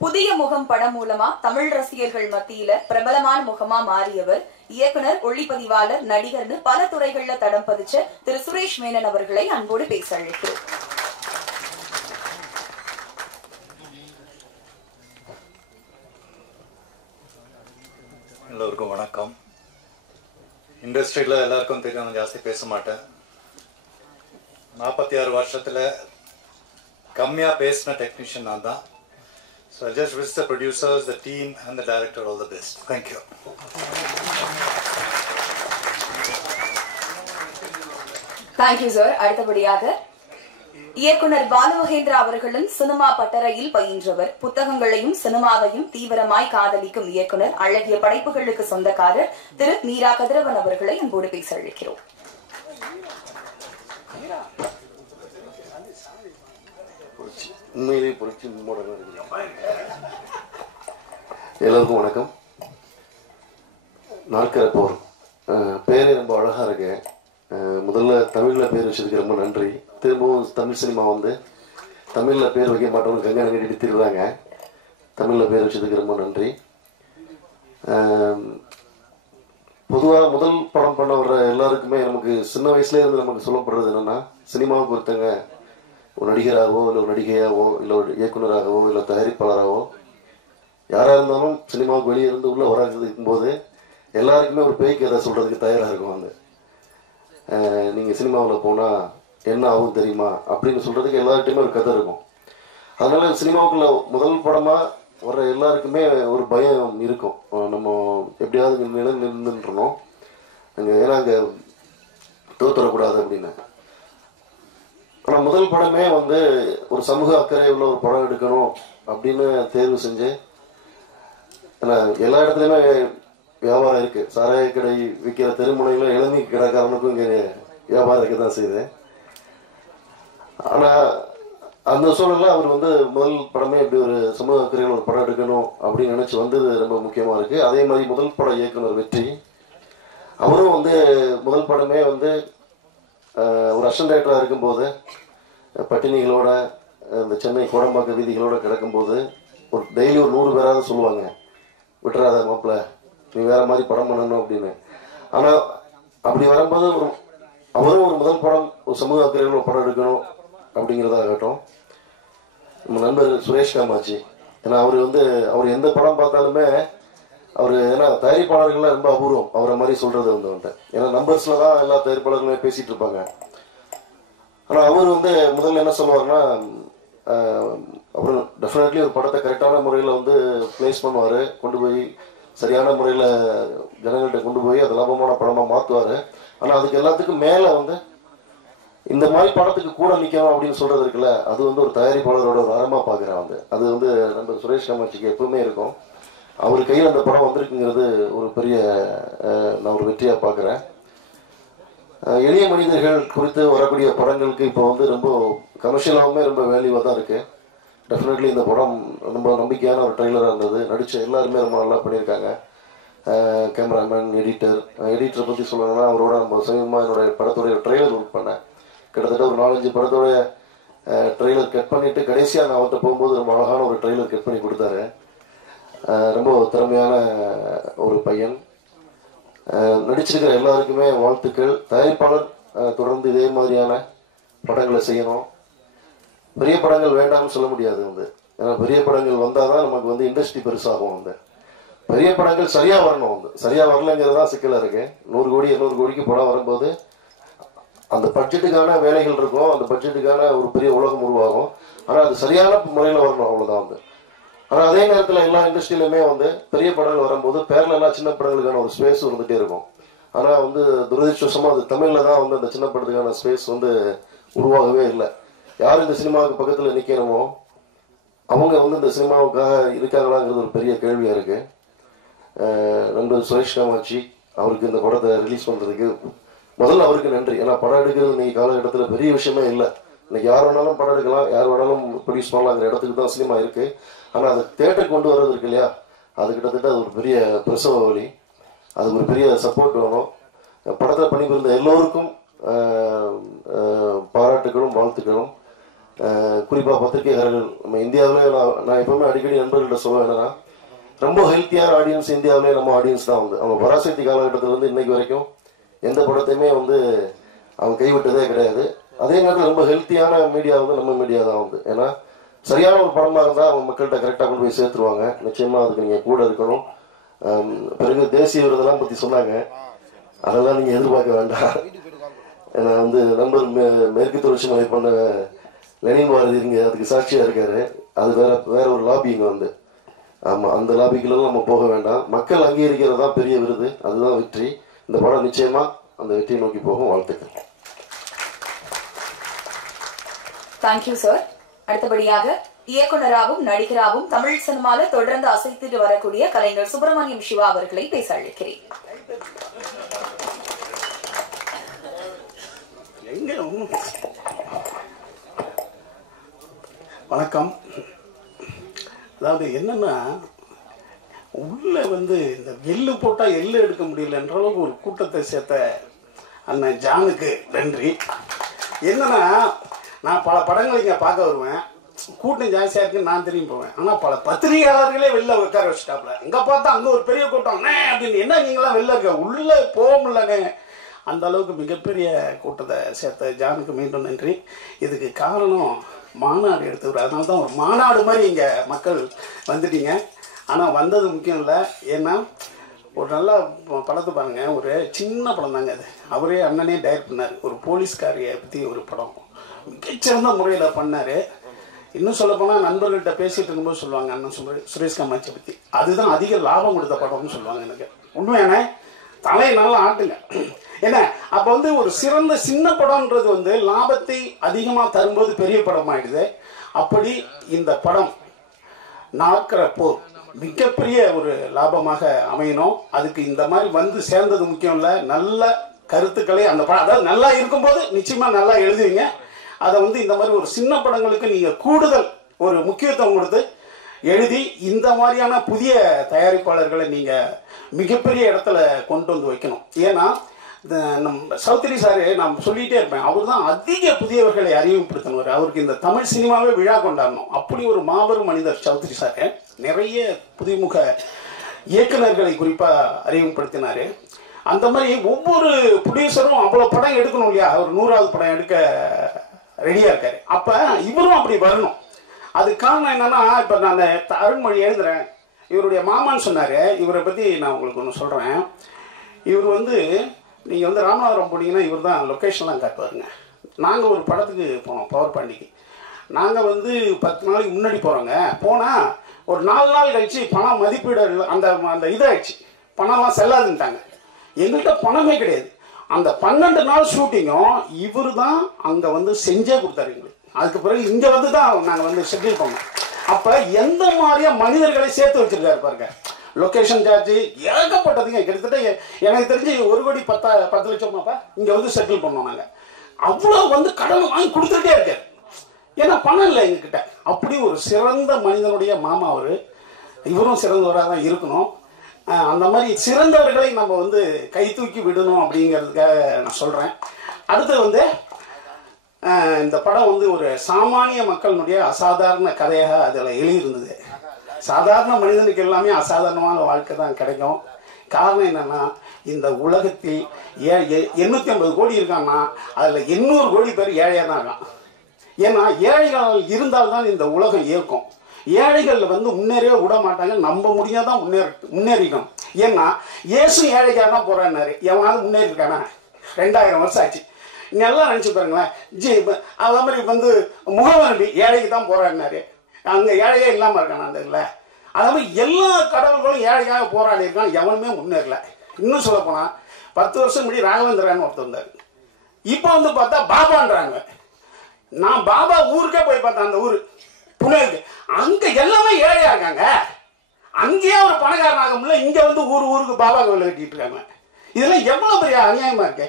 புதிய முகம் படம் மூலமா தமிழ் ரசிகர்கள் மத்தியில பிரபலமான முகமா மாறியவர், இயக்குனர், ஒளிப்பதிவாளர், நடிகர்னு பல துறைகள்ல தடம் பதிச்ச திரு சுரேஷ் மேனன் அவர்களை அன்போடு பேச அழைக்கிறோம். எல்லோருக்கும் வணக்கம். இண்டஸ்ட்ரியில் எல்லாருக்கும் தெரியும், நான் ஜாஸ்தி பேச மாட்டேன். 46 வருஷத்தில் கம்மியாக பேசின டெக்னீஷியன் நான் தான். So I just wish the producers, the team and the director all the best. Thank you. Thank you sir. அடுத்தபடியாக இயக்குனர் பாலுமகேந்திரா அவர்களும் சினிமா பட்டறையில் பயின்றவர். புத்தகங்களையும் சினிமாவையும் தீவிரமாய் காதலிக்கும் இயக்குனர், அழகிய படைப்புகளுக்கு சொந்தக்காரர் திரு மீரா கதிரவன் அவர்களை அன்போடு பேச அழைக்கிறோம். உண்மையிலே புரட்சி எல்லாருக்கும் வணக்கம். நாற்கர போர் பேரே ரொம்ப அழகா இருக்கு. முதல்ல தமிழ்ல பேர் வச்சதுக்கு ரொம்ப நன்றி. திரும்பவும் தமிழ் சினிமா வந்து தமிழ்ல பேர் வைக்க மாட்டோம்னு கங்காணி கட்டி திருறாங்க. தமிழ்ல பேர் வச்சதுக்கு ரொம்ப நன்றி. பொதுவாக முதல் படம் பண்ண வர்ற எல்லாருக்குமே நமக்கு சின்ன வயசுலேயே இருந்து நமக்கு சொல்லப்படுறது என்னென்னா, சினிமாவுக்கு ஒருத்தங்க ஒரு நடிகராகவோ இல்லை ஒரு நடிகையாகவோ இல்லை ஒரு இயக்குனராகவோ இல்லை தயாரிப்பாளராகவோ யாராக இருந்தாலும் சினிமாவுக்கு வெளியே இருந்து உள்ளே வராதுக்கும் போது எல்லாருக்குமே ஒரு பேய் கதை சொல்கிறதுக்கு தயாராக இருக்கும். அந்த நீங்கள் சினிமாவில் போனால் என்ன ஆகும் தெரியுமா அப்படின்னு சொல்கிறதுக்கு எல்லார்கிட்டையுமே ஒரு கதை இருக்கும். அதனால் சினிமாவுக்குள்ள முதல் படமாக வர்ற எல்லாருக்குமே ஒரு பயம் இருக்கும். நம்ம எப்படியாவது நின்றுன்றணும் அங்கே, ஏன்னா அங்கே தோத்துறக்கூடாது அப்படின்னு. ஆனால் முதல் படமே வந்து ஒரு சமூக அக்கறை உள்ள ஒரு படம் எடுக்கணும் அப்படின்னு தேர்வு செஞ்சு, ஏன்னா எல்லா இடத்துலையுமே வியாபாரம் இருக்குது. சாராய கடை விற்கிற தெருமுனையில் இளநீ கடைக்காரனுக்கும் இங்கே வியாபாரம் இருக்க தான் செய்யுது. ஆனால் அந்த சூழலில் அவர் வந்து முதல் படமே இப்படி ஒரு சமூக அக்கறையில் ஒரு படம் எடுக்கணும் அப்படின்னு நினச்சி வந்தது ரொம்ப முக்கியமாக இருக்குது. அதே மாதிரி முதல் பட இயக்குனர் வெற்றி, அவரும் வந்து முதல் படமே வந்து ஒரு அசிஸ்டன்ட் டைரக்டராக இருக்கும்போது பட்டினிகளோட இந்த சென்னை கோடம்பாக்க வீதிகளோட கிடக்கும்போது ஒரு டெய்லி ஒரு 100 பேராவது சொல்லுவாங்க, விட்டுறாத மாப்பிள்ள நீ வேற மாதிரி படம் பண்ணணும் அப்படின்னு. ஆனால் அப்படி வரும்போது அவரும் ஒரு முதல் படம் ஒரு சமூக அக்கறையில் ஒரு படம் எடுக்கணும் அப்படிங்கிறதாகட்டும். நம்ம நண்பர் சுரேஷ் காமாட்சி, ஏன்னா அவர் எந்த படம் பார்த்தாலுமே அவர், ஏன்னா தயாரிப்பாளர்கள்லாம் ரொம்ப அபூர்வம் அவரை மாதிரி சொல்றது வந்து, ஏன்னா நம்பர்ஸ்ல தான் எல்லா தயாரிப்பாளர்களுமே பேசிட்டு இருப்பாங்க. ஆனால் அவர் வந்து முதல்ல என்ன சொல்லுவார்னா, அவர் டெஃபினெட்லி ஒரு படத்தை கரெக்டான முறையில் வந்து பிளேஸ் பண்ணுவார், கொண்டு போய் சரியான முறையில் ஜனங்கள்கிட்ட கொண்டு போய் அது லாபமான படமாக மாற்றுவார். ஆனால் அதுக்கு எல்லாத்துக்கும் மேலே வந்து இந்த மாதிரி படத்துக்கு கூட நிற்கணும் அப்படின்னு சொல்றது இருக்குல்ல, அது வந்து ஒரு தயாரிப்பாளரோட வரமாக பார்க்குறேன். வந்து அது வந்து நம்ம சுரேஷ் காமாட்சிக்கு எப்பவுமே இருக்கும். அவர் கையில் அந்த படம் வந்திருக்குங்கிறது ஒரு பெரிய நான் ஒரு வெற்றியாக பார்க்குறேன். எளிய மனிதர்கள் குறித்து வரக்கூடிய படங்களுக்கு இப்போ வந்து ரொம்ப கமர்ஷியலாகவுமே ரொம்ப வேல்யூவாக தான் இருக்குது. டெஃபினெட்லி இந்த படம் ரொம்ப நம்பிக்கையான ஒரு ட்ரெய்லராக இருந்தது. நடித்த எல்லாருமே ரொம்ப நல்லா பண்ணியிருக்காங்க. கேமராமேன், எடிட்டரை பற்றி சொல்லணும்னா அவரோட நம்ம சமீபமாக என்னுடைய படத்துடைய ட்ரெய்லர் ஒர்க் பண்ணேன். கிட்டத்தட்ட ஒரு 4-5 படத்தோடைய ட்ரெய்லர் கட் பண்ணிவிட்டு கடைசியாக நான் அவர்கிட்ட போகும்போது ரொம்ப அழகான ஒரு ட்ரெய்லர் கட் பண்ணி கொடுத்தாரு. ரொம்ப திறமையான ஒரு பையன். நடிச்சிருக்கிற எல்லாருக்குமே வாழ்த்துக்கள். தயாரிப்பாளர் தொடர்ந்து இதே மாதிரியான படங்களை செய்யணும். பெரிய படங்கள் வேண்டாம்னு சொல்ல முடியாது வந்து, ஏன்னா பெரிய படங்கள் வந்தால் தான் நமக்கு வந்து இண்டஸ்ட்ரி பெருசாகும். வந்து பெரிய படங்கள் சரியாக வரணும். வந்து சரியாக வரலைங்கிறது தான் சிக்கலாக இருக்கு. 100 கோடி 200 கோடிக்கு படம் வரும்போது அந்த பட்ஜெட்டுக்கான வேலைகள் இருக்கும், அந்த பட்ஜெட்டுக்கான ஒரு பெரிய உலகம் உருவாகும். ஆனால் அது சரியான முறையில் வரணும், அவ்வளோதான் வந்து. ஆனால் அதே நேரத்தில் எல்லா இண்டஸ்ட்ரியிலுமே வந்து பெரிய படங்கள் வரும்போது பேரலா சின்ன படங்களுக்கான ஒரு ஸ்பேஸ் இருந்துகிட்டே இருக்கும். ஆனால் வந்து துரதிருஷ்டவசமாக அது தமிழில் தான் வந்து அந்த சின்ன படத்துக்கான ஸ்பேஸ் வந்து உருவாகவே இல்லை. யார் இந்த சினிமாவுக்கு பக்கத்தில் நிற்கணுமோ அவங்க வந்து இந்த சினிமாவுக்காக இருக்காங்களாங்கிறது ஒரு பெரிய கேள்வியாக இருக்குது. நண்பர் சுரேஷ் காமாட்சி அவருக்கு இந்த படத்தை ரிலீஸ் பண்ணுறதுக்கு முதல்ல அவருக்கு நன்றி. ஏன்னா படம் எடுக்கிறது இன்னைக்கு காலகட்டத்தில் பெரிய விஷயமே இல்லை. இன்னைக்கு யார் வேணாலும் படம் எடுக்கலாம், யார் வேணாலும் ப்ரொடியூஸ் பண்ணலாங்கிற இடத்துக்கு தான் சினிமா இருக்குது. ஆனால் அது தேட்டருக்கு கொண்டு வர்றது இருக்கு இல்லையா, அது கிட்டத்தட்ட அது ஒரு பெரிய பிரசவ வழி. அதுக்கு ஒரு பெரிய சப்போர்ட் வேணும். படத்தை பணிபுரிந்த எல்லோருக்கும் பாராட்டுகளும் வாழ்த்துக்களும். குறிப்பாக பத்திரிகையாளர்கள், நம்ம இந்தியாவிலே நான் எப்பவுமே அடிக்கடி நண்பர்கள்ட்ட சொல்லுவேன் என்னன்னா, ரொம்ப ஹெல்த்தியான ஆடியன்ஸ் இந்தியாவிலே நம்ம ஆடியன்ஸ் தான். வந்து அவங்க பராசக்தி காலகட்டத்திலேருந்து இன்னைக்கு வரைக்கும் எந்த படத்தையுமே வந்து அவங்க கைவிட்டதே கிடையாது. அதே நேரத்தில் ரொம்ப ஹெல்த்தியான மீடியா வந்து நம்ம மீடியா தான் வந்து. ஏன்னா சரியான ஒரு படமாக இருந்தால் அவங்க மக்கள்கிட்ட கரெக்டாக கொண்டு போய் சேர்த்துருவாங்க. நிச்சயமாக அதுக்கு நீங்கள் கூட இருக்கணும். பிறகு தேசிய விருதெல்லாம் பற்றி சொன்னாங்க, அதெல்லாம் நீங்கள் எதிர்பார்க்க வேண்டாம். ஏன்னா வந்து நண்பர் மேற்கு தொடர்ச்சி மலை பண்ண லெனின் பாரதி இங்கே அதுக்கு சாட்சியாக இருக்காரு. அது வேற ஒரு லாபி இங்கே வந்து. ஆமாம், அந்த லாபிக்குள்ளெல்லாம் நம்ம போக வேண்டாம். மக்கள் அங்கீகரிக்கிறது தான் பெரிய விருது, அதுதான் வெற்றி. இந்த படம் நிச்சயமாக அந்த வெற்றியை நோக்கி போகும். வாழ்த்துக்கள். Thank you sir. அடுத்தபடியாக இயக்குனராகவும் நடிகராகவும் தமிழ் சினிமால தொடர்ந்து அசைத்துட்டு வரக்கூடிய கலைஞர் சுப்பிரமணியம் சிவா அவர்களை பேச அழைக்கிறேன். வணக்கம். அதாவது என்னன்னா, உள்ள வந்து இந்த எள்ளு போட்டா எள்ளு எடுக்க முடியல என்ற அளவுக்கு ஒரு கூட்டத்தை சேர்த்த அண்ணன் ஜானுக்கு நன்றி. என்னன்னா, நான் பல படங்கள் இங்கே பார்க்க வருவேன். கூட்டம் ஜாஸ்தியாக இருக்குன்னு நான் திரும்பி போவேன். ஆனால் பல பத்திரிகையாளர்களே வெளில உட்கார வச்சுட்டாப்புல. அங்கே பார்த்தா அங்கே ஒரு பெரிய கூட்டம் அப்படின்னு, என்ன நீங்களாம் வெளில இருக்க, உள்ளே போக முடியலங்க. அந்த அளவுக்கு மிகப்பெரிய கூட்டத்தை சேர்த்த ஜானுக்கு மீண்டும் நன்றி. இதுக்கு காரணம் மாநாடு எடுத்துக்கிற, அதனால தான் ஒரு மாநாடு மாதிரி இங்கே மக்கள் வந்துட்டீங்க. ஆனால் வந்தது முக்கியம் இல்லை. ஏன்னா ஒரு நல்ல படத்தை பாருங்க, ஒரு சின்ன படம் தாங்க அது. அவரே அண்ணனே டைரக்ட் பண்ணார். ஒரு போலீஸ்காரியை பற்றி ஒரு படம் மிகச்சிறந்த முறையில் பண்ணார். இன்னும் சொல்ல போனால் நண்பர்கள்ட்ட பேசிட்டு இருக்கும்போது சொல்லுவாங்க, அண்ணன் சுரேஷ் காமாட்சியை பற்றி அதுதான் அதிக லாபம் கொடுத்த படம்னு சொல்லுவாங்க. எனக்கு உண்மையான தலையை நல்லா ஆட்டுங்க. ஏன்னா அப்போ வந்து ஒரு சிறந்த சின்ன படம்ன்றது வந்து லாபத்தை அதிகமாக தரும்போது பெரிய படம் ஆயிடுது. அப்படி இந்த படம் நாற்கர போர் மிகப்பெரிய ஒரு லாபமாக அமையணும். அதுக்கு இந்த மாதிரி வந்து சேர்ந்தது முக்கியம் இல்லை, நல்ல கருத்துக்களை அந்த படம், அதாவது நல்லா இருக்கும்போது நிச்சயமா நல்லா எழுதுவீங்க. அதை வந்து இந்த மாதிரி ஒரு சின்ன படங்களுக்கு நீங்க கூடுதல் ஒரு முக்கியத்துவம் கொடுத்து எழுதி இந்த மாதிரியான புதிய தயாரிப்பாளர்களை நீங்க மிகப்பெரிய இடத்துல கொண்டு வந்து வைக்கணும். ஏன்னா நம்ம சௌத்ரி சாரு நான் சொல்லிட்டே இருப்பேன், அவர் தான் அதிக புதியவர்களை அறிமுகப்படுத்தினவர். அவருக்கு இந்த தமிழ் சினிமாவே விழா கொண்டாடணும். அப்படி ஒரு மாபெரும் மனிதர் சௌத்ரி சாரு. நிறைய புதுமுக இயக்குநர்களை குறிப்பா அறிமுகப்படுத்தினாரு. அந்த மாதிரி ஒவ்வொரு ப்ரொடியூசரும் அவ்வளவு படம் எடுக்கணும் இல்லையா, அவர் 100வது படம் எடுக்க ரெடியா இருக்காரு. அப்ப இவரும் அப்படி வரணும். அது காரணம் என்னன்னா, இப்ப நான் அருண்மொழி எழுதுறேன், இவருடைய மாமான்னு சொன்னாரு. இவரை பத்தி நான் உங்களுக்கு ஒன்று சொல்றேன். இவர் வந்து நீங்க வந்து ராமநாதபுரம் போனீங்கன்னா இவர் தான் லொக்கேஷன்லாம் காட்டுவாருங்க. நாங்கள் ஒரு படத்துக்கு போனோம், பவர் பாண்டிக்கு. நாங்கள் வந்து 10 நாளைக்கு முன்னாடி போகிறோங்க. போனால் ஒரு 4 நாள் கழிச்சு பணம் மதிப்பீடு அந்த அந்த இதாகிடுச்சு, பணம்லாம் செல்லாதுன்ட்டாங்க. எங்கள்கிட்ட பணமே கிடையாது. அந்த 12 நாள் ஷூட்டிங்கும் இவர் தான் அங்கே வந்து செஞ்சே கொடுத்தாரு எங்களுக்கு. அதுக்கு பிறகு இங்கே வந்து தான் நாங்கள் வந்து ஷெட்யூல் பண்ணோம். அப்போ எந்த மாதிரியா மனிதர்களை சேர்த்து வச்சிருக்காரு பாருங்க. லொக்கேஷன் சார்ஜ் ஏகப்பட்டதுங்க. கிட்டத்தட்ட எனக்கு தெரிஞ்சு 1 கோடி 10 லட்சமாப்பா இங்கே வந்து செட்டில் பண்ணோம் நாங்கள். அவ்வளோ வந்து கடன் வாங்கி கொடுத்துட்டே இருக்காரு. ஏன்னா பணம் இல்லை எங்ககிட்ட. அப்படி ஒரு சிறந்த மனிதனுடைய மாமா அவர். இவரும் சிறந்தவராக தான் இருக்கணும். அந்த மாதிரி சிறந்தவர்களை நம்ம வந்து கை தூக்கி விடணும் அப்படிங்கிறதுக்காக நான் சொல்கிறேன். அடுத்து வந்து இந்த படம் வந்து ஒரு சாமானிய மக்களுடைய அசாதாரண கதையாக அதில் எழுதியிருந்தது. சாதாரண மனிதனுக்கு எல்லாமே அசாதாரணமான வாழ்க்கை தான் கிடைக்கும். காரணம் என்னன்னா, இந்த உலகத்தில் 850 கோடி இருக்கான்னா அதில் 800 கோடி பேர் ஏழையாக தான் இருக்கான். ஏன்னா ஏழைகள் இருந்தால்தான் இந்த உலகம் இயக்கும். ஏழைகள் வந்து முன்னேறவே விட மாட்டாங்க. நம்ம முடியாதான் முன்னேறிக்கணும். ஏன்னா இயேசு ஏழைக்காக தான் போறாரு. எவனாவது முன்னேறி இருக்கானா? 2000 வருஷம் ஆச்சு. எல்லாம் நினைச்சு பாருங்களேன். அதே மாதிரி வந்து முகமது ஏழைக்கு தான் போராடினாரு. அங்க ஏழையே இல்லாம இருக்கான அந்த இல்லை. அதே மாதிரி எல்லா கடவுள்களும் ஏழைக்காக போராடி இருக்கான், எவனுமே முன்னேறல. இன்னும் சொல்ல போனா 10 வருஷம் முன்னாடி ராகவேந்திரன் ஒருத்தர் இருந்தார். இப்போ வந்து பார்த்தா பாபான்றாங்க. நான் பாபா ஊருக்கே போய் பார்த்தேன், அந்த ஊரு புனேக்கு. அங்க எல்லாமே ஏழையா இருக்காங்க. அங்கேயே ஒரு பணக்காரனாக முடியல, இங்க வந்து ஊருக்கு பாபா கோவில் கட்டிட்டு இருக்காங்க. இதெல்லாம் எவ்வளவு பெரிய அநியாயமா இருக்கு.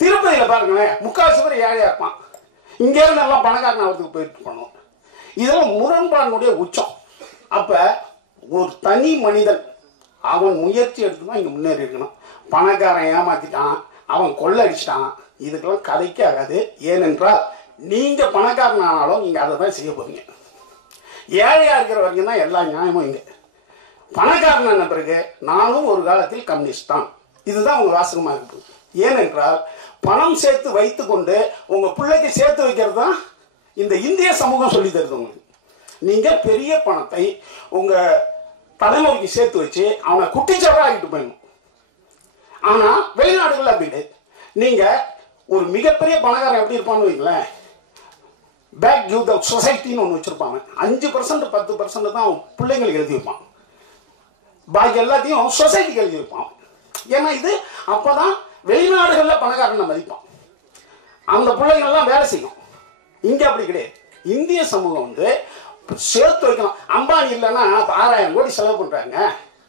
திருப்பதியில பாருங்களேன், 3/4 பேர் ஏழையா இருப்பான். இங்க இருந்து எல்லாம் பணக்காரனாகிறதுக்கு போயிட்டு பண்ணுவோம். இதெல்லாம் முரண்பாடுடைய உச்சம். அப்ப ஒரு தனி மனிதன் அவன் முயற்சி எடுத்துதான் இங்க முன்னேறி இருக்கணும். பணக்காரன் ஏமாத்திட்டான், அவன் கொள்ளடிச்சிட்டான், இதுக்கெல்லாம் கதைக்கு ஆகாது. ஏனென்றால் நீங்க பணக்காரன் ஆனாலும் நீங்க அதை தான் செய்ய போறீங்க. ஏழையா இருக்கிற வரைக்கும் தான் எல்லா நியாயமும் இங்க. பணக்காரன் என்ன பிறகு நானும் ஒரு காலத்தில் கம்யூனிஸ்ட் தான், இதுதான் உங்க வாசகமா இருக்கு. ஏனென்றால் பணம் சேர்த்து வைத்து கொண்டு உங்க பிள்ளைக்கு சேர்த்து வைக்கிறது தான் இந்த இந்திய சமூகம் சொல்லி தருது உங்களுக்கு. நீங்க பெரிய பணத்தை உங்க தலைமுறைக்கு சேர்த்து வச்சு அவனை குட்டிச்சவரா ஆகிட்டு போயிடணும். ஆனா வெளிநாடுகள் அப்படி நீங்க ஒரு மிகப்பெரிய பணக்காரன் எப்படி இருப்பான்னு வைங்களேன், பேக் கிவ் த சொசைட்டின்னு ஒன்று வச்சிருப்பாங்க. 5% 10% தான் அவன் பிள்ளைங்களுக்கு எழுதி வைப்பான். பாக்கி எல்லாத்தையும் சொசைட்டிக்கு எழுதி வைப்பான். ஏன்னா இது அப்பதான் வெளிநாடுகள்ல பணக்காரனை மதிப்பான். அந்த பிள்ளைங்கள்லாம் வேலை செய்யும். இங்க அப்படி கிடையாது. இந்திய சமூகம் வந்து சேர்த்து வைக்கலாம். அம்பானி இல்லைன்னா 6000 கோடி செலவு பண்றாங்க.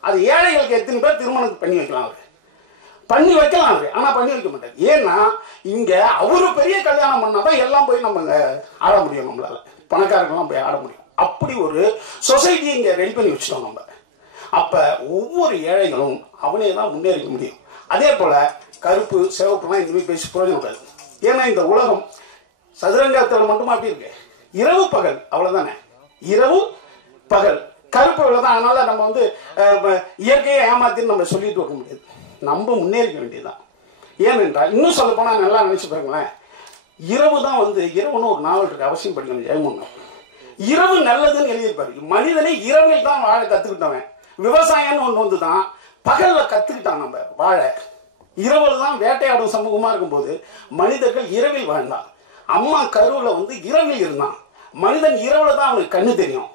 அது ஏழைகளுக்கு எத்தனை பேர் திருமணத்துக்கு பண்ணி வைக்கலாம், அவரு பண்ணி வைக்கலாம் அவரு. ஆனா பண்ணி வைக்க மாட்டாரு. ஏன்னா இங்க அவரு பெரிய கல்யாணம் பண்ணாதான் எல்லாம் போய் நம்ம ஆட முடியும். நம்மளால பணக்காரங்கெல்லாம் போய் ஆட முடியும். அப்படி ஒரு சொசைட்டியை இங்க ரெடி பண்ணி வச்சுட்டோம் நம்ம. அப்ப ஒவ்வொரு ஏழைகளும் அவனே தான் முன்னேறிக்க முடியும். அதே போல கருப்பு சிவப்புலாம் இனிமே பேசி பிரயோஜனம் இருக்காது. ஏன்னா இந்த உலகம் சதுரங்கத்தில் மட்டுமா அப்படி இருக்கு. இரவு பகல் அவ்வளவுதானே, இரவு பகல் கருப்பு வெள்ளை தான். அதனால நம்ம வந்து இயற்கையை ஏமாத்தின்னு நம்ம சொல்லிட்டு வர முடியாது, நம்ம முன்னேறிக்க வேண்டியதுதான். ஏனென்றால் இன்னும் சொல்ல போனால் நல்லா நினைச்சு பாருங்களேன், இரவு தான் வந்து இரவுன்னு ஒரு நாவல் இருக்கு, அவசியம் படிக்கணும். ஜெயமோகன் இரவு நல்லதுன்னு எழுதியிருப்பாரு. மனிதனை இரவில் தான் வாழ கத்துக்கிட்டவன். விவசாயம்னு ஒன்று வந்து தான் பகல்ல கத்துக்கிட்டான். நம்ம வாழ இரவில் தான் வேட்டையாடும் சமூகமா இருக்கும்போது மனிதர்கள் இரவில் வாழ்ந்தான். அம்மா கருவில் வந்து இரவில் இருந்தான். மனிதன் இரவுல தான் அவனுக்கு கண்ணு தெரியும்,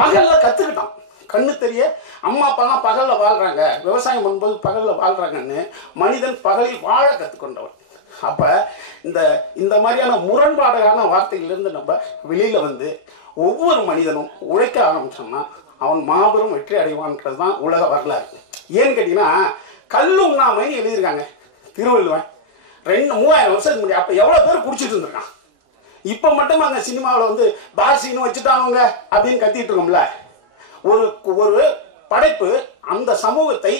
பகல்ல கத்துக்கிட்டான். கண்ணு தெரிய அம்மா அப்பாலாம் பகல்ல வாழ்றாங்க, விவசாயம் பண்ணும்போது பகல்ல வாழ்றாங்கன்னு மனிதன் பகலில் வாழ கத்துக்கொண்டவன். அப்ப இந்த மாதிரியான முரண்பாடான வார்த்தைகளிலிருந்து நம்ம வெளியில வந்து ஒவ்வொரு மனிதனும் உழைக்க ஆரம்பிச்சோம்னா அவன் மாபெரும் வெற்றி அடைவான்றது தான் உலக வரலாறு. ஏன்னு கேட்டீங்கன்னா, கல்லு உண்ணாமைன்னு எழுதியிருக்காங்க திருவள்ளுவன் 3000 வருஷத்துக்கு முன்னாடி. அப்ப எவ்வளவு பேர் குடிச்சிட்டு இருந்திருக்கான். இப்ப மட்டும் அந்த சினிமாவில் வந்து பாசின்னு வச்சுட்டானுங்க அப்படின்னு கத்திட்டு இருக்கோம்ல. ஒரு படைப்பு அந்த சமூகத்தை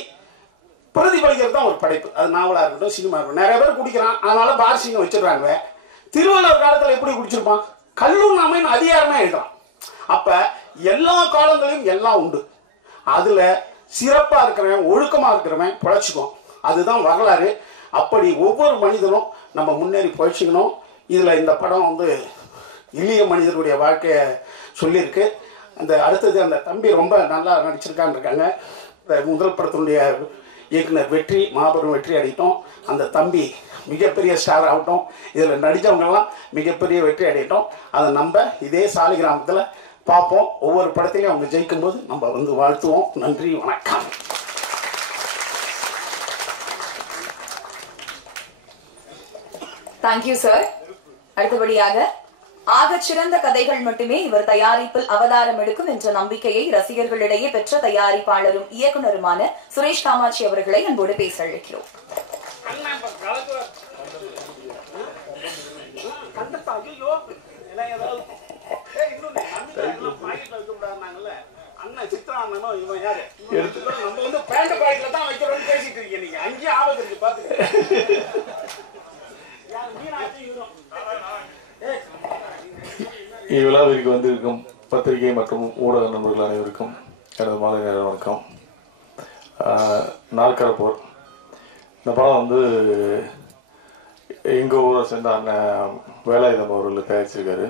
பிரதிபலிக்கிறது தான் ஒரு படைப்பு. அது நாவலா இருக்கட்டும், சினிமா இருக்கட்டும். நிறைய பேர் குடிக்கிறான், அதனால பாசின்னு வச்சிடறாங்க. திருவள்ளுவர் காலத்துல எப்படி குடிச்சிருப்பான்? கல்லுண்ணாமைன்னு அதிகாரமே எழுதுறான். அப்ப எல்லா காலங்களையும் எல்லாம் உண்டு. அதுல சிறப்பா இருக்கிறவன், ஒழுக்கமா இருக்கிறவன் பிழைச்சிக்கும். அதுதான் வரலாறு. அப்படி ஒவ்வொரு மனிதனும் நம்ம முன்னேறி பிழைச்சிக்கணும். இதுல இந்த படம் வந்து எளிய மனிதனுடைய வாழ்க்கைய சொல்லியிருக்கு. அந்த அடுத்தது அந்த தம்பி ரொம்ப நல்லா நடிச்சிருக்கான்னு இருக்காங்க. முதல் படத்தினுடைய இயக்குனர் வெற்றி, மாபெரும் வெற்றி அடையட்டும். அந்த தம்பி மிகப்பெரிய ஸ்டார் ஆகட்டும். இதில் நடித்தவங்கெல்லாம் மிகப்பெரிய வெற்றி அடையட்டும். அதை நம்ம இதே சாலிகிராமத்தில் பார்ப்போம். ஒவ்வொரு படத்திலையும் அவங்க ஜெயிக்கும் போது நம்ம வந்து வாழ்த்துவோம். நன்றி, வணக்கம். Thank you sir. அடுத்தபடியாக ஆகச் சிறந்த கதைகள் மட்டுமே இவர் தயாரிப்பில் அவதாரம் எடுக்கும் என்ற நம்பிக்கையை ரசிகர்களிடையே பெற்ற தயாரிப்பாளரும் இயக்குனருமான சுரேஷ் காமாட்சி அவர்களை அன்போடு பேச அழைக்கிறோம். இவ்விழாவிற்கு வந்திருக்கும் பத்திரிகை மற்றும் ஊடக நண்பர்கள் அனைவருக்கும் எனது மாலை நேர வணக்கம். நாற்கரப்போர் இந்த படம் வந்து எங்கள் ஊரை சேர்ந்த அண்ணன் வேலாயுதம் அவர்கள் தயாரிச்சிருக்காரு.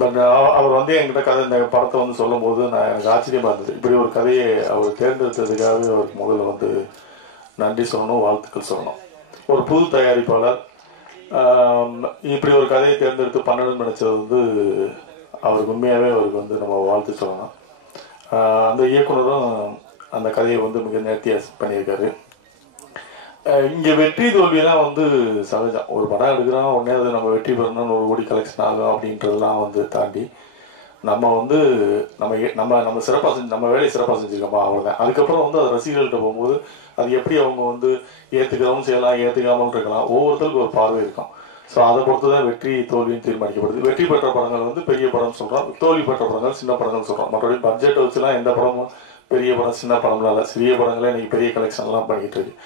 பட் அவர் வந்து என்கிட்ட கதை இந்த படத்தை வந்து சொல்லும் போது எனக்கு ஆச்சரியமா இருந்தது. இப்படி ஒரு கதையை அவர் தேர்ந்தெடுத்ததுக்காகவே அவருக்கு முதல்ல வந்து நன்றி சொல்லணும், வாழ்த்துக்கள் சொல்லணும். ஒரு புது தயாரிப்பாளர் இப்படி ஒரு கதையை தேர்ந்தெடுத்து பண்ணணும்னு நினைச்சது வந்து அவருக்கு உண்மையாகவே அவருக்கு வந்து நம்ம வாழ்த்து சொல்லணும். அந்த இயக்குனரும் அந்த கதையை வந்து மிக நேர்த்தியாக பண்ணியிருக்காரு. இங்கே வெற்றி தோல்வியெல்லாம் வந்து சகஜம். ஒரு படம் எடுக்கிறோம், உடனே அது நம்ம வெற்றி பெறணும்னு 1 கோடி கலெக்ஷன் ஆகும் அப்படின்றதெல்லாம் வந்து தாண்டி நம்ம வந்து நம்ம சிறப்பாக செஞ்சு நம்ம வேலையை சிறப்பாக செஞ்சுருக்கோமா அவ்வளோதான். அதுக்கப்புறம் வந்து அது ரசிகர்கள்ட்ட போகும்போது அது எப்படி அவங்க வந்து ஏற்றுக்கிறவும் செய்யலாம், ஏற்றுக்காமல் இருக்கலாம். ஒவ்வொருத்தருக்கும் ஒரு பார்வை இருக்கும். ஸோ அதை பொறுத்து தான் வெற்றி தோல்வின்னு தீர்மானிக்கப்படுது. வெற்றி பெற்ற படங்கள் வந்து பெரிய படம் சொல்கிறோம், தோல்வி பெற்ற படங்கள் சின்ன படங்கள் சொல்கிறோம். மற்றபடி பட்ஜெட்டை வச்சுலாம் எந்த படமும் பெரிய படம் சின்ன படம்லாம் இல்லை. சிறிய படங்களே இன்னைக்கு பெரிய கலெக்ஷன்லாம் பண்ணிக்கிட்டு இருக்கு.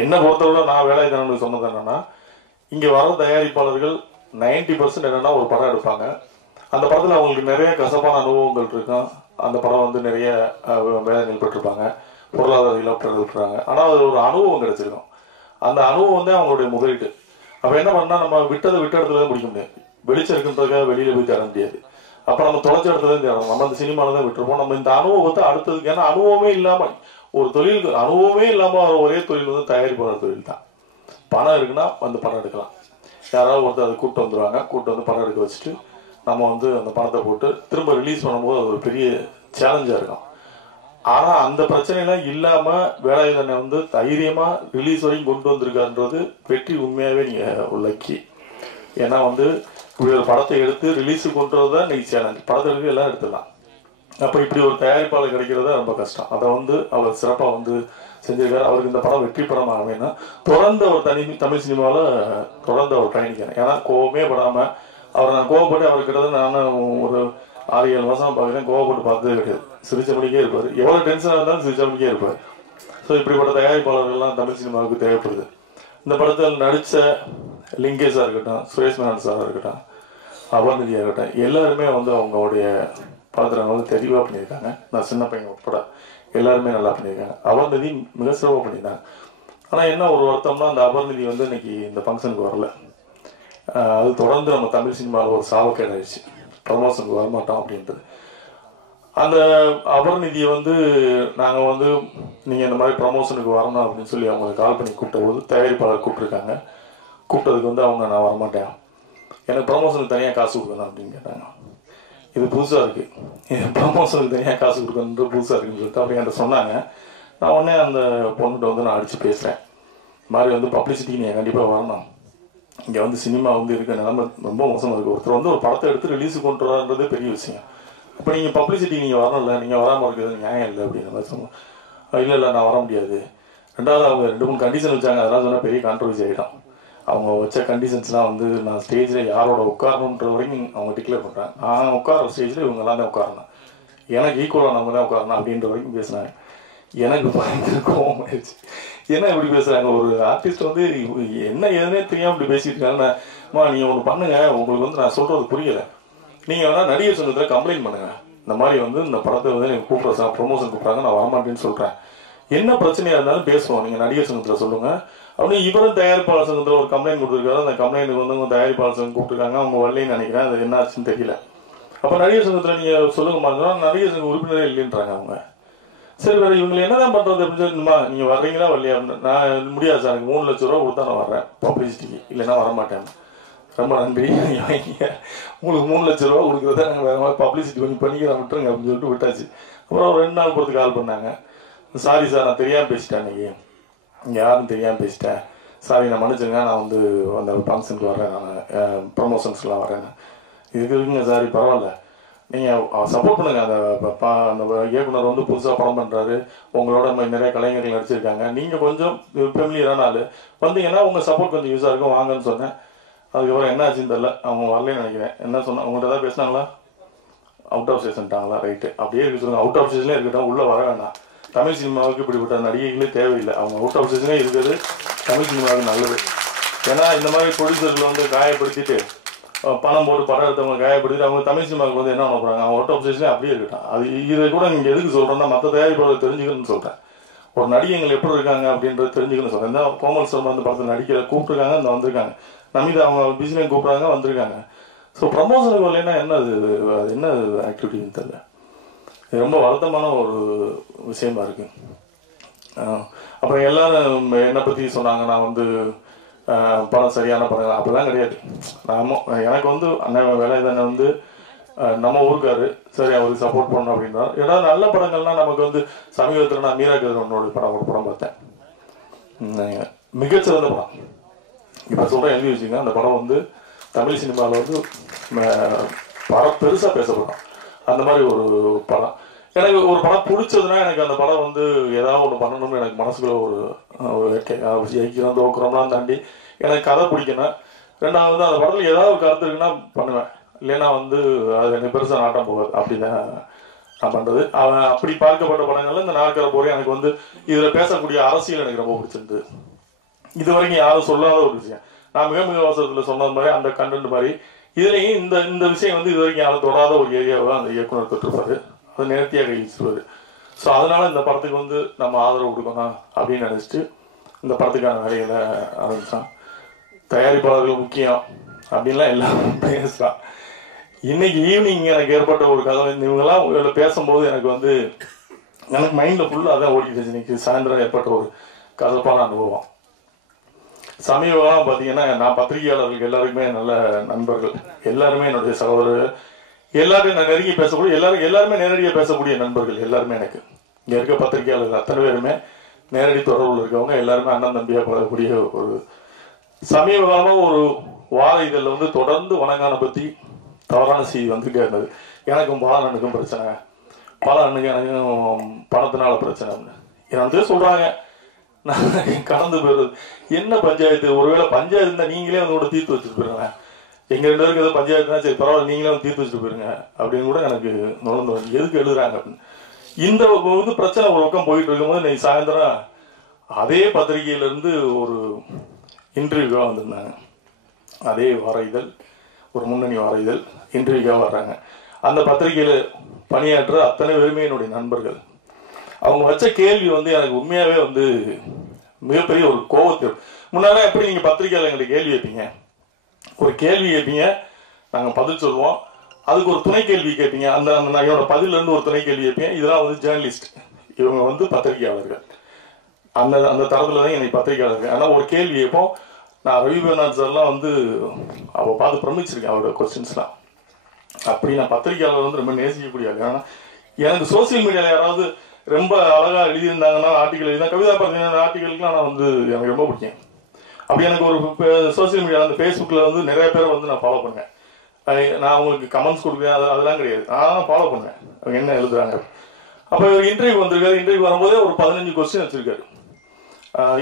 என்னை பொறுத்தவரை நான் வேலாயுதனுக்கு சொன்னது என்னன்னா, இங்கே வர தயாரிப்பாளர்கள் 90% என்னன்னா ஒரு படம் எடுப்பாங்க. அந்த படத்தில் அவங்களுக்கு நிறைய கசப்பான அனுபவங்கள் இருக்கும். அந்த படம் வந்து நிறைய வேதனைகள் பெற்றிருப்பாங்க, பொருளாதார இழப்பு விட்டுறாங்க. ஆனால் அது ஒரு அனுபவம் கிடைச்சிருக்கும். அந்த அனுபவம் வந்து அவங்களுடைய முதலீட்டு. அப்போ என்ன பண்ணால் நம்ம விட்ட இடத்துல தான் பிடிக்க முடியாது. வெளிச்சம் இருக்குன்றதுக்காக வெளியில் போய் தேட முடியாது. அப்போ நம்ம தொலைச்ச இடத்துல தான் தேடணும். நம்ம அந்த சினிமாவில் தான் விட்டுருப்போம். நம்ம இந்த அனுபவத்தை அடுத்ததுக்கு, ஏன்னா அனுபவமே இல்லாமல் ஒரு தொழிலுக்கு அனுபவமே இல்லாமல் வர ஒரே தொழில் வந்து தயாரிப்பாளர் தொழில் தான். பணம் இருக்குன்னா வந்து படம் எடுக்கலாம். யாராவது ஒருத்தர் அதை கூப்பிட்டு வந்துடுவாங்க, கூப்பிட்டு வந்து படம் எடுக்க வச்சுட்டு நம்ம வந்து அந்த பணத்தை போட்டு திரும்ப ரிலீஸ் பண்ணும்போது அது ஒரு பெரிய சேலஞ்சாக இருக்கும். ஆனால் அந்த பிரச்சனைலாம் இல்லாமல் வேலாயுதனை வந்து தைரியமாக ரிலீஸ் வரைக்கும் கொண்டு வந்திருக்கான்றது வெற்றி. உண்மையாகவே நீங்கள் உள்ளக்கி. ஏன்னா வந்து இப்படி ஒரு படத்தை எடுத்து ரிலீஸுக்கு கொண்டு வரதான் இன்னைக்கு சேலஞ்ச். படத்தை எடுக்க எல்லாம் எடுத்துடலாம். அப்போ இப்படி ஒரு தயாரிப்பாளர் கிடைக்கிறத ரொம்ப கஷ்டம். அதை வந்து அவர் சிறப்பாக வந்து செஞ்சிருக்காரு. அவருக்கு இந்த படம் வெற்றி படமாக வேணும்னா தொடர்ந்து அவர் தமிழ் சினிமாவில் தொடர்ந்து அவர் பயணிக்கிறேன். ஏன்னா கோவமே படாமல் அவர் நான் கோவப்பட்டு அவர்கிட்ட நானும் ஒரு 6-7 மாதம் பார்க்குறேன். கோவப்பட்டு பார்த்ததே கிடையாது. சிரிச்சபடிக்கே இருப்பார். எவ்வளோ டென்ஷனாக இருந்தாலும் சிரிச்சபடிக்கே இருப்பார். ஸோ இப்படிப்பட்ட தயாரிப்பாளர்கள்லாம் தமிழ் சினிமாவுக்கு தேவைப்படுது. இந்த படத்தில் நடித்த லிங்கேஷாக இருக்கட்டும், சுரேஷ் மேனன் சாராக இருக்கட்டும், அபர்நிதியாக இருக்கட்டும், எல்லாருமே வந்து அவங்களுடைய படத்தில் வந்து தெளிவாக பண்ணியிருக்காங்க. நான் சின்ன பையன் உட்பட எல்லாருமே நல்லா பண்ணியிருக்காங்க. அபர்நிதி மிக சிறப்பாக பண்ணியிருக்காங்க. ஆனால் என்ன ஒரு வருத்தம்னா, அந்த அபர்நிதி வந்து இன்னைக்கு இந்த ஃபங்க்ஷனுக்கு வரல. அது தொடர்ந்து நம்ம தமிழ் சினிமாவில் ஒரு சாவக்கேடாயிடுச்சு, ப்ரமோஷனுக்கு வரமாட்டோம் அப்படின்றது. அந்த அபர்நிதியை வந்து நாங்கள் வந்து நீங்கள் இந்த மாதிரி ப்ரமோஷனுக்கு வரணும் அப்படின்னு சொல்லி அவங்க கால் பண்ணி கூப்பிட்ட போது தயாரிப்பாளர் கூப்பிட்ருக்காங்க. கூப்பிட்டதுக்கு வந்து அவங்க நான் வரமாட்டேன், எனக்கு ப்ரமோஷனுக்கு தனியாக காசு கொடுக்கணும் அப்படின்னு கேட்டாங்க. இது புதுசாக இருக்குது, ப்ரமோஷனுக்கு தனியாக காசு கொடுக்கணுன்றது புதுசாக இருக்குன்னு சொல்லிட்டு அப்படி என்கிட்ட சொன்னாங்க. நான் உடனே அந்த பொண்ணுகிட்ட வந்து நான் அடித்து பேசுகிறேன், இந்த மாதிரி வந்து பப்ளிசிட்டிக்கு நீங்கள் கண்டிப்பாக வரணும், இங்கே வந்து சினிமா வந்து இருக்க நிலைமை ரொம்ப மோசமாக இருக்குது. ஒருத்தர் வந்து ஒரு படத்தை எடுத்து ரிலீஸுக்கு கொண்டு வரான்றதே பெரிய விஷயம். இப்போ நீங்கள் பப்ளிசிட்டி நீங்கள் வரணும்ல, நீங்கள் வராமல் இருக்கிறது நியாயம் இல்லை அப்படிங்கிற மாதிரி சொன்னோம். இல்லை நான் வர முடியாது. ரெண்டாவது அவங்க 2-3 கண்டிஷன் வச்சாங்க, அதெல்லாம் சொன்னால் பெரிய கான்ட்ரவர்சி ஆகிடும். அவங்க வச்ச கண்டிஷன்ஸ்லாம் வந்து நான் ஸ்டேஜில் யாரோட உட்காரணுன்ற வரைக்கும் அவங்க டிக்ளேர் பண்ணுறாங்க. நான் உட்கார ஸ்டேஜில் இவங்க எல்லாம் தான் உட்காரணும், எனக்கு ஈக்குவலாக நம்ம தான் உட்காரணும் அப்படின்ற வரைக்கும் பேசினாங்க. எனக்கு பயங்கர கோபம் ஆயிடுச்சு. என்ன இப்படி பேசுகிறாங்க, ஒரு ஆர்டிஸ்ட் வந்து என்ன எதுனே தெரியாமல் இப்படி பேசிட்டு இருக்காங்கம்மா. நீங்கள் ஒன்று பண்ணுங்கள், உங்களுக்கு வந்து நான் சொல்கிறது புரியலை, நீங்கள் வேணால் நடிகர் சங்கத்தில் கம்ப்ளைண்ட் பண்ணுங்கள், இந்த மாதிரி வந்து இந்த படத்தை வந்து நீங்கள் கூப்பிட்ற ப்ரொமோஷன் கூப்பிட்றாங்க, நான் வரமாட்டேன்னு சொல்கிறேன், என்ன பிரச்சனையாக இருந்தாலும் பேசுவோம், நீங்கள் நடிகர் சங்கத்தில் சொல்லுங்கள் அப்படின்னு. இவரும் தயாரிப்பாளர் சங்கத்தில் ஒரு கம்ப்ளைண்ட் கொடுத்துருக்காரு. அந்த கம்ப்ளைண்ட்டுக்கு வந்து உங்கள் தயாரிப்பாளர் சங்கம் கூப்பிட்டுருக்காங்க, அவங்க வரலைன்னு நினைக்கிறேன், அது என்ன ஆச்சுன்னு தெரியல. அப்போ நடிகர் சங்கத்தில் நீங்கள் சொல்லுங்க மாதிரி நடிகர் சங்க உறுப்பினரே இல்லைன்றாங்க அவங்க. சரி வேறு இவங்களை என்னதான் பண்ணுறது அப்படின்னு சொல்லிட்டுமா, நீங்கள் வர்றீங்களா வரலையா அப்படின்னு. நான் முடியாது சார், எனக்கு 3 லட்ச ரூபா கொடுத்தா நான் வர்றேன் பப்ளிசிட்டிக்கு, இல்லைன்னா வரமாட்டேன். ரொம்ப நன்றி, உங்களுக்கு 3 லட்ச ரூபா கொடுக்குறத நாங்கள் வேறு மாதிரி பப்ளிசிட்டி பண்ணிக்கிறோம் விட்டுருங்க அப்படின்னு சொல்லிட்டு விட்டாச்சு. அப்புறம் ஒரு 2 நாள் பொறுத்து கால் பண்ணாங்க, சாரி சார் நான் தெரியாமல் பேசிட்டேன், அன்றைக்கி இங்கே யாரும் தெரியாமல் பேசிட்டேன், சாரி நான் மன்னிச்சுங்க, நான் வந்து அந்த ஃபங்க்ஷனுக்கு வரேன், நான் ப்ரமோஷன்ஸ்லாம் வரேன். இதுக்கு இருக்குங்க சாரி பரவாயில்ல, நீங்கள் சப்போர்ட் பண்ணுங்கள். அந்த இயக்குனர் வந்து புதுசாக படம் பண்ணுறாரு, உங்களோட நிறைய கலைஞர்கள் நடிச்சிருக்காங்க, நீங்கள் கொஞ்சம் ஃபெமிலியரான ஆள், வந்தீங்கன்னா உங்கள் சப்போர்ட் கொஞ்சம் யூஸாக இருக்கும், வாங்கன்னு சொன்னேன். அதுக்கப்புறம் என்ன ஆச்சுன்னு தெரியல, அவங்க வரலன்னு நினைக்கிறேன். என்ன சொன்ன உங்கள்கிட்ட ஏதாவது பேசினாங்களா? அவுட் ஆஃப் ஸ்டேஷன்ட்டாங்களா? ரைட்டு, அப்படியே இருக்கு சொல்லுங்கள், அவுட் ஆஃப் ஸ்டேஷன்லேயே இருக்கட்டும், உள்ளே வர வேண்டாம். தமிழ் சினிமாவுக்கு இப்படிப்பட்ட நடிகைகளே தேவையில்லை, அவங்க அவுட் ஆஃப் ஸ்டேஷனே இருக்கிறது தமிழ் சினிமாவுக்கு நல்லது. ஏன்னா இந்த மாதிரி ப்ரொடியூசர்களை வந்து காயப்படுத்திட்டு பணம் போட்டு படம் எடுத்தவங்க காயப்படுத்திட்டு அவங்க தமிழ் சினிமாவுக்கு வந்து என்ன பண்ண போகிறாங்க, அவங்க அவுட் ஆஃப் ஸ்டேஷனே அப்படியே இருக்கட்டும். அது இதை கூட நீங்கள் எதுக்கு சொல்கிறேன்னா, மற்ற தயாரிப்பாளர் தெரிஞ்சுக்கணும்னு சொல்கிறேன். ஒரு நடிகைகள் எப்படி இருக்காங்க அப்படின்றது தெரிஞ்சுக்கணும்னு சொல்கிறேன். இந்த கோமல் சர்மா அந்த படத்தில் நடிக்கிற கூப்பிட்டுருக்காங்க, இந்த வந்திருக்காங்க, நமிதா அவங்க பிஸினஸ் கூப்பிட்றாங்க, வந்திருக்காங்க. ஸோ ப்ரமோஷனுக்கு வரலைன்னா என்ன அது என்ன ஆக்டிவிட்டின்னு தெரியல. இது ரொம்ப வருத்தமான ஒரு விஷயமா இருக்கு. அப்புறம் எல்லாரும் என்னை பற்றி சொன்னாங்க, நான் வந்து படம் சரியான படம் அப்படிலாம் கிடையாது. எனக்கு வந்து அண்ணன் வேலைதானே வந்து நம்ம ஊருக்காரு, சரி அவருக்கு சப்போர்ட் பண்ணணும் அப்படின்னா. ஏதாவது நல்ல படங்கள்னா நமக்கு வந்து சமீபத்தில் நான் மீரா கதிரவனோட ஒரு படம் பார்த்தேன், மிகச்சிறந்த படம். இப்போ சொல்கிறேன், எழுதி வச்சுங்க, அந்த படம் வந்து தமிழ் சினிமாவில் வந்து படம் பெருசாக பேசப்படும். அந்த மாதிரி ஒரு படம் எனக்கு ஒரு படம் பிடிச்சதுன்னா, எனக்கு அந்த படம் வந்து ஏதாவது ஒன்று பண்ணணும்னு எனக்கு மனசுக்குள்ள ஒரு ஜெயிக்கிறோம் தோக்குறோம்லாம் தாண்டி எனக்கு கதை பிடிக்கணும். ரெண்டாவது அந்த படத்தில் ஏதாவது ஒரு கருத்து இருக்குன்னா பண்ணுவேன், இல்லைன்னா வந்து அது எனக்கு பெருசாக நாட்டம் போகாது. அப்படிதான் நான் பண்ணுறது. அவன் அப்படி பார்க்கப்பட்ட படங்கள்ல இந்த நாற்கர போகிறேன் எனக்கு வந்து இதில் பேசக்கூடிய அரசியல் எனக்கு ரொம்ப பிடிச்சிருந்தது. இது வரைக்கும் யாரும் சொல்லாத ஒரு விஷயம். நான் மிக மிக அவசரத்தில் சொன்னது மாதிரி அந்த கண்டென்ட் மாதிரி இதுலேயும் இந்த விஷயம் வந்து இது வரைக்கும் யாரும் தொடாத ஒரு ஏரியாவை அந்த இயக்குனர் தொட்டிருப்பாரு, அதை நேர்த்தியாக கைச்சிருவாரு. ஸோ அதனால இந்த படத்துக்கு வந்து நம்ம ஆதரவு கொடுக்கணும் அப்படின்னு நினச்சிட்டு இந்த படத்துக்கான வேலைகளை ஆரம்பித்தான். தயாரிப்பாளர்கள் முக்கியம் அப்படின்லாம் எல்லாரும் பேசலாம். இன்னைக்கு ஈவினிங் எனக்கு ஏற்பட்ட ஒரு கதை, இவங்கெல்லாம் இதில் பேசும்போது எனக்கு வந்து எனக்கு மைண்டில் ஃபுல்லாக அதான் ஓடிட்டு. இன்னைக்கு சாயந்தரம் ஏற்பட்ட ஒரு கசப்பான அனுபவம். சமீபமாக பார்த்தீங்கன்னா, நான் பத்திரிகையாளர்கள் எல்லாருக்குமே நல்ல நண்பர்கள், எல்லாருமே என்னுடைய சகோதரர், எல்லாருமே நான் நெருங்கி பேசக்கூடிய எல்லாருமே நேரடியாக பேசக்கூடிய நண்பர்கள் எல்லாருமே. எனக்கு இங்கே இருக்க பத்திரிகையாளர்கள் அத்தனை பேருமே நேரடி தொடர்பில் இருக்கவங்க, எல்லாருமே அண்ணன் தம்பியாக பழகக்கூடிய ஒரு சமீப காலமாக ஒரு வார இதழில் வந்து தொடர்ந்து வணங்கான பற்றி தவறான செய்தி வந்துகிட்டே இருந்தது. எனக்கும் பாலனுக்கும் பிரச்சனை, பாலனுக்கு எனக்கும் பணத்தினால பிரச்சனை என்ன சொல்கிறாங்க. நான் கடந்து போயிடுறது என்ன பஞ்சாயத்து, ஒருவேளை பஞ்சாயத்து இருந்தால் நீங்களே வந்து கூட தீர்த்து வச்சுட்டு போயிருங்க, எங்கள் 2 பேருக்கு எதாவது பஞ்சாயத்துனா சரி பரவாயில்ல நீங்களே வந்து தீர்த்து வச்சுட்டு போயிருங்க அப்படின்னு கூட எனக்கு நுழைந்து வந்து எதுக்கு எழுதுறாங்க அப்படின்னு. இந்த வந்து பிரச்சனை ஒரு பக்கம் போயிட்டு இருக்கும்போது இன்னைக்கு சாயந்தரம் அதே பத்திரிகையிலேருந்து ஒரு இன்டர்வியூவாக வந்திருந்தாங்க. அதே வார இதழ் ஒரு முன்னணி வார இதழ் இன்டர்வியூக்காக வர்றாங்க. அந்த பத்திரிகையில் பணியாற்ற அத்தனை பேருமே என்னுடைய நண்பர்கள். அவங்க வச்ச கேள்வி வந்து எனக்கு உண்மையாகவே வந்து மிகப்பெரிய ஒரு கோபத்தை. முன்னாடி எப்படி நீங்கள் பத்திரிகையில் எங்களுக்கு கேள்வி வைப்பீங்க, ஒரு கேள்வி கேட்பீங்க, நாங்கள் பதில் சொல்லுவோம், அதுக்கு ஒரு துணை கேள்வி கேட்பீங்க, அந்த என்னோட பதிலிருந்து ஒரு துணை கேள்வி கேட்பீங்க. இதெல்லாம் வந்து ஜேர்னலிஸ்ட், இவங்க வந்து பத்திரிகையாளர்கள். அந்த அந்த தரத்தில் தான் என்னை பத்திரிகையாளர்கள். ஆனால் ஒரு கேள்வி கேட்போம். நான் ரவி பேனாத் சார்லாம் வந்து அவள் பார்த்து பிரமிச்சிருக்கேன் அவரோட கொஸ்டின்ஸ்லாம். அப்படி நான் பத்திரிகையாளர் வந்து ரொம்ப நேசிக்கக்கூடிய ஆள். ஏன்னா எனக்கு சோசியல் மீடியாவில் யாராவது ரொம்ப அழகாக எழுதியிருந்தாங்கன்னா, ஆர்டிக்கல் எழுதினா, கவிதா பார்த்தீங்கன்னா ஆர்டிக்கலுக்குலாம் நான் வந்து எனக்கு ரொம்ப பிடிக்கும். அப்படி எனக்கு ஒரு சோசியல் மீடியா அந்த ஃபேஸ்புக்கில் வந்து நிறைய பேரை வந்து நான் ஃபாலோ பண்ணேன். நான் அவங்களுக்கு கமெண்ட்ஸ் கொடுக்குறேன், அதெல்லாம் கிடையாது. நான் ஃபாலோ பண்ணேன் அவங்க என்ன எழுதுறாங்க. அப்போ இவர் இன்டர்வியூ வந்திருக்காரு. இன்டர்வியூ வரும்போதே ஒரு 15 கொஸ்டின் வச்சிருக்காரு.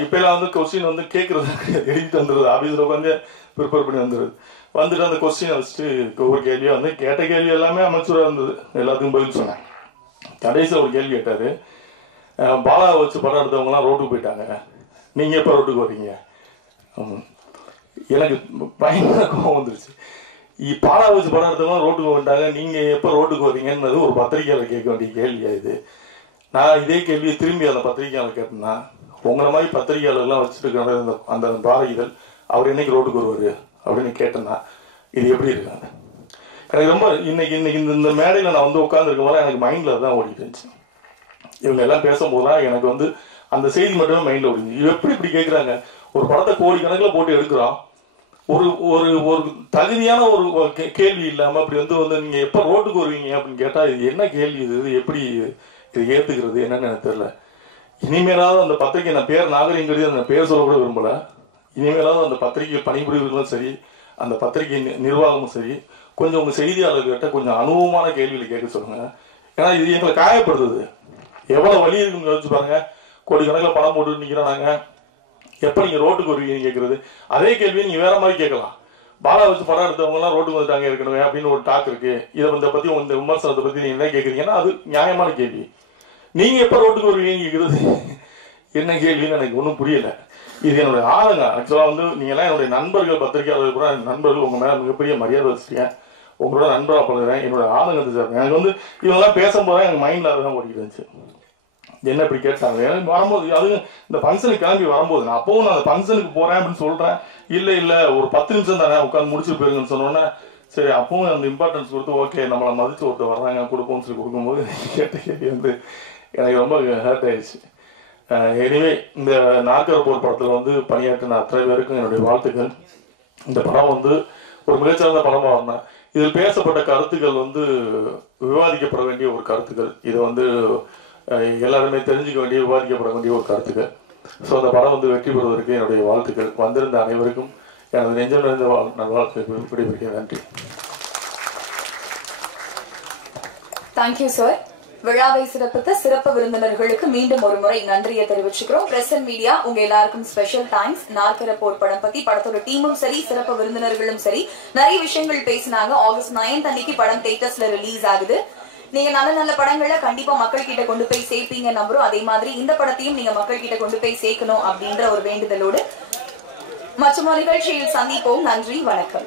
இப்பெல்லாம் வந்து கொஸ்டின் வந்து கேட்கறது கிடையாது, எழுதிட்டு வந்துடுது. ஆஃபீஸில் உட்காந்து ப்ரிப்பேர் பண்ணி வந்துடுது. வந்துட்டு அந்த கொஸ்டினை வச்சுட்டு ஒவ்வொரு கேள்வியாக வந்து கேட்ட கேள்வி எல்லாமே அமைச்சராக இருந்தது. எல்லாத்துக்கும் பதில் சொன்னேன். கடைசியில் ஒரு கேள்வி கேட்டார். பாலா வச்சு படம் எடுத்தவங்கலாம் ரோட்டுக்கு போயிட்டாங்க, நீங்கள் எப்போ ரோட்டுக்கு வரீங்க? எனக்கு பயங்கர கோபம் வந்துருச்சு. பாலா வச்சு படம் எடுத்தவங்களாம் ரோட்டுக்கு வந்துட்டாங்க, நீங்கள் எப்போ ரோட்டுக்கு வரீங்கன்னு ஒரு பத்திரிகையாளர் கேட்க வேண்டிய கேள்வியா இது? நான் இதே கேள்வியை திரும்பி அந்த பத்திரிகையாளர் கேட்டேன்னா, உங்களை மாதிரி பத்திரிகையாளர்லாம் வச்சுட்டு இருக்கிற அந்த பாரதிகள் அவர் என்னைக்கு ரோட்டுக்கு வருவார் அப்படின்னு கேட்டேன்னா இது எப்படி இருக்காங்க? எனக்கு ரொம்ப இன்னைக்கு இந்த மேடையில் நான் வந்து உட்காந்துருக்கும் போது எனக்கு மைண்டில் தான் ஓடிட்டு இருந்துச்சு. இவங்க எல்லாம் பேசும்போதுலாம் எனக்கு வந்து அந்த செய்தி மட்டுமே மைண்டில் ஓடிச்சு. இவ எப்படி இப்படி கேட்குறாங்க? ஒரு படத்தை கோடிக்கணக்கில் போட்டு எடுக்கிறோம், ஒரு ஒரு ஒரு தகுதியான ஒரு கேள்வி இல்லாமல் அப்படி வந்து நீங்கள் எப்போ ரோட்டுக்கு வருவீங்க அப்படின்னு கேட்டால் இது என்ன கேள்வி? இது எப்படி இது ஏற்றுக்கிறது என்னன்னு எனக்கு தெரியல. இனிமேலாவது அந்த பத்திரிகை, நான் பேர் நாகரிகங்கிறது அந்த பேர் சொல்ல கூட விரும்பல, இனிமேலாவது அந்த பத்திரிகை பணிபுரிவர்களும் சரி, அந்த பத்திரிகை நிர்வாகமும் சரி, கொஞ்சம் உங்கள் செய்தியாளர்கிட்ட கொஞ்சம் அனுபவமான கேள்விகளை கேட்க சொல்லுங்க. ஏன்னா இது எங்களை காயப்படுத்துது. எவ்வளோ வழி இருக்குன்னு யோசிச்சு பாருங்க. கோடிக்கணக்கில் பணம் போட்டு நிற்கிறோம் நாங்கள், எப்போ நீங்கள் ரோட்டுக்கு வருவீங்கன்னு கேட்குறது. அதே கேள்வியை நீங்கள் வேற மாதிரி கேட்கலாம். பாலா வச்சு படம் எடுத்தவங்கலாம் ரோட்டுக்கு வந்துட்டாங்க ஏற்கனவே அப்படின்னு ஒரு டாக் இருக்கு. இதை பற்றி இந்த விமர்சனத்தை பற்றி நீங்கள் என்ன கேட்குறீங்கன்னா அது நியாயமான கேள்வி. நீங்கள் எப்போ ரோட்டுக்கு வருவீங்கன்னு கேட்குறது என்ன கேள்வின்னு எனக்கு ஒன்றும் புரியலை. இது என்னுடைய ஆளுங்க. ஆக்சுவலாக வந்து நீங்கள்லாம் என்னுடைய நண்பர்கள், பத்திரிகையாளர்கள் கூட நண்பர்கள், உங்கள் மேலே மிகப்பெரிய மரியாதை வச்சுருக்கேன், உங்களோட நண்பராக பண்ணுறேன், என்னோட ஆளுங்க சார். எனக்கு வந்து இவங்கெல்லாம் பேசும்போது எனக்கு மைண்டில் அதுதான் ஓடிட்டு இருந்துச்சு. என்ன இப்படி கேட்டாங்க எனக்கு வரும்போது, அது இந்த ஃபங்க்ஷனுக்கு கிளம்பி வரும்போது நான் அப்பவும் நான் அந்த ஃபங்க்ஷனுக்கு போகிறேன் அப்படின்னு சொல்கிறேன். இல்லை ஒரு 10 நிமிஷம் தானே உட்காந்து முடிச்சுட்டு போயிருங்கன்னு சொன்னோன்னே சரி அப்பவும் அந்த இம்பார்ட்டன்ஸ் கொடுத்து ஓகே நம்மளை மதிச்சு ஒருத்தர் வர்றாங்க கொடுப்போம்னு சொல்லி கொடுக்கும்போது கேட்ட கேள்வி வந்து எனக்கு ரொம்ப ஹர்ட் ஆயிடுச்சு. எனிவே இந்த நாற்கரப்போர் படத்தில் வந்து பணியாற்றின அத்தனை பேருக்கும் என்னுடைய வாழ்த்துக்கள். இந்த படம் வந்து ஒரு மிகச்சிறந்த படமாக வரணும். இதில் பேசப்பட்ட கருத்துக்கள் வந்து விவாதிக்கப்பட வேண்டிய ஒரு கருத்துக்கள். இது வந்து எல்லாருமே தெரிஞ்சுக்க வேண்டிய, விவாதிக்கப்பட வேண்டிய ஒரு கருத்துக்கள். ஸோ அந்த படம் வந்து வெற்றி பெறுவதற்கு என்னுடைய வாழ்த்துக்கள். வந்திருந்த அனைவருக்கும் எனது நெஞ்சம் நிறைந்த நல்வாழ்த்துக்கள். விடைபெறுகிறேன். நன்றி. Thank you sir. விழாவை சிறப்பித்த சிறப்பு விருந்தினர்களுக்கு மீண்டும் ஒரு முறை நன்றியை தெரிவிச்சுக்கிறோம். பிரஸ் அண்ட் மீடியா உங்க எல்லாருக்கும் ஸ்பெஷல் தேங்க்ஸ். நாற்கரப்போர் படம் பத்தி படத்தோட டீமும் சரி, சிறப்பு விருந்தினர்களும் சரி நிறைய விஷயங்கள் பேசினாங்க. ஆகஸ்ட் 9 அன்னைக்கு படம் தியேட்டர்ஸ்ல ரிலீஸ் ஆகுது. நீங்க நல்ல நல்ல படங்களை கண்டிப்பா மக்கள் கிட்ட கொண்டு போய் சேர்ப்பீங்க நம்புறோம். அதே மாதிரி இந்த படத்தையும் நீங்க மக்கள் கிட்ட கொண்டு போய் சேர்க்கணும் அப்படின்ற ஒரு வேண்டுதலோடு மற்றொரு நிகழ்ச்சியில் சந்திப்போம். நன்றி, வணக்கம்.